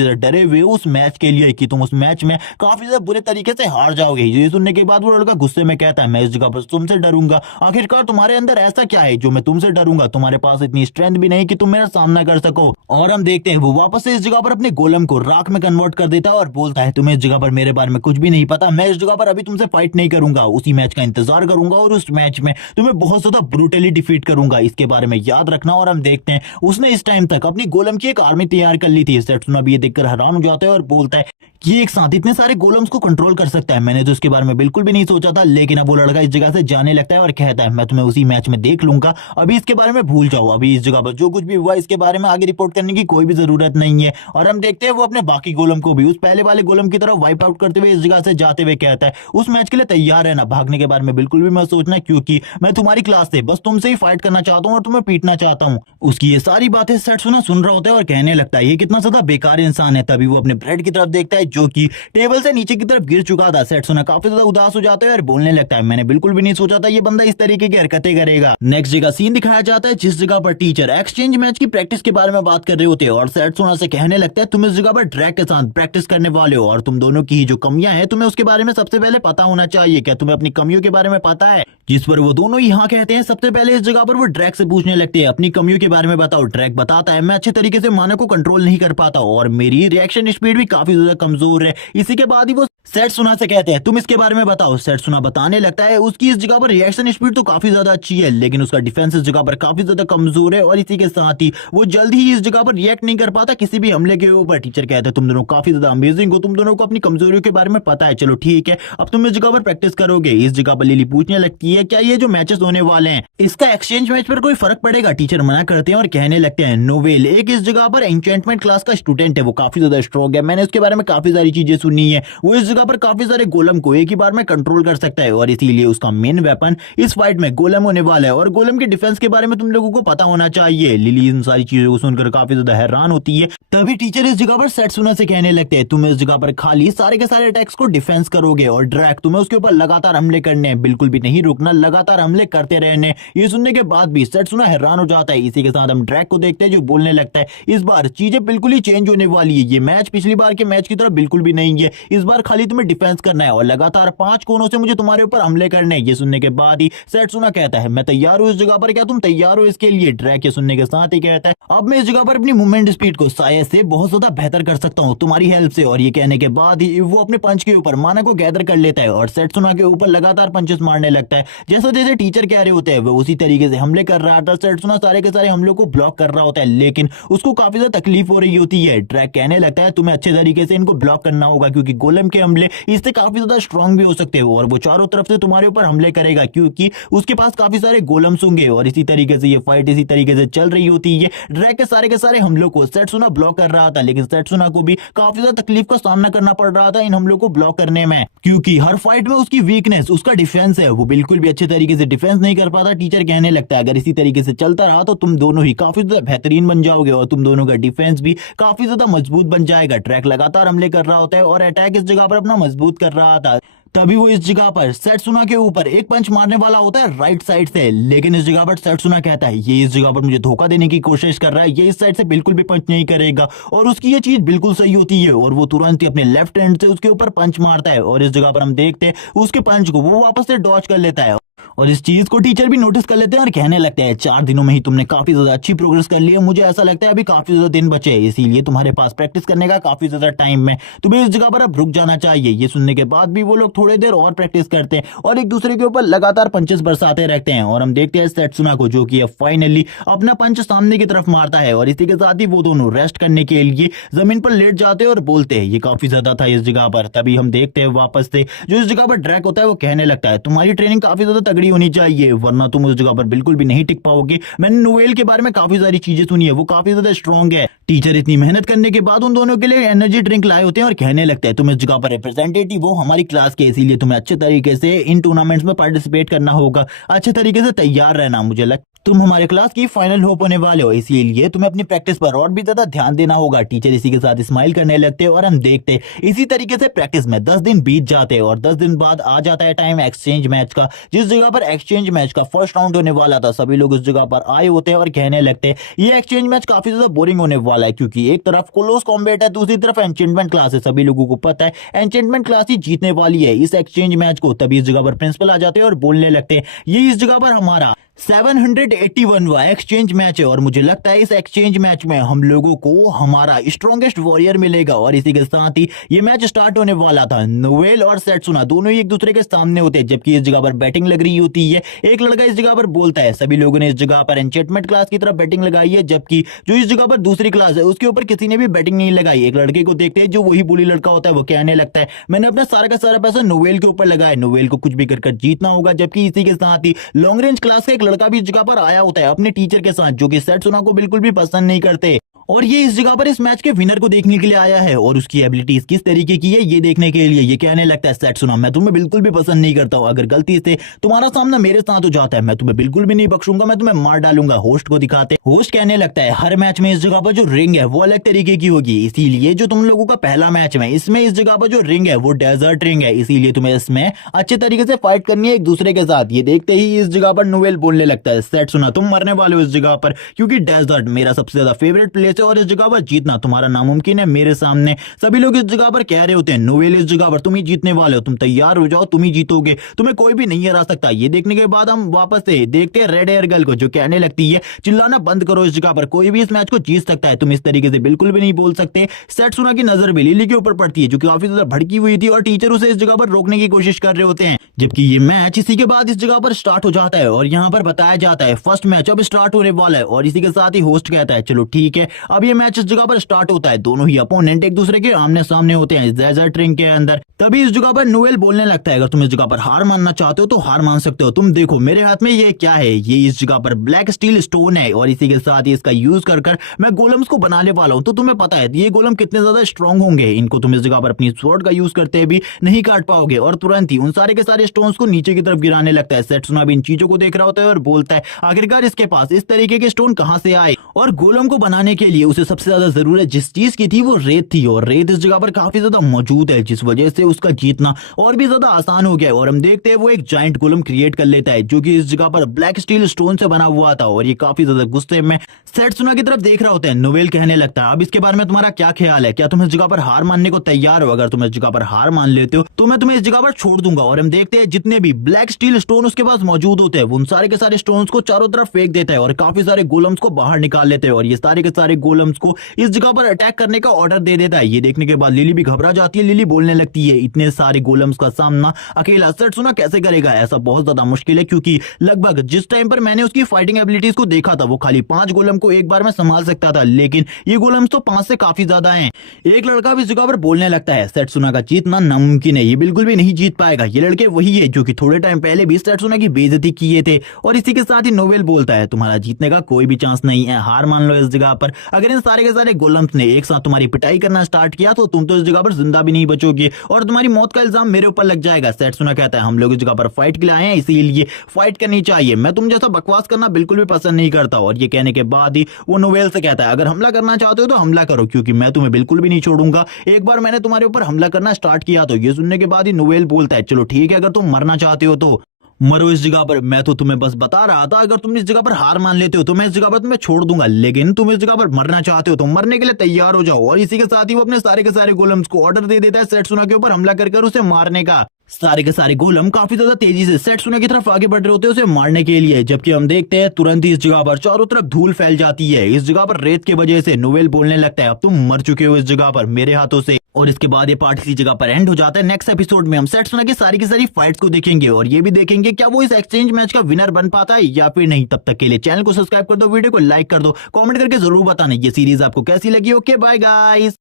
ज्यादा डरे हुए उस मैच के लिए कि तुम उस मैच में काफी ज्यादा बुरे तरीके से हार जाओगे। ये सुनने के बाद वो लड़का गुस्से में कहता है मैं इस जगह पर तुमसे डरूंगा, आखिरकार तुम्हारे अंदर ऐसा क्या है जो मैं तुमसे डरूंगा, तुम्हारे पास इतनी स्ट्रेंथ भी नहीं कि तुम मेरा सामना कर सको। और हम देखते हैं वो वापस से इस जगह पर अपने गोलम को राख में कन्वर्ट कर देता है और बोलता है तुम्हें इस जगह पर मेरे बारे में कुछ भी नहीं पता, मैं इस जगह पर अभी तुमसे फाइट नहीं करूंगा, उसी मैच का इंतजार करूंगा और उस मैच में तुम्हें बहुत ज्यादा ब्रूटली डिफीट करूंगा, इसके बारे में याद रखना। और हम देखते हैं उसने इस टाइम तक अपनी गोलम की एक आर्मी तैयार कर ली थी। सेट्सुना भी ये देखकर हैरान हो जाता है और बोलता है कि एक साथ इतने सारे गोलम्स को कंट्रोल कर सकता है, मैंने तो इसके बारे में बिल्कुल भी नहीं सोचा था। लेकिन अब वो लड़का इस जगह से जाने लगता है और कहता है मैं तुम्हें उसी मैच में देख लूंगा, अभी इसके बारे में भूल जाओ, अभी इस जगह पर जो कुछ भी हुआ इसके बारे में आगे रिपोर्ट करने की कोई भी जरूरत नहीं है। और हम देखते हैं वो अपने बाकी गोलम को भी उस पहले वाले गोलम की तरफ वाइप आउट करते हुए इस जगह से जाते हुए कहता है उस मैच के लिए तैयार है ना, भागने के बारे में बिल्कुल भी मत सोचना क्योंकि मैं तुम्हारी क्लास से बस तुमसे ही फाइट करना चाहता हूँ और तुम्हें पीटना चाहता हूँ। उसकी ये सारी बातें सेट्सुना सुन रहा होता है और कहने लगता है ये कितना ज्यादा बेकार इंसान है। तभी वो अपने ब्रेड की तरफ देखता है जो कि टेबल से नीचे की तरफ गिर चुका था। सेट्सुना काफी ज्यादा उदास हो जाता है और बोलने लगता है मैंने बिल्कुल भी नहीं सोचा था ये बंदा इस तरीके की हरकतें करेगा। नेक्स्ट जगह सीन दिखाया जाता है जिस जगह पर टीचर एक्सचेंज मैच की प्रैक्टिस के बारे में बात कर रहे होते हैं और सेट्सुना से कहने लगता है तुम इस जगह पर ड्रैग के साथ प्रैक्टिस करने वाले हो और तुम दोनों की जो कमियां हैं तुम्हें उसके बारे में सबसे पहले पता होना चाहिए, क्या तुम्हें अपनी कमियों के बारे में पता है? जिस पर वो दोनों यहाँ कहते हैं। सबसे पहले इस जगह पर वो ड्रैग से पूछने लगते हैं अपनी कमियों के बारे में बताओ। ड्रैग बताता है मैं अच्छे तरीके से माना को कंट्रोल नहीं कर पाता और मेरी रिएक्शन स्पीड भी काफी ज्यादा कमजोर है। इसी के बाद ही वो सेट्सुना से कहते हैं तुम इसके बारे में बताओ। सेट्सुना बताने लगता है उसकी इस जगह पर रिएक्शन स्पीड तो काफी ज्यादा अच्छी है, लेकिन उसका डिफेंस इस जगह पर काफी ज्यादा कमजोर है और इसी के साथ ही वो जल्द ही इस जगह पर रिएक्ट नहीं कर पाता किसी भी हमले के ऊपर। टीचर कहते हैं तुम दोनों काफी ज्यादा अमेजिंग हो, तुम दोनों को अपनी कमजोरियों के बारे में पता है, चलो ठीक है अब तुम इस जगह पर प्रैक्टिस करोगे। इस जगह पर लिली पूछने लगती है क्या ये जो मैचेस होने वाले हैं इसका एक्सचेंज मैच पर कोई फर्क पड़ेगा? टीचर मना करते हैं और कहने लगते हैं नोवेल एक इस जगह पर एन्चेंटमेंट क्लास का स्टूडेंट है, वो काफी ज्यादा स्ट्रॉन्ग है, मैंने उसके बारे में काफी सारी चीजें सुनी है, वो इस जगह पर काफी सारे गोलम को एक ही बार में कंट्रोल कर सकता है और इसीलिए उसका मेन वेपन इस फाइट में गोलम होने वाला है और गोलम के डिफेंस के बारे में तुम लोगों को पता होना चाहिए। लिली इन सारी चीजों को सुनकर काफी ज्यादा हैरान होती है। तभी टीचर इस जगह पर सेट्सुना से कहने लगते हैं तुम इस जगह पर खाली सारे के सारे अटैक्स को डिफेंस करोगे और ड्रैग तुम्हें उसके ऊपर लगातार हमले करने हैं, बिल्कुल भी नहीं रुकना, लगातार हमले करते रहने। ये सुनने के बाद भी सेट्सुना हैरान हो जाता है। इसी के साथ हम ड्रैग को देखते हैं जो बोलने लगता है इस बार चीजें बिल्कुल ही चेंज होने वाली है, ये मैच पिछली बार के मैच की तरह बिल्कुल भी नहीं है, इस बार खाली तुम्हें डिफेंस करना है और लगातार 5 कोनों से मुझे तुम्हारे ऊपर हमले करने हैं। ये सुनने के बाद ही सेट्सुना कहता है मैं तैयार हूं इस जगह पर, क्या तुम तैयार हो इसके लिए? ड्रैग ये सुनने के साथ ही कहता है अब मैं इस जगह पर अपनी मूवमेंट स्पीड को शायद से बहुत ज्यादा बेहतर कर सकता हूं तुम्हारी हेल्प से। और ये कहने के बाद ही वो अपने पंच के ऊपर माना को गैदर कर लेता है और सेट्सुना के ऊपर लगातार पंचेस मारने लगता है। जैसे जैसे टीचर कह रहे होते हैं वो उसी तरीके से हमले कर रहा था। सेट्सुना सारे के सारे हमलों को ब्लॉक कर रहा होता है, लेकिन उसको काफी ज्यादा तकलीफ हो रही होती है। ड्रैग कहने लगता है तुम्हें अच्छे तरीके से इनको ब्लॉक करना होगा क्योंकि गोलम के हमले हमले इससे काफी ज्यादा स्ट्रांग भी हो सकते हो और वो चारों तरफ से तुम्हारे ऊपर हमले करेगा क्योंकि उसके पास काफी सारे गोलम्स होंगे। और इसी तरीके से ये फाइट इसी तरीके से चल रही होती है। ड्रैग के सारे हमलों को सेट्सुना ब्लॉक कर रहा था, लेकिन सेट्सुना को भी काफी ज्यादा तकलीफ का सामना करना पड़ रहा था इन हमलों को ब्लॉक करने में, क्योंकि हर फाइट में उसकी वीकनेस उसका डिफेंस है, वो बिल्कुल भी अच्छे तरीके से डिफेंस नहीं कर पाता। टीचर कहने लगता है अगर इसी तरीके से चलता रहा तो तुम दोनों ही काफी ज्यादा बेहतरीन बन जाओगे और तुम दोनों का डिफेंस भी काफी ज्यादा मजबूत बन जाएगा। ट्रैक लगातार हमले कर रहा होता है और अटैक इस जगह पर अपना मजबूत कर रहा था। तभी वो इस जगह पर सेट्सुना के ऊपर एक पंच मारने वाला होता है राइट साइड से, लेकिन इस जगह पर सेट्सुना कहता है ये इस जगह पर मुझे धोखा देने की कोशिश कर रहा है, ये इस साइड से बिल्कुल भी पंच नहीं करेगा। और उसकी ये चीज बिल्कुल सही होती है और वो तुरंत ही अपने लेफ्ट हैंड से उसके ऊपर पंच मारता है और इस जगह पर हम देखते हैं उसके पंच को वो वापस से डॉज कर लेता है। और इस चीज को टीचर भी नोटिस कर लेते हैं और कहने लगते हैं 4 दिनों में ही तुमने काफी ज्यादा अच्छी प्रोग्रेस कर ली है, मुझे ऐसा लगता है अभी काफी ज्यादा दिन बचे हैं, इसीलिए तुम्हारे पास प्रैक्टिस करने का काफी ज्यादा टाइम है, तुम्हें इस जगह पर अब रुक जाना चाहिए। ये सुनने के बाद भी वो लोग थोड़ी देर और प्रैक्टिस करते हैं और एक दूसरे के ऊपर लगातार पंचेस बरसाते रहते हैं। और हम देखते हैं सेट्सुना को जो कि फाइनली अपना पंच सामने की तरफ मारता है और इसी के साथ ही वो दोनों रेस्ट करने के लिए जमीन पर लेट जाते हैं और बोलते हैं ये काफी ज्यादा था इस जगह पर। तभी हम देखते हैं वापस से जो इस जगह पर ड्रैक होता है वो कहने लगता है तुम्हारी ट्रेनिंग काफी ज्यादा तगड़ी होनी चाहिए वरना तुम उस जगह पर बिल्कुल भी नहीं टिक पाओगे। मैंने नोवेल के बारे में काफी सारी चीजें सुनी है, वो काफी ज्यादा स्ट्रांग है। टीचर इतनी मेहनत करने के बाद उन दोनों के लिए एनर्जी ड्रिंक लाए होते हैं और कहने लगता है तुम इस जगह पर रिप्रेजेंटेटिव हो हमारी क्लास के, इसीलिए तुम्हें अच्छे तरीके से इन टूर्नामेंट्स में पार्टिसिपेट करना होगा, अच्छे तरीके से तैयार रहना। मुझे लगता तुम हमारे क्लास की फाइनल होप होने वाले हो, इसीलिए तुम्हें अपनी प्रैक्टिस पर और भी ज्यादा ध्यान देना होगा। टीचर इसी के साथ स्माइल करने लगते हैं और हम देखते हैं इसी तरीके से प्रैक्टिस में 10 दिन बीत जाते हैं और 10 दिन बाद आ जाता है टाइम एक्सचेंज मैच का, जिस जगह पर एक्सचेंज मैच का फर्स्ट राउंड होने वाला था। सभी लोग उस जगह पर आए होते हैं और कहने लगते हैं ये एक्सचेंज मैच काफी ज्यादा बोरिंग होने वाला है क्योंकि एक तरफ क्लोज कॉम्बैट है, दूसरी तरफ एन्चेंटमेंट क्लास है। सभी लोगों को पता है एन्चेंटमेंट क्लास ही जीतने वाली है इस एक्सचेंज मैच को। तभी इस जगह पर प्रिंसिपल आ जाते हैं और बोलने लगते हैं ये इस जगह पर हमारा 781वां एक्सचेंज मैच है और मुझे लगता है इस एक्सचेंज मैच में हम लोगों को हमारा स्ट्रॉन्गेस्ट वॉरियर मिलेगा। और इसी के साथ ही ये मैच स्टार्ट होने वाला था। नोवेल और सेट्सुना दोनों ही एक दूसरे के सामने होते हैं जबकि इस जगह पर बैटिंग लग रही होती है। एक लड़का इस जगह पर बोलता है सभी लोगों ने इस जगह पर एन्चेंटमेंट क्लास की तरफ बैटिंग लगाई है, जबकि जो इस जगह पर दूसरी क्लास है उसके ऊपर किसी ने भी बैटिंग नहीं लगाई। एक लड़के को देखते हैं जो वही बुली लड़का होता है, वो कहने लगता है मैंने अपना सारा का सारा पैसा नोवेल के ऊपर लगाया, नोवेल को कुछ भी कर जीतना होगा। जबकि इसी के साथ ही लॉन्ग रेंज क्लास का एक लड़का भी इस जगह पर आया होता है अपने टीचर के साथ, जो कि सेट्सुना को बिल्कुल भी पसंद नहीं करते और ये इस जगह पर इस मैच के विनर को देखने के लिए आया है और उसकी एबिलिटीज किस तरीके की है ये देखने के लिए। ये कहने लगता है सेट्सुना मैं तुम्हें बिल्कुल भी पसंद नहीं करता हूं, अगर गलती से तुम्हारा सामना मेरे साथ हो जाता है मैं तुम्हें बिल्कुल भी नहीं बख्शूंगा, मैं तुम्हें मार डालूंगा। होस्ट को दिखाते होस्ट कहने लगता है हर मैच में इस जगह पर जो रिंग है वो अलग तरीके की होगी, इसीलिए जो तुम लोगों का पहला मैच में इसमें इस जगह पर जो रिंग है वो डेजर्ट रिंग है, इसीलिए तुम्हें इसमें अच्छे तरीके से फाइट करनी है एक दूसरे के साथ। ये देखते ही इस जगह पर नोवेल बोलने लगता है सेट्सुना तुम मरने वाले हो इस जगह पर क्योंकि डेजर्ट मेरा सबसे ज्यादा फेवरेट प्लेस है और इस जगह पर जीतना तुम्हारा नामुमकिन है मेरे सामने। सभी लोग इस जगह पर कह रहे होते हैं नोवेल इस जगह पर तुम ही जीतने वाले हो, तुम तैयार हो जाओ तुम ही जीतोगे, तुम्हें कोई भी नहीं हरा सकता। ये देखने के बाद हम वापस से देखते हैं रेड एयर गर्ल को जो कहने लगती है चिल्लाना बंद करो, इस जगह पर कोई भी इस मैच को जीत सकता है, तुम इस तरीके से बिल्कुल भी नहीं बोल सकते। सेट्सुना की नजर भी लिली के ऊपर पड़ती है जो कि काफी ज्यादा भड़की हुई थी और टीचर उसे इस जगह पर रोकने की कोशिश कर रहे होते हैं। जबकि ये मैच इसी के बाद इस जगह पर स्टार्ट हो जाता है और यहाँ पर बताया जाता है फर्स्ट मैच अब स्टार्ट होने वाला है और इसी के साथ ही होस्ट कहता है चलो ठीक है अब ये मैच इस जगह पर स्टार्ट होता है। दोनों ही अपोनेंट एक दूसरे के आमने सामने होते हैं इस डेजर्ट रिंग के अंदर। तभी इस जगह पर नोवेल बोलने लगता है अगर तुम इस जगह पर हार मानना चाहते हो तो हार मान सकते हो, तुम देखो मेरे हाथ में ये क्या है, ये इस जगह पर ब्लैक स्टील स्टोन है और इसी के साथ ही इसका यूज कर मैं गोलम्स को बनाने वाला हूं। तो तुम्हें पता है ये गोलम कितने ज्यादा स्ट्रांग होंगे, इनको तुम इस जगह पर अपनी स्वॉर्ड का यूज करते भी नहीं काट पाओगे। और तुरंत ही उन सारे के सारे स्टोन्स को नीचे की तरफ गिराने लगता है। सेट्सुना भी इन चीजों को देख रहा होता है और बोलता है आखिरकार इसके पास इस तरीके के स्टोन कहां से आए। और गोलम को बनाने के लिए उसे सबसे ज्यादा जरूरत जिस चीज की थी वो रेत थी और रेत इस जगह पर काफी ज्यादा मौजूद है जिस वजह से उसका जीतना और भी ज्यादा आसान हो गया है। और हम देखते हैं वो एक जायंट गोलम क्रिएट कर लेता है जो कि इस जगह पर ब्लैक स्टील स्टोन से बना हुआ था और ये काफी ज्यादा गुस्से में सेट्सुना की तरफ देख रहा होता है। नोवेल कहने लगता है अब इसके बारे में तुम्हारा क्या ख्याल है, क्या तुम इस जगह पर हार मानने को तैयार हो? अगर तुम इस जगह पर हार मान लेते हो तो मैं तुम्हें इस जगह पर छोड़ दूंगा। और हम देखते हैं जितने भी ब्लैक स्टील स्टोन उसके पास मौजूद होते हैं उन सारे के सारे स्टोन्स को चारों तरफ फेंक देता है और काफी सारे गोलम्स को बाहर निकाल लेते हैं और ये सारे के सारे गोलम्स को इस जगह पर अटैक करने का ऑर्डर दे देता है। ये देखने के बाद लिली भी घबरा जाती है। लिली बोलने लगती है इतने सारे गोलम्स का सामना अकेला सेट्सुना कैसे करेगा, ऐसा बहुत ज्यादा मुश्किल है क्योंकि लगभग जिस टाइम पर मैंने उसकी फाइटिंग एबिलिटीज को देखा था वो खाली 5 गोलम को एक बार में संभाल सकता था, लेकिन ये गोलम्स तो 5 से काफी ज्यादा हैं। एक लड़का भी इस जगह पर बोलने लगता है सेट्सुना का जीतना नामुमकिन है, ये बिल्कुल भी नहीं जीत पाएगा। ये लड़के वही है जो कि थोड़े टाइम पहले भी सेट्सुना की बेइज्जती किए थे। और इसी के साथ ही नोवेल बोलता है तुम्हारा जीतने का कोई भी चांस नहीं है, हार मान लो इस जगह पर। अगर इन सारे के सारे गोलम्स ने एक साथ तुम्हारी पिटाई करना स्टार्ट किया तो तुम तो इस जगह पर जिंदा भी नहीं बचोगे और तुम्हारी मौत का इल्जाम मेरे ऊपर लग जाएगा। सेट्सुना कहता है हम लोग इस जगह पर फाइट के लिए आए हैं, इसीलिए फाइट करनी चाहिए। मैं तुम जैसा बकवास करना बिल्कुल भी पसंद नहीं करता। और ये कहने के बाद ही वो नोवेल से कहता है अगर हमला करना चाहते हो तो हमला करो क्योंकि मैं तुम्हें बिल्कुल भी नहीं छोड़ूंगा। एक बार मैंने तुम्हारे ऊपर हमला करना स्टार्ट किया। तो ये सुनने के बाद ही नोवेल बोलता है चलो ठीक है, अगर तुम मरना चाहते हो तो मरो इस जगह पर। मैं तो तुम्हें बस बता रहा था अगर तुम इस जगह पर हार मान लेते हो तो मैं इस जगह पर तुम्हें छोड़ दूंगा, लेकिन तुम इस जगह पर मरना चाहते हो तो मरने के लिए तैयार हो जाओ। और इसी के साथ ही वो अपने सारे के सारे गोलम्स को ऑर्डर दे देता है सेट्सुना के ऊपर हमला कर उसे मारने का। सारे के सारे गोलम काफी ज्यादा तेजी से सेट्सुना की तरफ आगे बढ़ रहे होते हैं उसे मारने के लिए, जबकि हम देखते हैं तुरंत ही इस जगह पर चारों तरफ धूल फैल जाती है। इस जगह पर रेत की वजह से नोवेल बोलने लगता है अब तुम मर चुके हो इस जगह पर मेरे हाथों से। और इसके बाद ये पार्ट इसी जगह पर एंड हो जाता है। नेक्स्ट एपिसोड में हम सेट्सुना की सारी फाइट्स को देखेंगे और ये भी देखेंगे क्या वो इस एक्सचेंज मैच का विनर बन पाता है या फिर नहीं। तब तक के लिए चैनल को सब्सक्राइब कर दो, वीडियो को लाइक कर दो, कमेंट करके जरूर बताना ये सीरीज आपको कैसी लगी। Okay bye guys.